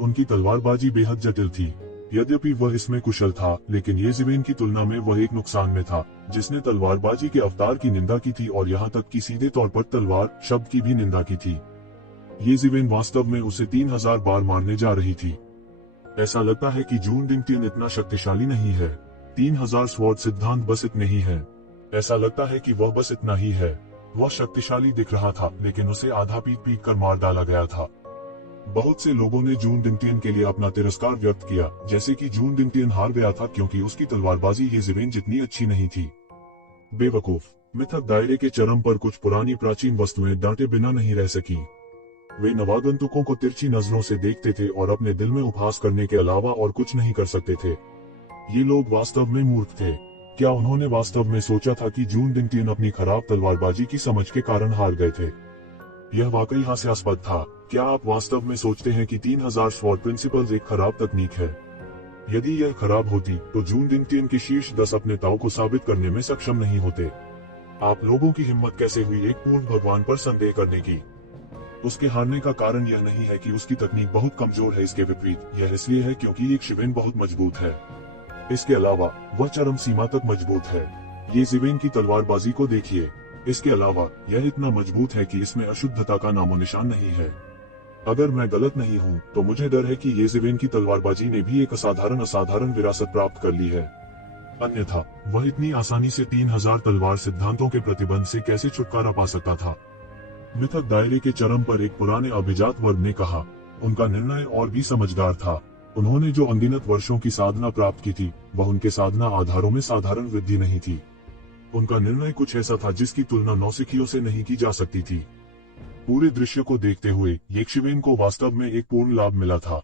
उनकी तलवारबाजी बेहद जटिल थी। यद्यपि वह इसमें कुशल था, लेकिन येज़िवेन की तुलना में वह एक नुकसान में था, जिसने तलवारबाजी के अवतार की निंदा की थी और यहाँ तक कि सीधे तौर पर तलवार शब्द की भी निंदा की थी। येज़िवेन वास्तव में उसे 3000 बार मारने जा रही थी। ऐसा लगता है कि जून दिंटियन इतना शक्तिशाली नहीं है। 3000 स्वॉर्ड सिद्धांत बस इतने ही है। ऐसा लगता है कि वह बस इतना ही है। वह शक्तिशाली दिख रहा था, लेकिन उसे आधा पीट कर मार डाला गया था। बहुत से लोगों ने जून दिंटियन के लिए अपना तिरस्कार व्यक्त किया, जैसे कि जून दिंटियन हार गया था क्योंकि उसकी तलवारबाजी येज़िवेन जितनी अच्छी नहीं थी। बेवकूफ। मिथक दायरे के चरम पर कुछ पुरानी प्राचीन वस्तुएं डांटे बिना नहीं रह सकी। वे नवागंतुकों को तिरछी नजरों से देखते थे और अपने दिल में उपहास करने के अलावा और कुछ नहीं कर सकते थे। ये लोग वास्तव में मूर्ख थे। क्या उन्होंने वास्तव में सोचा था कि जून दिंटियन अपनी खराब तलवारबाजी की समझ के कारण हार गए थे? यह वाकई हास्यास्पद था। क्या आप वास्तव में सोचते हैं कि 3000 स्वॉर्ड प्रिंसिपल्स एक खराब तकनीक है? यदि यह खराब होती तो जून दिंटियन के शीर्ष 10 अपने ताव को साबित करने में सक्षम नहीं होते। आप लोगों की हिम्मत कैसे हुई एक पूर्ण भगवान पर संदेह करने की? उसके हारने का कारण यह नहीं है कि उसकी तकनीक बहुत कमजोर है, इसके विपरीत यह इसलिए है क्योंकि येज़िवेन बहुत मजबूत है। इसके अलावा वह चरम सीमा तक मजबूत है। येज़िवेन की तलवारबाजी को देखिए। इसके अलावा यह इतना मजबूत है कि इसमें अशुद्धता का नामो निशान नहीं है। अगर मैं गलत नहीं हूँ तो मुझे डर है कि येज़िवेन की तलवारबाजी ने भी एक असाधारण विरासत प्राप्त कर ली है। अन्यथा वह इतनी आसानी से 3000 तलवार सिद्धांतों के प्रतिबंध से कैसे छुटकारा पा सकता था? मिथक दायरे के चरम पर एक पुराने अभिजात वर्ग ने कहा। उनका निर्णय और भी समझदार था। उन्होंने जो अनगिनत वर्षों की साधना प्राप्त की थी, वह उनके साधना आधारों में साधारण वृद्धि नहीं थी। उनका निर्णय कुछ ऐसा था जिसकी तुलना नौसिखियों से नहीं की जा सकती थी। पूरे दृश्य को देखते हुए येज़िवेन को वास्तव में एक पूर्ण लाभ मिला था।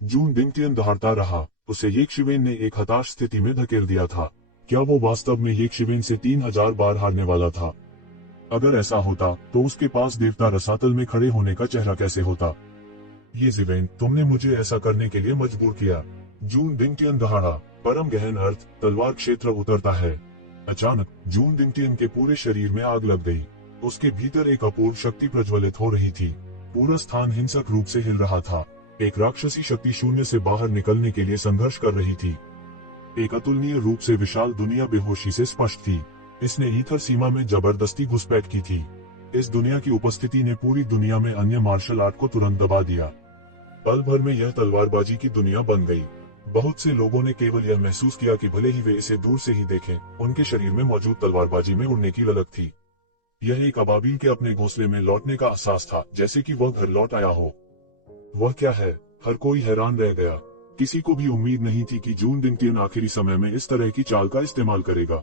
जून दिंटियन दहाड़ता रहा। उसे येज़िवेन ने एक हताश स्थिति में धकेल दिया था। क्या वो वास्तव में येज़िवेन से 3000 बार हारने वाला था? अगर ऐसा होता तो उसके पास देवता रसातल में खड़े होने का चेहरा कैसे होता? येज़िवेन, तुमने मुझे ऐसा करने के लिए मजबूर किया। जून दिंटियन दहाड़ा। परम गहन अर्थ, तलवार क्षेत्र उतरता है। अचानक जून दिंटियन के पूरे शरीर में आग लग गई। उसके भीतर एक अपूर्व शक्ति प्रज्वलित हो रही थी। पूरा स्थान हिंसक रूप से हिल रहा था। एक राक्षसी शक्ति शून्य से बाहर निकलने के लिए संघर्ष कर रही थी। एक अतुलनीय रूप से विशाल दुनिया बेहोशी से स्पष्ट थी। इसने ईथर सीमा में जबरदस्ती घुसपैठ की थी। इस दुनिया की उपस्थिति ने पूरी दुनिया में अन्य मार्शल आर्ट को तुरंत दबा दिया। पल भर में यह तलवारबाजी की दुनिया बन गई। बहुत से लोगों ने केवल यह महसूस किया कि भले ही वे इसे दूर से ही देखें, उनके शरीर में मौजूद तलवारबाजी में उड़ने की ललक थी। यह एक अबाबिल के अपने घोंसले में लौटने का एहसास था, जैसे कि वह घर लौट आया हो। वह क्या है? हर कोई हैरान रह गया। किसी को भी उम्मीद नहीं थी कि जून दिंटियन आखिरी समय में इस तरह की चाल का इस्तेमाल करेगा।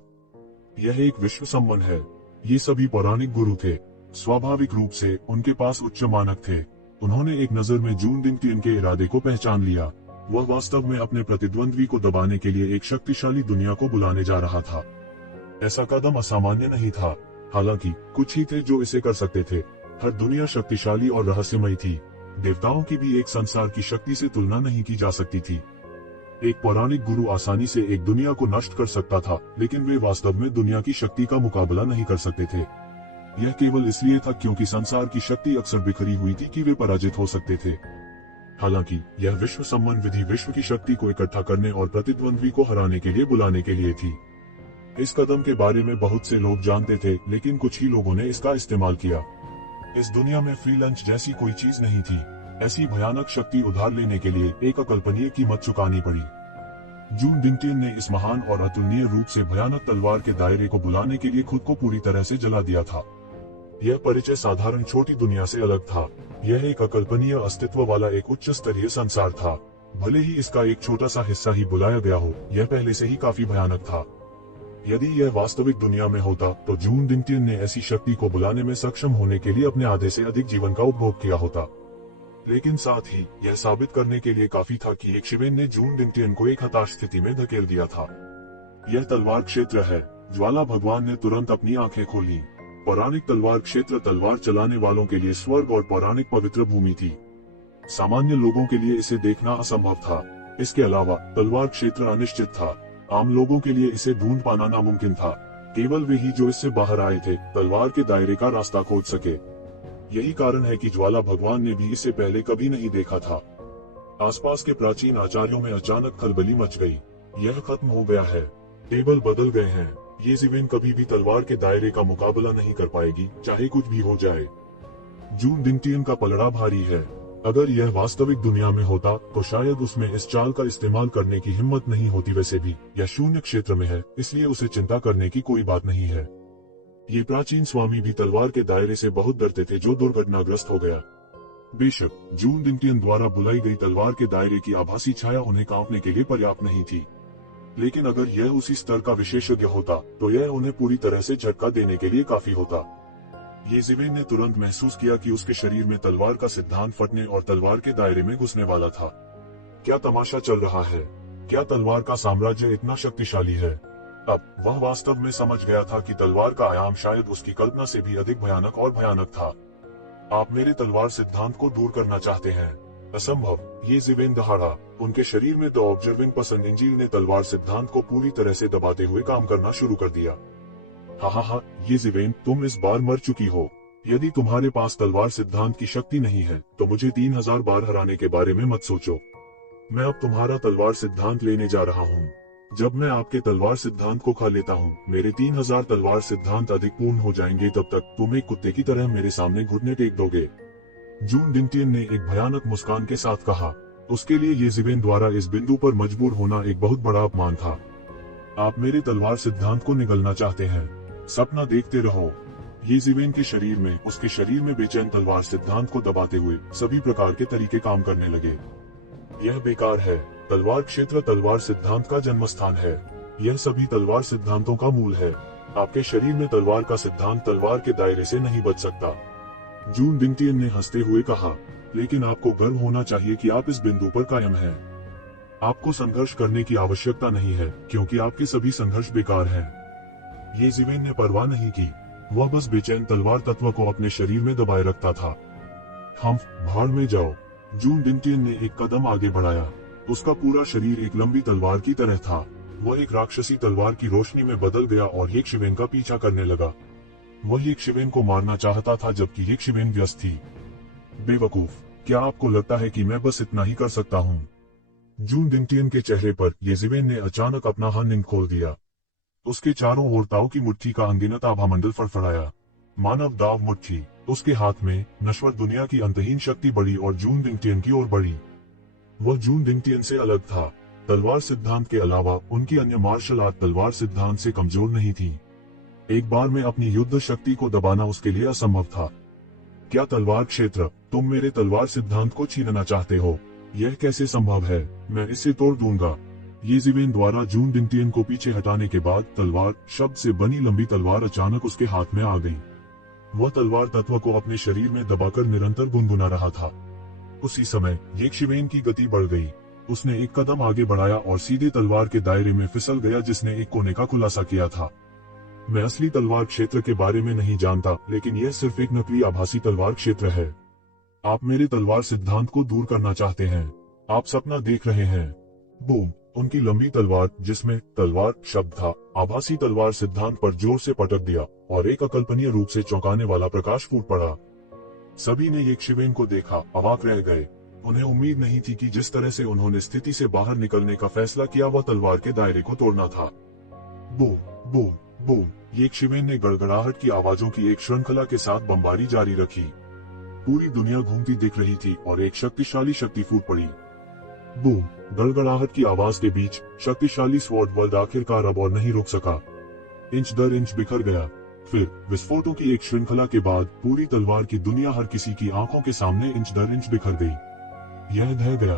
यह एक विश्व सम्मान है। ये सभी पौराणिक गुरु थे। स्वाभाविक रूप से उनके पास उच्च मानक थे। उन्होंने एक नजर में जून दिंटियन के इरादे को पहचान लिया। वह वास्तव में अपने प्रतिद्वंद्वी को दबाने के लिए एक शक्तिशाली दुनिया को बुलाने जा रहा था। ऐसा कदम असामान्य नहीं था। हालांकि कुछ ही थे जो इसे कर सकते थे। हर दुनिया शक्तिशाली और रहस्यमयी थी। देवताओं की भी एक संसार की शक्ति से तुलना नहीं की जा सकती थी। एक पौराणिक गुरु आसानी से एक दुनिया को नष्ट कर सकता था, लेकिन वे वास्तव में दुनिया की शक्ति का मुकाबला नहीं कर सकते थे। यह केवल इसलिए था क्योंकि संसार की शक्ति अक्सर बिखरी हुई थी कि वे पराजित हो सकते थे। हालांकि यह विश्व सम्मान विधि विश्व की शक्ति को इकट्ठा करने और प्रतिद्वंद्वी को हराने के लिए बुलाने के लिए थी। इस कदम के बारे में बहुत से लोग जानते थे, लेकिन कुछ ही लोगों ने इसका इस्तेमाल किया। इस दुनिया में फ्री लंच जैसी कोई चीज नहीं थी। ऐसी भयानक शक्ति उधार लेने के लिए एक अकल्पनीय कीमत चुकानी पड़ी। जून डिंगटियन ने इस महान और अतुलनीय रूप से भयानक तलवार के दायरे को बुलाने के लिए खुद को पूरी तरह से जला दिया था। यह परिचय साधारण छोटी दुनिया से अलग था। यह एक अकल्पनीय अस्तित्व वाला एक उच्च स्तरीय संसार था। भले ही इसका एक छोटा सा हिस्सा ही बुलाया गया हो, यह पहले से ही काफी भयानक था। यदि यह वास्तविक दुनिया में होता तो जून डिंगटियन ने ऐसी शक्ति को बुलाने में सक्षम होने के लिए अपने आधे से अधिक जीवन का उपभोग किया होता। लेकिन साथ ही यह साबित करने के लिए काफी था कि एक शिवेन ने जून डिंगटियन को एक हताश स्थिति में धकेल दिया था। यह तलवार क्षेत्र है। ज्वाला भगवान ने तुरंत अपनी आंखें खोली। पौराणिक तलवार क्षेत्र तलवार चलाने वालों के लिए स्वर्ग और पौराणिक पवित्र भूमि थी। सामान्य लोगों के लिए इसे देखना असंभव था। इसके अलावा तलवार क्षेत्र अनिश्चित था। आम लोगों के लिए इसे ढूंढ पाना नामुमकिन था। केवल वे ही जो इससे बाहर आए थे तलवार के दायरे का रास्ता खोज सके। यही कारण है कि ज्वाला भगवान ने भी इसे पहले कभी नहीं देखा था। आसपास के प्राचीन आचार्यों में अचानक खलबली मच गई। यह खत्म हो गया है। टेबल बदल गए हैं। ये ज़िवेन कभी भी तलवार के दायरे का मुकाबला नहीं कर पाएगी, चाहे कुछ भी हो जाए। जून डिंगटियन का पलड़ा भारी है। अगर यह वास्तविक दुनिया में होता तो शायद उसमें इस चाल का इस्तेमाल करने की हिम्मत नहीं होती। वैसे भी यह शून्य क्षेत्र में है, इसलिए उसे चिंता करने की कोई बात नहीं है। ये प्राचीन स्वामी भी तलवार के दायरे से बहुत डरते थे जो दुर्घटनाग्रस्त हो गया। बेशक जून डिंगटियन द्वारा बुलाई गई तलवार के दायरे की आभासी छाया उन्हें कांपने के लिए पर्याप्त नहीं थी, लेकिन अगर यह उसी स्तर का विशेषज्ञ होता तो यह उन्हें पूरी तरह से झटका देने के लिए काफी होता। ये ज़िवेन ने तुरंत महसूस किया कि उसके शरीर में तलवार का सिद्धांत फटने और तलवार के दायरे में घुसने वाला था। क्या तमाशा चल रहा है? क्या तलवार का साम्राज्य इतना शक्तिशाली है? अब वह वास्तव में समझ गया था कि तलवार का आयाम शायद उसकी कल्पना से भी अधिक भयानक और भयानक था। आप मेरे तलवार सिद्धांत को दूर करना चाहते हैं? असंभव, ये ज़िवेन दहाड़ा। उनके शरीर में द ऑब्जर्विंग पर्सन इंजील ने तलवार सिद्धांत को पूरी तरह से दबाते हुए काम करना शुरू कर दिया। हा, ये ज़िवेन, तुम इस बार मर चुकी हो। यदि तुम्हारे पास तलवार सिद्धांत की शक्ति नहीं है तो मुझे 3000 बार हराने के बारे में मत सोचो। मैं अब तुम्हारा तलवार सिद्धांत लेने जा रहा हूँ। जब मैं आपके तलवार सिद्धांत को खा लेता हूँ, मेरे 3000 तलवार सिद्धांत अधिक पूर्ण हो जाएंगे। तब तक तुम एक कुत्ते की तरह मेरे सामने घुटने टेक दोगे। जून डिंगटियन ने एक भयानक मुस्कान के साथ कहा। उसके लिए ये ज़िवेन द्वारा इस बिंदु पर मजबूर होना एक बहुत बड़ा अपमान था। आप मेरे तलवार सिद्धांत को निगलना चाहते हैं? सपना देखते रहो। ये ज़िवेन के शरीर में, उसके शरीर में बेचैन तलवार सिद्धांत को दबाते हुए सभी प्रकार के तरीके काम करने लगे। यह बेकार है। तलवार क्षेत्र तलवार सिद्धांत का जन्म स्थान है। यह सभी तलवार सिद्धांतों का मूल है। आपके शरीर में तलवार का सिद्धांत तलवार के दायरे से नहीं बच सकता। जून डिंगटियन ने हंसते हुए कहा, लेकिन आपको गर्व होना चाहिए कि आप इस बिंदु पर कायम हैं। आपको संघर्ष करने की आवश्यकता नहीं है, क्योंकि आपके सभी संघर्ष बेकार हैं। ये ज़िवेन ने परवाह नहीं की। वह बस बेचैन तलवार तत्व को अपने शरीर में दबाए रखता था। हम भाड़ में जाओ। जून डिंगटियन ने एक कदम आगे बढ़ाया। उसका पूरा शरीर एक लंबी तलवार की तरह था। वह एक राक्षसी तलवार की रोशनी में बदल गया और एक शिवेन का पीछा करने लगा। वह एक शिवेन को मारना चाहता था जबकि एक शिवेन व्यस्त थी। बेवकूफ, क्या आपको लगता है कि मैं बस इतना ही कर सकता हूँ? जून डिंगटियन के चेहरे पर ये ज़िवेन ने अचानक अपना हाथ खोल दिया। उसके चारों ओर ताऊ की मुट्ठी का अनगिनत आभामंडल फड़फड़ाया। मानव दाव मुट्ठी। उसके हाथ में नश्वर दुनिया की अंतहीन शक्ति बढ़ी और जून डिंगटियन की ओर बढ़ी। वह जून डिंगटियन से अलग था। तलवार सिद्धांत के अलावा उनकी अन्य मार्शल आर्ट तलवार सिद्धांत से कमजोर नहीं थी। एक बार में अपनी युद्ध शक्ति को दबाना उसके लिए असंभव था। क्या तलवार क्षेत्र, तुम मेरे तलवार सिद्धांत को छीनना चाहते हो? यह कैसे संभव है? मैं इसे तोड़ दूंगा। ये ज़िवेन द्वारा जून डिंगटियन को पीछे हटाने के बाद तलवार शब्द से बनी लंबी तलवार अचानक उसके हाथ में आ गई। वह तलवार तत्व को अपने शरीर में दबाकर निरंतर गुनगुना रहा था। उसी समय ये ज़िवेन की गति बढ़ गई। उसने एक कदम आगे बढ़ाया और सीधे तलवार के दायरे में फिसल गया जिसने एक कोने का खुलासा किया था। मैं असली तलवार क्षेत्र के बारे में नहीं जानता, लेकिन यह सिर्फ एक नकली आभासी तलवार क्षेत्र है। आप मेरे तलवार सिद्धांत को दूर करना चाहते हैं। आप सपना देख रहे हैं। बूम! उनकी लंबी तलवार, जिसमें तलवार शब्द था, आभासी तलवार सिद्धांत पर जोर से पटक दिया और एक अकल्पनीय रूप से चौंकाने वाला प्रकाश फूट पड़ा। सभी ने एक ज़िवेन को देखा, अवाक रह गए। उन्हें उम्मीद नहीं थी कि जिस तरह से उन्होंने स्थिति से बाहर निकलने का फैसला किया वह तलवार के दायरे को तोड़ना था। बूम बूम बूम, एक शिवेन ने गड़गड़ाहट की आवाजों की एक श्रृंखला के साथ बमबारी जारी रखी। पूरी दुनिया घूमती दिख रही थी और एक शक्तिशाली शक्ति फूट पड़ी। बूम, गड़गड़ाहट की आवाज के बीच शक्तिशाली स्वॉर्ड वर्ल्ड आखिरकार अब और नहीं रुक सका। इंच दर इंच बिखर गया। फिर विस्फोटों की एक श्रृंखला के बाद पूरी तलवार की दुनिया हर किसी की आंखों के सामने इंच दर इंच बिखर गई। यह ढह गया।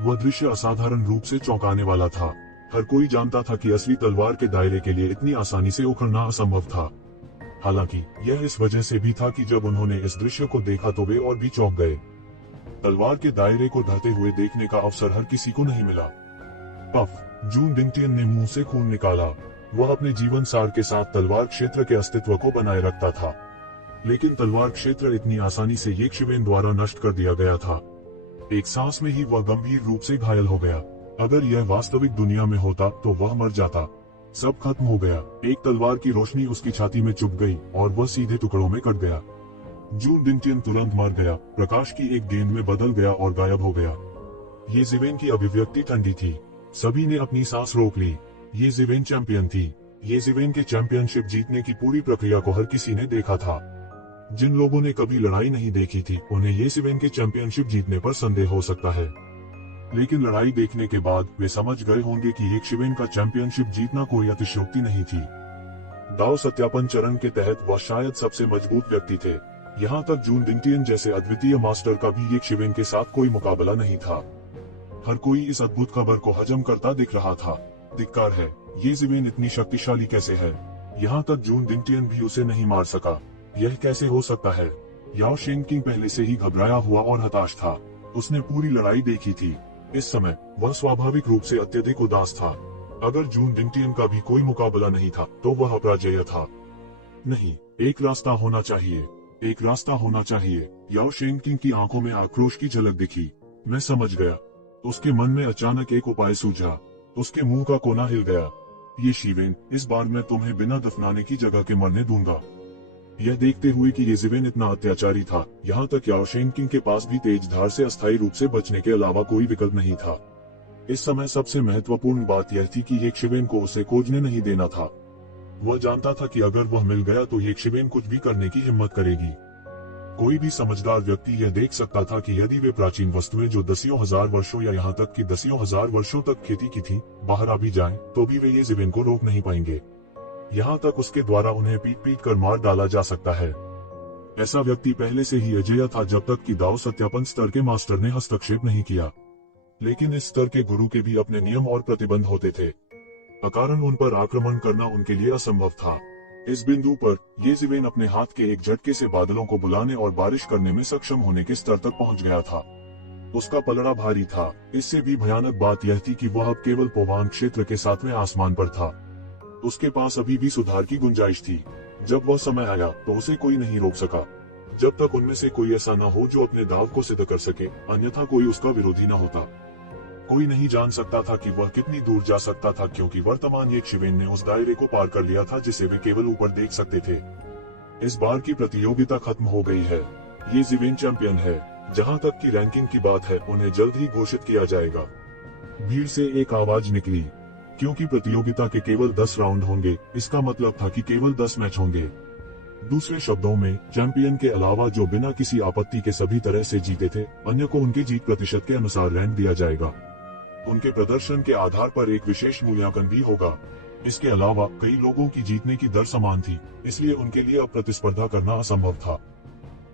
वह दृश्य असाधारण रूप से चौंकाने वाला था। हर कोई जानता था कि असली तलवार के दायरे के लिए इतनी आसानी से उखड़ना असंभव था। हालांकि यह इस वजह से भी था कि जब उन्होंने इस दृश्य को देखा तो वे और भी चौंक गए। तलवार के दायरे को ढहते हुए देखने का अवसर हर किसी को नहीं मिला। पफ, जून डिंगटियन ने मुंह से खून निकाला। वह अपने जीवन सार के साथ तलवार क्षेत्र के अस्तित्व को बनाए रखता था, लेकिन तलवार क्षेत्र इतनी आसानी से ये शिवेन द्वारा नष्ट कर दिया गया था। एक सांस में ही वह गंभीर रूप से घायल हो गया। अगर यह वास्तविक दुनिया में होता तो वह मर जाता। सब खत्म हो गया। एक तलवार की रोशनी उसकी छाती में चुभ गई और वह सीधे टुकड़ों में कट गया। जून डिंगटियन तुरंत मर गया, प्रकाश की एक गेंद में बदल गया और गायब हो गया। ये ज़िवेन की अभिव्यक्ति ठंडी थी। सभी ने अपनी सांस रोक ली। ये ज़िवेन चैंपियन थी। ये ज़िवेन के चैंपियनशिप जीतने की पूरी प्रक्रिया को हर किसी ने देखा था। जिन लोगों ने कभी लड़ाई नहीं देखी थी उन्हें ये ज़िवेन के चैंपियनशिप जीतने पर संदेह हो सकता है, लेकिन लड़ाई देखने के बाद वे समझ गए होंगे कि एक शिवेन का चैंपियनशिप जीतना कोई अतिशयोक्ति नहीं थी। दाव सत्यापन चरण के तहत वह शायद सबसे मजबूत व्यक्ति थे। यहाँ तक जून डिंगटियन जैसे अद्वितीय मास्टर का भी एक शिवेन के साथ कोई मुकाबला नहीं था। हर कोई इस अद्भुत खबर को हजम करता दिख रहा था। धिक्कार है, ये ज़िवेन इतनी शक्तिशाली कैसे है? यहाँ तक जून डिंगटियन भी उसे नहीं मार सका। यह कैसे हो सकता है? याओ शेंगकिंग पहले से ही घबराया हुआ और हताश था। उसने पूरी लड़ाई देखी थी। इस समय वह स्वाभाविक रूप से अत्यधिक उदास था। अगर जून डिंगटियन का भी कोई मुकाबला नहीं था तो वह अपराजेय था। नहीं, एक रास्ता होना चाहिए, एक रास्ता होना चाहिए। याओ शेंगकिंग की आंखों में आक्रोश की झलक दिखी। मैं समझ गया। उसके मन में अचानक एक उपाय सूझा। उसके मुंह का कोना हिल गया। ये शिवेन, इस बार मैं तुम्हें बिना दफनाने की जगह के मरने दूंगा। यह देखते हुए कि ये ज़िवेन इतना अत्याचारी था, यहाँ तक याओ शेंगकिंग के पास भी तेज धार से अस्थायी रूप से बचने के अलावा कोई विकल्प नहीं था। इस समय सबसे महत्वपूर्ण बात यह थी कि एक शिवेन को उसे खोजने नहीं देना था। वह जानता था कि अगर वह मिल गया तो एक शिवेन कुछ भी करने की हिम्मत करेगी। कोई भी समझदार व्यक्ति यह देख सकता था कि यदि वे प्राचीन वस्तुएं जो दसियों हजार वर्षों या यहाँ तक कि दसियों हजार वर्षों तक खेती की थी बाहर आ भी जाएं, तो भी वे ये ज़िवेन को रोक नहीं पाएंगे। यहाँ तक उसके द्वारा उन्हें पीट पीट कर मार डाला जा सकता है। ऐसा व्यक्ति पहले से ही अजेय था जब तक कि दाव सत्यापन स्तर के मास्टर ने हस्तक्षेप नहीं किया। लेकिन इस स्तर के गुरु के भी अपने नियम और प्रतिबंध होते थे। अकारण उन पर आक्रमण करना उनके लिए असंभव था। इस बिंदु पर ये ज़िवेन अपने हाथ के एक झटके से बादलों को बुलाने और बारिश करने में सक्षम होने के स्तर तक पहुंच गया था। उसका पलड़ा भारी था। इससे भी भयानक बात यह थी कि वह अब केवल पोवान क्षेत्र के 7वें आसमान पर था। उसके पास अभी भी सुधार की गुंजाइश थी। जब वह समय आया तो उसे कोई नहीं रोक सका, जब तक उनमें से कोई ऐसा न हो जो अपने दाव को सिद्ध कर सके, अन्यथा कोई उसका विरोधी न होता। कोई नहीं जान सकता था कि वह कितनी दूर जा सकता था, क्योंकि वर्तमान एक शिवेन ने उस दायरे को पार कर लिया था जिसे वे केवल ऊपर देख सकते थे। इस बार की प्रतियोगिता खत्म हो गई है। ये ज़िवेन चैंपियन है। जहां तक की रैंकिंग की बात है, उन्हें जल्द ही घोषित किया जाएगा। भीड़ से एक आवाज निकली, क्योंकि प्रतियोगिता के केवल 10 राउंड होंगे, इसका मतलब था कि केवल 10 मैच होंगे। दूसरे शब्दों में, चैंपियन के अलावा जो बिना किसी आपत्ति के सभी तरह से जीते थे, अन्य को उनके जीत प्रतिशत के अनुसार रैंक दिया जाएगा। उनके प्रदर्शन के आधार पर एक विशेष मूल्यांकन भी होगा। इसके अलावा कई लोगों की जीतने की दर समान थी, इसलिए उनके लिए अब प्रतिस्पर्धा करना असंभव था।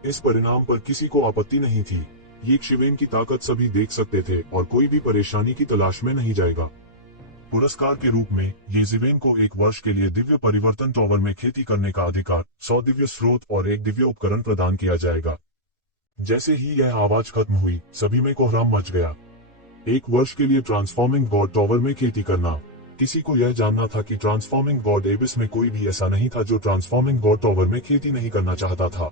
इस परिणाम पर किसी को आपत्ति नहीं थी। ये शिवेन की ताकत सभी देख सकते थे और कोई भी परेशानी की तलाश में नहीं जाएगा। पुरस्कार के रूप में ये ज़िवेन को 1 वर्ष के लिए दिव्य परिवर्तन टॉवर में खेती करने का अधिकार, 100 दिव्य स्रोत और 1 दिव्य उपकरण प्रदान किया जाएगा। जैसे ही यह आवाज खत्म हुई, सभी में कोहराम मच गया। 1 वर्ष के लिए ट्रांसफॉर्मिंग गॉड टॉवर में खेती करना। किसी को यह जानना था कि ट्रांसफॉर्मिंग गॉड एबिस में कोई भी ऐसा नहीं था जो ट्रांसफॉर्मिंग गॉड टॉवर में खेती नहीं करना चाहता था।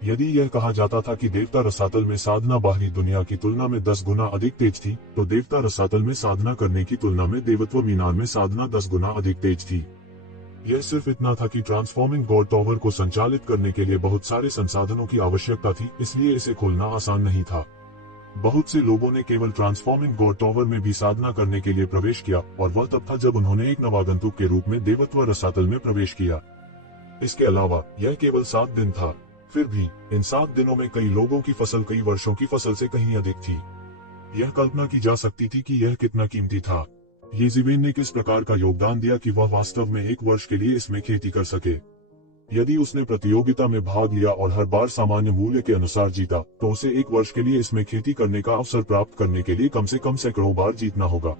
यदि यह कहा जाता था कि देवता रसातल में साधना बाहरी दुनिया की तुलना में 10 गुना अधिक तेज थी, तो देवता रसातल में साधना करने की तुलना में देवत्व मीनार में साधना 10 गुना अधिक तेज थी। यह सिर्फ इतना था कि ट्रांसफॉर्मिंग गॉड टॉवर को संचालित करने के लिए बहुत सारे संसाधनों की आवश्यकता थी, इसलिए इसे खोलना आसान नहीं था। बहुत से लोगों ने केवल ट्रांसफॉर्मिंग गॉड टावर में भी साधना करने के लिए प्रवेश किया, और वह तब था जब उन्होंने एक नवागंतुक के रूप में देवत्व रसातल में प्रवेश किया। इसके अलावा यह केवल 7 दिन था, फिर भी इन 7 दिनों में कई लोगों की फसल कई वर्षों की फसल से कहीं अधिक थी। यह कल्पना की जा सकती थी कि यह कितना कीमती था। येज़ेबेल ने किस प्रकार का योगदान दिया कि वह वास्तव में 1 वर्ष के लिए इसमें खेती कर सके। यदि उसने प्रतियोगिता में भाग लिया और हर बार सामान्य मूल्य के अनुसार जीता, तो उसे 1 वर्ष के लिए इसमें खेती करने का अवसर प्राप्त करने के लिए कम से कम सैकड़ों बार जीतना होगा।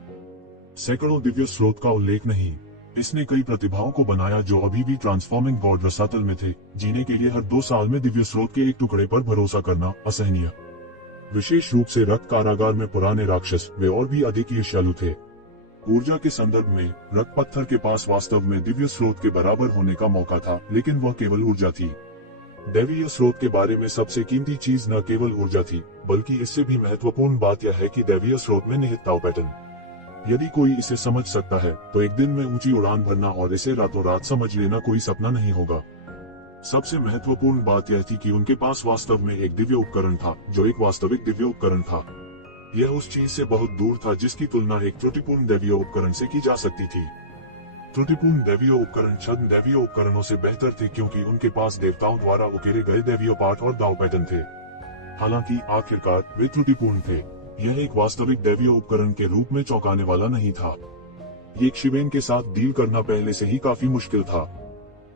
सैकड़ों दिव्य स्रोत का उल्लेख नहीं। इसने कई प्रतिभाओं को बनाया जो अभी भी ट्रांसफॉर्मिंग गॉड रसातल में थे। जीने के लिए हर 2 साल में दिव्य स्रोत के एक टुकड़े पर भरोसा करना असहनीय। विशेष रूप से रक्त कारागार में पुराने राक्षस, वे और भी अधिक ईर्ष्यालु थे। ऊर्जा के संदर्भ में रक्त पत्थर के पास वास्तव में दिव्य स्रोत के बराबर होने का मौका था, लेकिन वह केवल ऊर्जा थी। दैवीय स्रोत के बारे में सबसे कीमती चीज न केवल ऊर्जा थी, बल्कि इससे भी महत्वपूर्ण बात यह है कि दैवीय स्रोत में निहित ताओ पैटर्न। यदि कोई इसे समझ सकता है, तो एक दिन में ऊंची उड़ान भरना और इसे रातों रात समझ लेना कोई सपना नहीं होगा। सबसे महत्वपूर्ण बात यह थी कि उनके पास वास्तव में एक दिव्य उपकरण था, जो एक वास्तविक दिव्य उपकरण था। यह उस चीज से बहुत दूर था जिसकी तुलना एक त्रुटिपूर्ण दैवीय उपकरण से की जा सकती थी। त्रुटिपूर्ण दैवीय उपकरण छद्म दैवीय उपकरणों से बेहतर थे, क्योंकि उनके पास देवताओं द्वारा उकेरे गए दैवीय पाठ और दाव पैटर्न थे। हालांकि आखिरकार वे त्रुटिपूर्ण थे। यह एक वास्तविक दैवीय उपकरण के रूप में चौंकाने वाला नहीं था। येशविन के साथ डील करना पहले से ही काफी मुश्किल था।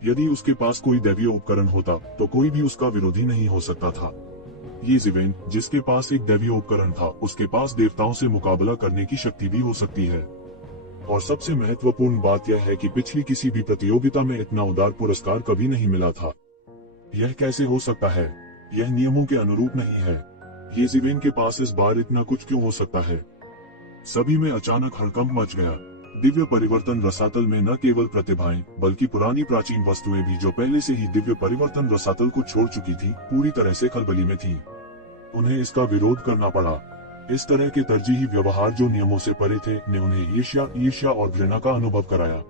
यदि उसके पास कोई दैवीय उपकरण होता, तो कोई भी उसका विरोधी नहीं हो सकता था। येशविन, जिसके पास एक दैवीय उपकरण था, उसके पास देवताओं से मुकाबला करने की शक्ति भी हो सकती है। और सबसे महत्वपूर्ण बात यह है कि पिछली किसी भी प्रतियोगिता में इतना उदार पुरस्कार कभी नहीं मिला था। यह कैसे हो सकता है? यह नियमों के अनुरूप नहीं है। येशविन के पास इस बार इतना कुछ क्यों हो सकता है? सभी में अचानक हड़कंप मच गया। दिव्य परिवर्तन रसातल में न केवल प्रतिभाएं, बल्कि पुरानी प्राचीन वस्तुएं भी, जो पहले से ही दिव्य परिवर्तन रसातल को छोड़ चुकी थी, पूरी तरह से खलबली में थीं। उन्हें इसका विरोध करना पड़ा। इस तरह के तरजीही व्यवहार जो नियमों से परे थे, ने उन्हें ईर्ष्या और घृणा का अनुभव कराया।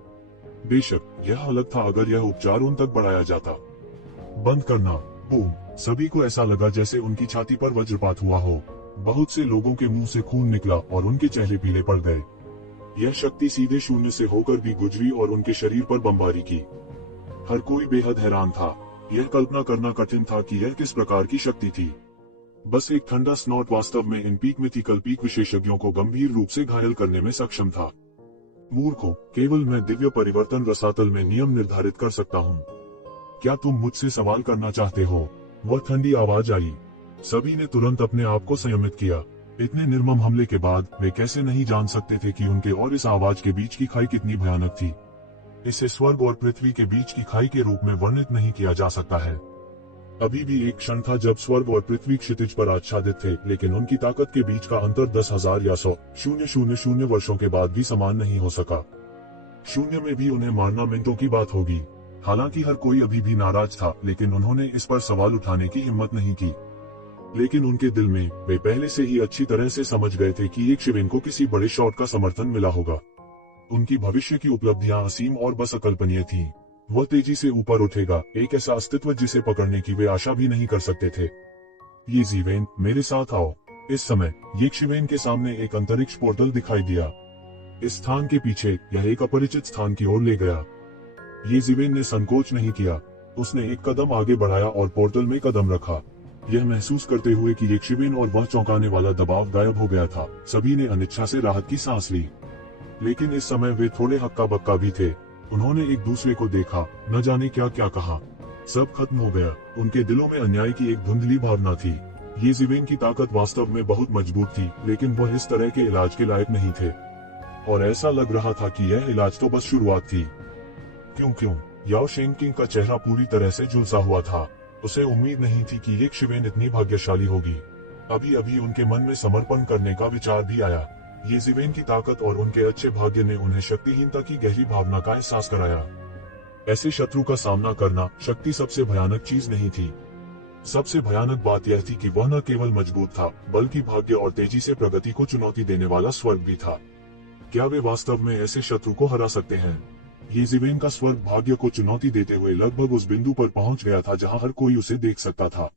बेशक यह अलग था अगर यह उपचार उन तक बढ़ाया जाता। बंद करना। बूम! सभी को ऐसा लगा जैसे उनकी छाती पर वज्रपात हुआ हो। बहुत से लोगों के मुंह से खून निकला और उनके चेहरे पीले पड़ गए। यह शक्ति सीधे शून्य से होकर भी गुजरी और उनके शरीर पर बमबारी की। हर कोई बेहद हैरान था। यह कल्पना करना कठिन था कि यह किस प्रकार की शक्ति थी। बस एक ठंडा स्नॉट वास्तव में इन पीक मिथिकल पीक विशेषज्ञों को गंभीर रूप से घायल करने में सक्षम था। मूर्खों, केवल मैं दिव्य परिवर्तन रसातल में नियम निर्धारित कर सकता हूँ। क्या तुम मुझसे सवाल करना चाहते हो? वह ठंडी आवाज आई। सभी ने तुरंत अपने आप को संयमित किया। इतने निर्मम हमले के बाद वे कैसे नहीं जान सकते थे कि उनके और इस आवाज के बीच की खाई कितनी भयानक थी। इसे स्वर्ग और पृथ्वी के बीच की खाई के रूप में वर्णित नहीं किया जा सकता है। अभी भी एक क्षण था जब स्वर्ग और पृथ्वी क्षितिज पर आच्छादित थे, लेकिन उनकी ताकत के बीच का अंतर 10,000 या 100,000 वर्षों के बाद भी समान नहीं हो सका। शून्य में भी उन्हें मारना मिनटों की बात होगी। हालांकि हर कोई अभी भी नाराज था, लेकिन उन्होंने इस पर सवाल उठाने की हिम्मत नहीं की। लेकिन उनके दिल में वे पहले से ही अच्छी तरह से समझ गए थे कि येशविन को किसी बड़े शॉट का समर्थन मिला होगा। उनकी भविष्य की उपलब्धियां असीम और बस अकल्पनीय थीं। वह तेजी से ऊपर उठेगा, एक ऐसा अस्तित्व जिसे पकड़ने की वे आशा भी नहीं कर सकते थे। येशविन, मेरे साथ आओ। इस समय येशविन के सामने एक अंतरिक्ष पोर्टल दिखाई दिया। इस स्थान के पीछे यह एक अपरिचित स्थान की ओर ले गया। येशविन ने संकोच नहीं किया। उसने एक कदम आगे बढ़ाया और पोर्टल में कदम रखा, यह महसूस करते हुए कि येशविन और वह चौंकाने वाला दबाव गायब हो गया था। सभी ने अनिच्छा से राहत की सांस ली, लेकिन इस समय वे थोड़े हक्का बक्का भी थे। उन्होंने एक दूसरे को देखा, न जाने क्या क्या कहा। सब खत्म हो गया। उनके दिलों में अन्याय की एक धुंधली भावना थी। येशविन की ताकत वास्तव में बहुत मजबूत थी, लेकिन वह इस तरह के इलाज के लायक नहीं थे। और ऐसा लग रहा था कि यह इलाज तो बस शुरुआत थी। क्यों? याओ शेंगकिंग का चेहरा पूरी तरह से झुलसा हुआ था। उसे उम्मीद नहीं थी कि येशविन इतनी भाग्यशाली होगी। अभी अभी उनके मन में समर्पण करने का विचार भी आया। येशविन की ताकत और उनके अच्छे भाग्य ने उन्हें शक्तिहीनता की गहरी भावना का एहसास कराया। ऐसे शत्रु का सामना करना शक्ति सबसे भयानक चीज नहीं थी। सबसे भयानक बात यह थी कि वह न केवल मजबूत था, बल्कि भाग्य और तेजी से प्रगति को चुनौती देने वाला स्वर्ग भी था। क्या वे वास्तव में ऐसे शत्रु को हरा सकते हैं? येशविन का स्वर्ग भाग्य को चुनौती देते हुए लगभग उस बिंदु पर पहुंच गया था जहां हर कोई उसे देख सकता था।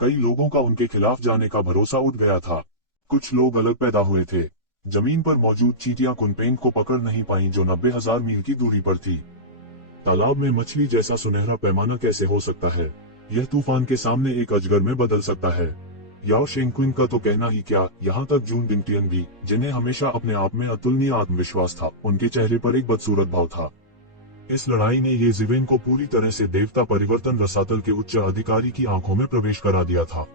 कई लोगों का उनके खिलाफ जाने का भरोसा उठ गया था। कुछ लोग अलग पैदा हुए थे। जमीन पर मौजूद चींटियां कुनपेंग को पकड़ नहीं पाईं जो 90,000 मील की दूरी पर थी। तालाब में मछली जैसा सुनहरा पैमाना कैसे हो सकता है? यह तूफान के सामने एक अजगर में बदल सकता है। याओ शेंगक्विन का तो कहना ही क्या, यहाँ तक जून बिंगटियन भी, जिन्हें हमेशा अपने आप में अतुलनीय आत्मविश्वास था, उनके चेहरे पर एक बदसूरत भाव था। इस लड़ाई ने ये जिवेन को पूरी तरह से देवता परिवर्तन रसातल के उच्च अधिकारी की आंखों में प्रवेश करा दिया था।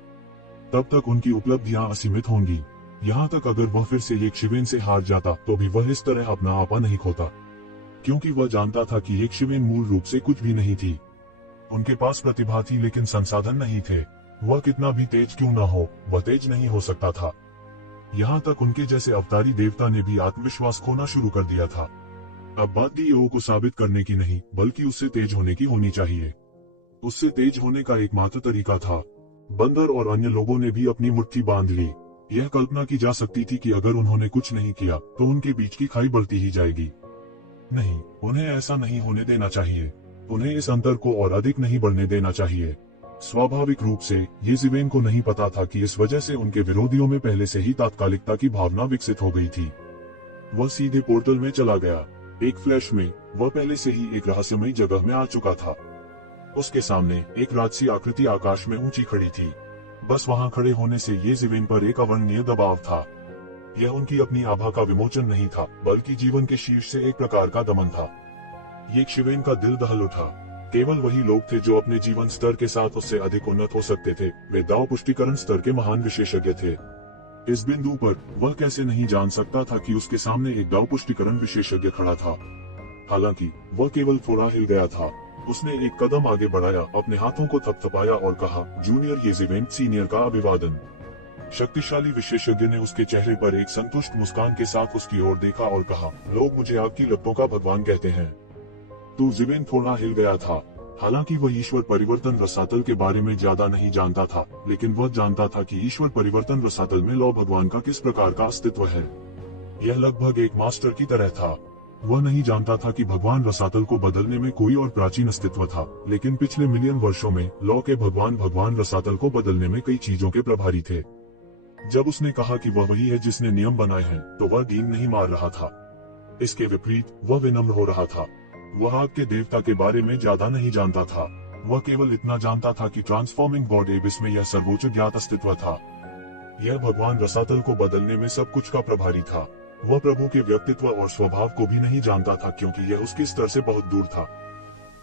तब तक उनकी उपलब्धियां असीमित होंगी। यहाँ तक अगर वह फिर से एक शिवेन से हार जाता तो भी वह इस तरह अपना आपा नहीं खोता, क्योंकि वह जानता था कि एक शिवेन मूल रूप से कुछ भी नहीं थी। उनके पास प्रतिभा थी लेकिन संसाधन नहीं थे। वह कितना भी तेज क्यों न हो, वह तेज नहीं हो सकता था। यहाँ तक उनके जैसे अवतारी देवता ने भी आत्मविश्वास खोना शुरू कर दिया था। अब बात डीओ को साबित करने की नहीं, बल्कि उससे तेज होने की होनी चाहिए। उससे तेज होने का एकमात्र तरीका था। बंदर और अन्य लोगों ने भी अपनी मुट्ठी बांध ली। यह कल्पना की जा सकती थी कि अगर उन्होंने कुछ नहीं किया तो उनके बीच की खाई बढ़ती ही जाएगी। नहीं, उन्हें ऐसा नहीं होने देना चाहिए। उन्हें इस अंतर को और अधिक नहीं बढ़ने देना चाहिए। स्वाभाविक रूप से ये जिवेन को नहीं पता था कि इस वजह से उनके विरोधियों में पहले से ही तात्कालिकता की भावना विकसित हो गई थी। वह सीधे पोर्टल में चला गया। एक फ्लैश में वह पहले से ही एक रहस्यमयी जगह में आ चुका था। उसके सामने एक राजसी आकृति आकाश में ऊंची खड़ी थी। बस वहां खड़े होने से ये जिवेन पर एक अवर्णनीय दबाव था। यह उनकी अपनी आभा का विमोचन नहीं था, बल्कि जीवन के शीर्ष से एक प्रकार का दमन था। ये शिवेन का दिल दहल उठा। केवल वही लोग थे जो अपने जीवन स्तर के साथ उससे अधिक उन्नत हो सकते थे। वे दाव पुष्टिकरण स्तर के महान विशेषज्ञ थे। इस बिंदु पर वह कैसे नहीं जान सकता था कि उसके सामने एक दाव पुष्टिकरण विशेषज्ञ खड़ा था। हालांकि वह केवल थोड़ा हिल गया था। उसने एक कदम आगे बढ़ाया, अपने हाथों को थपथपाया और कहा, जूनियर येजिवेन सीनियर का अभिवादन। शक्तिशाली विशेषज्ञ ने उसके चेहरे पर एक संतुष्ट मुस्कान के साथ उसकी ओर देखा और कहा, लोग मुझे आपकी लपटों का भगवान कहते हैं। तो जिवेन थोड़ा हिल गया था। हालांकि वह ईश्वर परिवर्तन रसातल के बारे में ज्यादा नहीं जानता था, लेकिन वह जानता था कि ईश्वर परिवर्तन रसातल में लौ भगवान का किस प्रकार का अस्तित्व है। यह लगभग एक मास्टर की तरह था। वह नहीं जानता था कि भगवान रसातल को बदलने में कोई और प्राचीन अस्तित्व था, लेकिन पिछले मिलियन वर्षों में लौ के भगवान रसातल को बदलने में कई चीजों के प्रभारी थे। जब उसने कहा कि वह वही है जिसने नियम बनाए हैं, तो वह डीन नहीं मार रहा था। इसके विपरीत वह विनम्र हो रहा था। वह आग के देवता के बारे में ज्यादा नहीं जानता था। वह केवल इतना जानता था कि ट्रांसफॉर्मिंग गॉड एबिस में यह सर्वोच्च ज्ञात अस्तित्व था। यह भगवान रसातल को बदलने में सब कुछ का प्रभारी था। वह प्रभु के व्यक्तित्व और स्वभाव को भी नहीं जानता था, क्योंकि यह उसके स्तर से बहुत दूर था।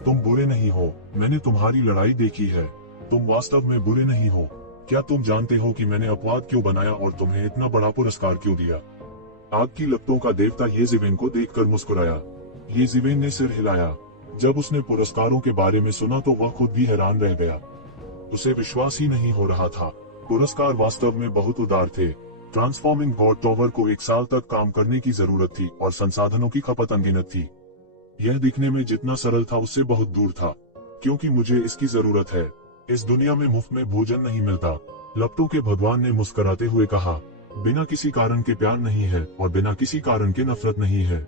तुम बुरे नहीं हो। मैंने तुम्हारी लड़ाई देखी है। तुम वास्तव में बुरे नहीं हो। क्या तुम जानते हो कि मैंने अपवाद क्यों बनाया और तुम्हें इतना बड़ा पुरस्कार क्यों दिया? आग की लपटों का देवता येजिवेन को देखकर मुस्कुराया। येजिवेन ने सिर हिलाया। जब उसने पुरस्कारों के बारे में सुना तो वह खुद भी हैरान रह गया। उसे विश्वास ही नहीं हो रहा था। पुरस्कार वास्तव में बहुत उदार थे। ट्रांसफॉर्मिंग गॉड टॉवर को 1 साल तक काम करने की जरूरत थी और संसाधनों की खपत अनगिनत थी। यह दिखने में जितना सरल था उससे बहुत दूर था। क्योंकि मुझे इसकी जरूरत है। इस दुनिया में मुफ्त में भोजन नहीं मिलता। लपटों के भगवान ने मुस्कुराते हुए कहा, बिना किसी कारण के प्यार नहीं है और बिना किसी कारण के नफरत नहीं है।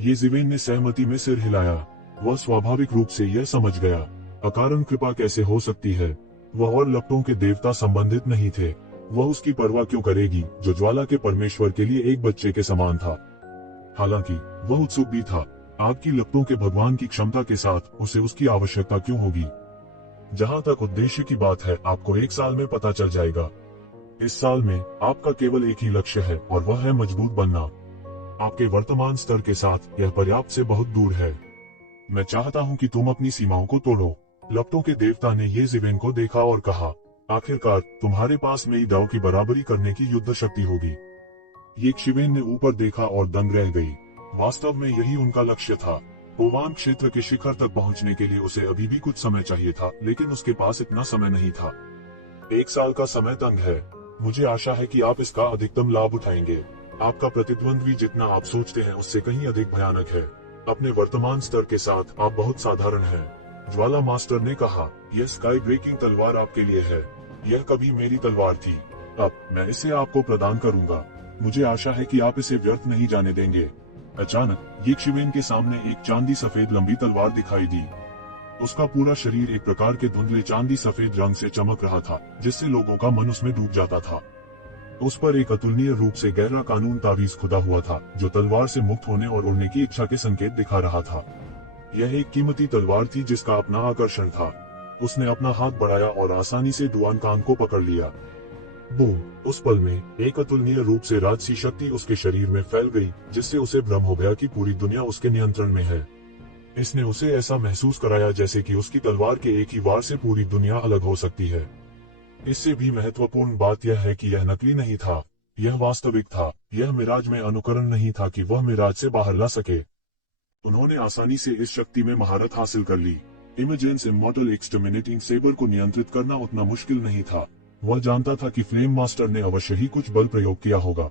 येजिवेन ने सहमति में सिर हिलाया। वह स्वाभाविक रूप से यह समझ गया, अकारण कृपा कैसे हो सकती है। वह और लपटों के देवता संबंधित नहीं थे। वह उसकी परवाह क्यों करेगी, जो ज्वाला के परमेश्वर के लिए एक बच्चे के समान था। हालांकि वह उत्सुक भी था। आग की लपटों के भगवान की क्षमता के साथ उसे उसकी आवश्यकता क्यों होगी। जहां तक उद्देश्य की बात है, आपको 1 साल में पता चल जाएगा। इस साल में आपका केवल एक ही लक्ष्य है और वह है मजबूत बनना। आपके वर्तमान स्तर के साथ यह पर्याप्त से बहुत दूर है। मैं चाहता हूं कि तुम अपनी सीमाओं को तोड़ो। लपटों के देवता ने येजिवेन को देखा और कहा, आखिरकार तुम्हारे पास मेरी दाव की बराबरी करने की युद्ध शक्ति होगी। येजिवेन ने ऊपर देखा और दंग रह गई। वास्तव में यही उनका लक्ष्य था। ओवान क्षेत्र के शिखर तक पहुंचने के लिए उसे अभी भी कुछ समय चाहिए था, लेकिन उसके पास इतना समय नहीं था। 1 साल का समय तंग है। मुझे आशा है कि आप इसका अधिकतम लाभ उठाएंगे। आपका प्रतिद्वंद्वी जितना आप सोचते हैं उससे कहीं अधिक भयानक है। अपने वर्तमान स्तर के साथ आप बहुत साधारण हैं। ज्वाला मास्टर ने कहा, यह स्काई ब्रेकिंग तलवार आपके लिए है। यह कभी मेरी तलवार थी। अब मैं इसे आपको प्रदान करूंगा। मुझे आशा है कि आप इसे व्यर्थ नहीं जाने देंगे। अचानक येजिवेन के सामने एक चांदी सफेद लंबी तलवार दिखाई दी। उसका पूरा शरीर एक प्रकार के धुंधले चांदी सफेद रंग से चमक रहा था, जिससे लोगों का मन उसमें डूब जाता था। उस पर एक अतुलनीय रूप से गहरा कानून तावीज खुदा हुआ था, जो तलवार से मुक्त होने और उड़ने की इच्छा के संकेत दिखा रहा था। यह एक कीमती तलवार थी जिसका अपना आकर्षण था। उसने अपना हाथ बढ़ाया और आसानी से डुआन कान को पकड़ लिया। बूम! उस पल में एक अतुलनीय रूप से राजसी शक्ति उसके शरीर में फैल गई, जिससे उसे भ्रम हो गया कि पूरी दुनिया उसके नियंत्रण में है। इसने उसे ऐसा महसूस कराया जैसे कि उसकी तलवार के एक ही वार से पूरी दुनिया अलग हो सकती है। इससे भी महत्वपूर्ण बात यह है कि यह नकली नहीं था, यह वास्तविक था। यह मिराज में अनुकरण नहीं था कि वह मिराज से बाहर ला सके। उन्होंने आसानी से इस शक्ति में महारत हासिल कर ली। इमेजेंस इमॉर्टल एक्सटर्मिनेटिंग सेबर को नियंत्रित करना उतना मुश्किल नहीं था। वह जानता था कि फ्लेम मास्टर ने अवश्य ही कुछ बल प्रयोग किया होगा।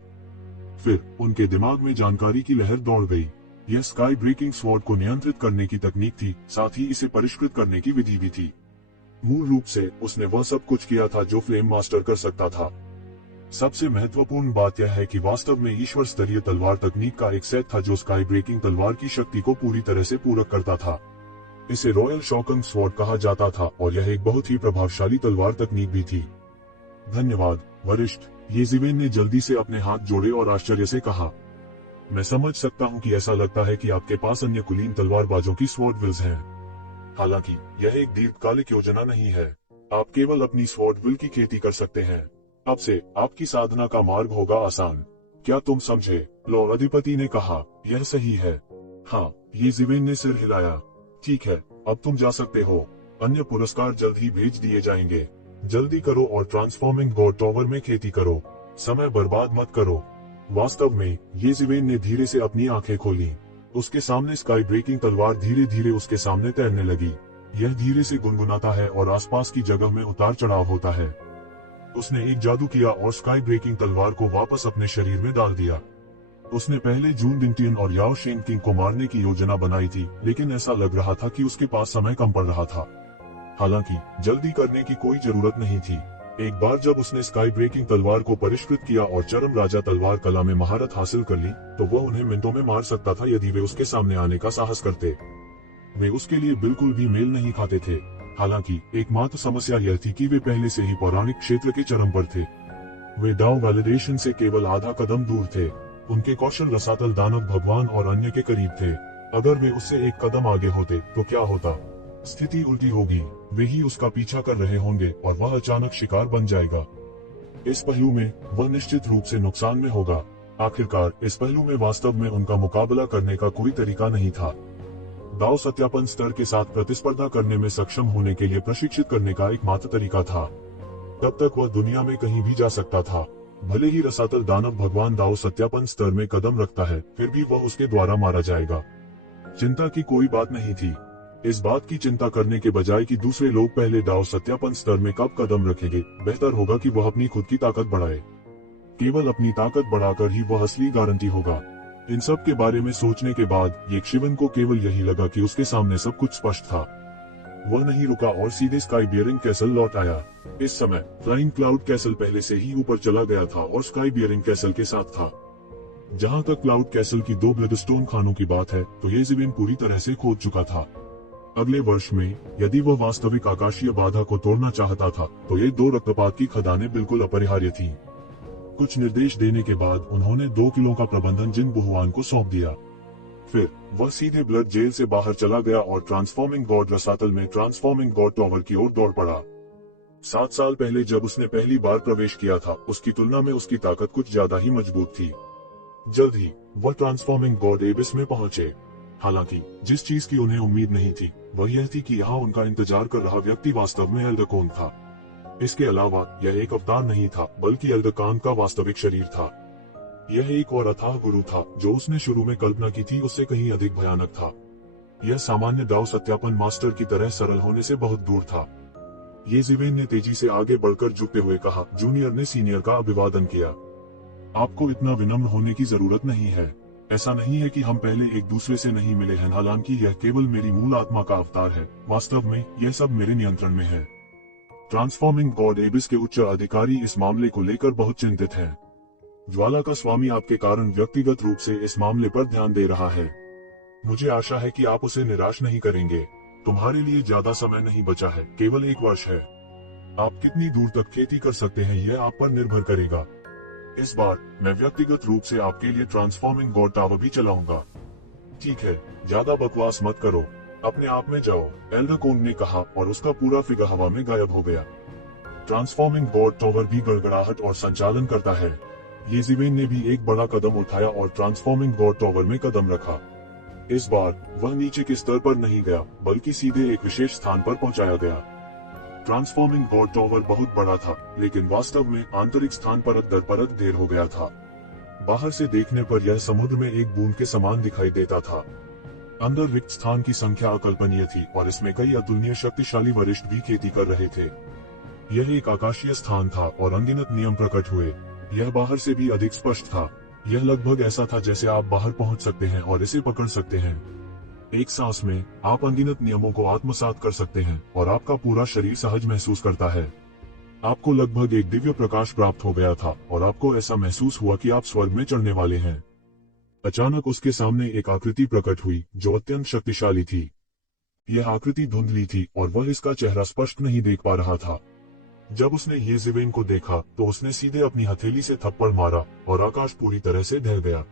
फिर उनके दिमाग में जानकारी की लहर दौड़ गई। यह स्काई ब्रेकिंग स्वॉर्ड को नियंत्रित करने की तकनीक थी, साथ ही इसे परिष्कृत करने की विधि भी थी। मूल रूप से उसने वह सब कुछ किया था जो फ्लेम मास्टर कर सकता था। सबसे महत्वपूर्ण बात यह है कि वास्तव में ईश्वर स्तरीय तलवार तकनीक का एक सेट था जो स्काई ब्रेकिंग तलवार की शक्ति को पूरी तरह से पूरक करता था। इसे रॉयल शॉकिंग स्वॉर्ड कहा जाता था और यह एक बहुत ही प्रभावशाली तलवार तकनीक भी थी। धन्यवाद वरिष्ठ, येज़िवेन ने जल्दी से अपने हाथ जोड़े और आश्चर्य से कहा। मैं समझ सकता हूँ कि ऐसा लगता है कि आपके पास अन्य कुलीन तलवारबाजों की स्वॉर्ड विल्स हैं। हालांकि यह एक दीर्घकालिक योजना नहीं है। आप केवल अपनी स्वॉर्ड विल की खेती कर सकते हैं। अब से आपकी साधना का मार्ग होगा आसान। क्या तुम समझे? लॉर्ड अधिपति ने कहा। यह सही है। हाँ, येज़िवेन ने सिर हिलाया। ठीक है, अब तुम जा सकते हो। अन्य पुरस्कार जल्द ही भेज दिए जाएंगे। जल्दी करो और ट्रांसफॉर्मिंग गॉड टॉवर में खेती करो। समय बर्बाद मत करो। वास्तव में येज़िवेन ने धीरे से अपनी आंखें खोली। उसके सामने स्काई ब्रेकिंग तलवार धीरे धीरे उसके सामने तैरने लगी। यह धीरे से गुनगुनाता है और आसपास की जगह में उतार चढ़ाव होता है। उसने एक जादू किया और स्काई ब्रेकिंग तलवार को वापस अपने शरीर में डाल दिया। उसने पहले जून डिंटियन और याओ शेन किंग को मारने की योजना बनाई थी, लेकिन ऐसा लग रहा था कि उसके पास समय कम पड़ रहा था। हालांकि जल्दी करने की कोई जरूरत नहीं थी। एक बार जब उसने स्काई ब्रेकिंग तलवार को परिष्कृत किया और चरम राजा तलवार कला में महारत हासिल कर ली, तो वह उन्हें मिनटों में मार सकता था यदि वे उसके सामने आने का साहस करते। वे उसके लिए बिल्कुल भी मेल नहीं खाते थे। हालांकि एकमात्र समस्या यह थी कि वे पहले से ही पौराणिक क्षेत्र के चरम पर थे। वे डाउ वैलिडेशन से केवल आधा कदम दूर थे। उनके कौशल रसातल दानव भगवान और अन्य के करीब थे। अगर वे उससे एक कदम आगे होते तो क्या होता? स्थिति उल्टी होगी। वे ही उसका पीछा कर रहे होंगे और वह अचानक शिकार बन जाएगा। इस पहलू में वह निश्चित रूप से नुकसान में होगा। आखिरकार इस पहलू में वास्तव में उनका मुकाबला करने का कोई तरीका नहीं था। दाव सत्यापन स्तर के साथ प्रतिस्पर्धा करने में सक्षम होने के लिए प्रशिक्षित करने का एकमात्र तरीका था। तब तक वह दुनिया में कहीं भी जा सकता था। भले ही रसातल दानव भगवान दाव सत्यापन स्तर में कदम रखता है, फिर भी वह उसके द्वारा मारा जाएगा। चिंता की कोई बात नहीं थी। इस बात की चिंता करने के बजाय कि दूसरे लोग पहले दाव सत्यापन स्तर में कब कदम रखेंगे, बेहतर होगा कि वह अपनी खुद की ताकत बढ़ाए। केवल अपनी ताकत बढ़ाकर ही वह असली गारंटी होगा। इन सब के बारे में सोचने के बाद येशिवेन को केवल यही लगा कि उसके सामने सब कुछ स्पष्ट था। वह नहीं रुका और सीधे स्काई बियरिंग कैसल लौट आया। इस समय फ्लाइंग क्लाउड कैसल पहले से ही ऊपर चला गया था और स्काई बियरिंग कैसल के साथ था। जहां तक क्लाउड कैसल की 2 ब्लडस्टोन खानों की बात है, तो येशिवेन पूरी तरह से खोद चुका था। अगले वर्ष में यदि वह वास्तविक आकाशीय बाधा को तोड़ना चाहता था, तो ये 2 रक्तपात की खदानें बिल्कुल अपरिहार्य थीं। कुछ निर्देश देने के बाद उन्होंने 2 किलों का प्रबंधन जिन बुहुआन को सौंप दिया। फिर वह सीधे ब्लड जेल से बाहर चला गया और ट्रांसफॉर्मिंग गॉड रसातल में ट्रांसफॉर्मिंग गॉड टॉवर की ओर दौड़ पड़ा। 7 साल पहले जब उसने पहली बार प्रवेश किया था, उसकी तुलना में उसकी ताकत कुछ ज्यादा ही मजबूत थी। जल्द ही वह ट्रांसफॉर्मिंग गॉड एबिस में पहुंचे। हालांकि जिस चीज की उन्हें उम्मीद नहीं थी, वह यह थी कि यहाँ उनका इंतजार कर रहा व्यक्ति वास्तव में एल्डरकोन था। इसके अलावा यह एक अवतार नहीं था, बल्कि एल्डरकान का वास्तविक शरीर था। यह एक और अथाह गुरु था जो उसने शुरू में कल्पना की थी, उससे कहीं अधिक भयानक था। यह सामान्य दाव सत्यापन मास्टर की तरह सरल होने से बहुत दूर था। येशिवेन ने तेजी से आगे बढ़कर झुकते हुए कहा। जूनियर ने सीनियर का अभिवादन किया। आपको इतना विनम्र होने की जरूरत नहीं है। ऐसा नहीं है कि हम पहले एक दूसरे से नहीं मिले हैं, हालांकि यह केवल मेरी मूल आत्मा का अवतार है। वास्तव में यह सब मेरे नियंत्रण में है। ट्रांसफॉर्मिंग गॉड एबिस के उच्च अधिकारी इस मामले को लेकर बहुत चिंतित हैं। ज्वाला का स्वामी आपके कारण व्यक्तिगत रूप से इस मामले पर ध्यान दे रहा है। मुझे आशा है कि आप उसे निराश नहीं करेंगे। तुम्हारे लिए ज्यादा समय नहीं बचा है, केवल 1 वर्ष है। आप कितनी दूर तक खेती कर सकते हैं यह आप पर निर्भर करेगा। इस बार मैं व्यक्तिगत रूप से आपके लिए ट्रांसफॉर्मिंग गॉड टावर भी चलाऊंगा। ठीक है, ज्यादा बकवास मत करो, अपने आप में जाओ, एल्डर कोन ने कहा और उसका पूरा फिगर हवा में गायब हो गया। ट्रांसफॉर्मिंग गॉड टावर भी गड़गड़ाहट और संचालन करता है। येज़ेबेल ने भी एक बड़ा कदम उठाया और ट्रांसफॉर्मिंग गॉड टावर में कदम रखा। इस बार वह नीचे के स्तर पर नहीं गया, बल्कि सीधे एक विशेष स्थान पर पहुंचाया गया। ट्रांसफॉर्मिंग गॉड टावर बहुत बड़ा था, लेकिन वास्तव में आंतरिक स्थान परत दर परत ढेर हो गया था। बाहर से देखने पर यह समुद्र में एक बूंद के समान दिखाई देता था। अंदर रिक्त स्थान की संख्या अकल्पनीय थी और इसमें कई अतुलनीय शक्तिशाली वरिष्ठ भी खेती कर रहे थे। यह एक आकाशीय स्थान था और अनगिनत नियम प्रकट हुए। यह बाहर से भी अधिक स्पष्ट था। यह लगभग ऐसा था जैसे आप बाहर पहुंच सकते हैं और इसे पकड़ सकते हैं। एक सांस में आप अनगिनत नियमों को आत्मसात कर सकते हैं और आपका पूरा शरीर सहज महसूस करता है। आपको लगभग एक दिव्य प्रकाश प्राप्त हो गया था और आपको ऐसा महसूस हुआ कि आप स्वर्ग में चढ़ने वाले हैं। अचानक उसके सामने एक आकृति प्रकट हुई जो अत्यंत शक्तिशाली थी। यह आकृति धुंधली थी और वह इसका चेहरा स्पष्ट नहीं देख पा रहा था। जब उसने येज़ेबेल को देखा तो उसने सीधे अपनी हथेली से थप्पड़ मारा और आकाश पूरी तरह से ढह गया।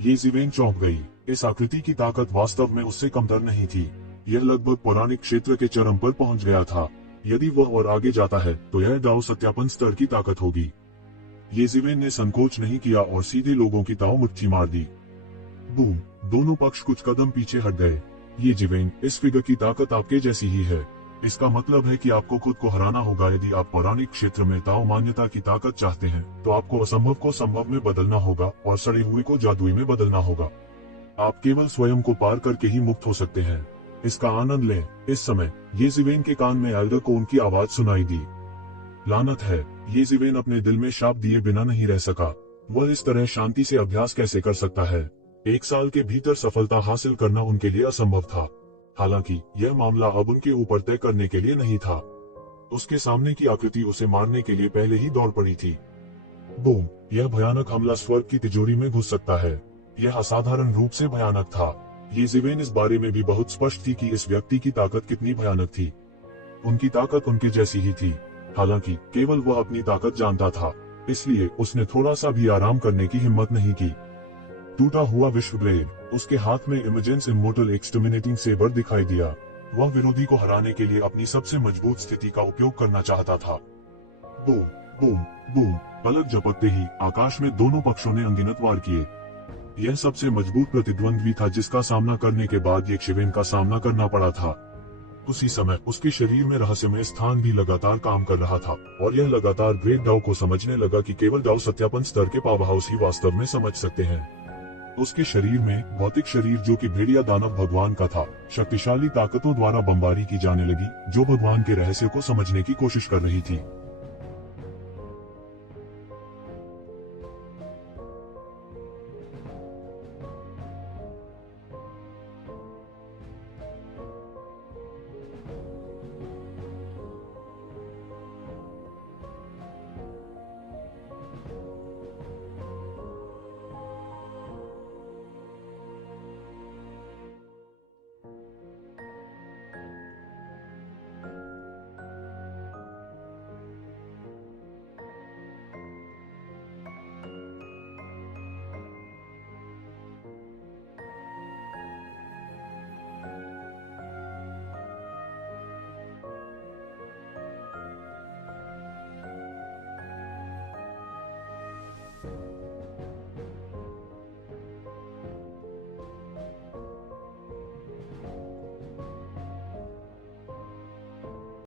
येज़ेबेल चौंक गई। इस आकृति की ताकत वास्तव में उससे कमतर नहीं थी। यह लगभग पौराणिक क्षेत्र के चरम पर पहुंच गया था। यदि वह और आगे जाता है तो यह दाव सत्यापन स्तर की ताकत होगी। येज़ेबेल ने संकोच नहीं किया और सीधे लोगों की ताव मुट्ठी मार दी। बूम! दोनों पक्ष कुछ कदम पीछे हट गए। येज़ेबेल, इस फिगर की ताकत आपके जैसी ही है। इसका मतलब है कि आपको खुद को हराना होगा। यदि आप पौराणिक क्षेत्र में ताओ मान्यता की ताकत चाहते हैं तो आपको असंभव को संभव में बदलना होगा और सड़े हुए को जादुई में बदलना होगा। आप केवल स्वयं को पार करके ही मुक्त हो सकते हैं। इसका आनंद लें। इस समय येज़ेबेल के कान में एल्डर कोन की आवाज सुनाई दी। लानत है, येज़ेबेल अपने दिल में शाप दिए बिना नहीं रह सका। वह इस तरह शांति से अभ्यास कैसे कर सकता है? 1 साल के भीतर सफलता हासिल करना उनके लिए असंभव था। हालांकि यह मामला अब उनके ऊपर तय करने के लिए नहीं था। उसके सामने की आकृति उसे मारने के लिए पहले ही दौड़ पड़ी थी। बूम! यह भयानक हमला स्वर्ग की तिजोरी में घुस सकता है। यह असाधारण रूप से भयानक था। येज़ेबेल इस बारे में भी बहुत स्पष्ट थी कि इस व्यक्ति की ताकत कितनी भयानक थी। उनकी ताकत उनके जैसी ही थी। हालांकि केवल वह अपनी ताकत जानता था, इसलिए उसने थोड़ा सा भी आराम करने की हिम्मत नहीं की। टूटा हुआ विश्व ब्लेड। उसके हाथ में इमेजेंस इमोर्टल एक्सटर्मिनेटिंग सेबर दिखाई दिया। वह विरोधी को हराने के लिए अपनी सबसे मजबूत स्थिति का उपयोग करना चाहता था। Boom boom boom! पलक झपकते ही आकाश में दोनों पक्षों ने अनगिनत वार किए। यह सबसे मजबूत प्रतिद्वंद्वी था जिसका सामना करने के बाद येज़ेबेल का सामना करना पड़ा था। उसी समय उसके शरीर में रहस्यमय स्थान भी लगातार काम कर रहा था और यह लगातार ग्रेट डाउ को समझने लगा कि केवल डाउ सत्यापन स्तर के पावरहाउस ही वास्तव में समझ सकते हैं। उसके शरीर में भौतिक शरीर, जो कि भेड़िया दानव भगवान का था, शक्तिशाली ताकतों द्वारा बमबारी की जाने लगी जो भगवान के रहस्य को समझने की कोशिश कर रही थी।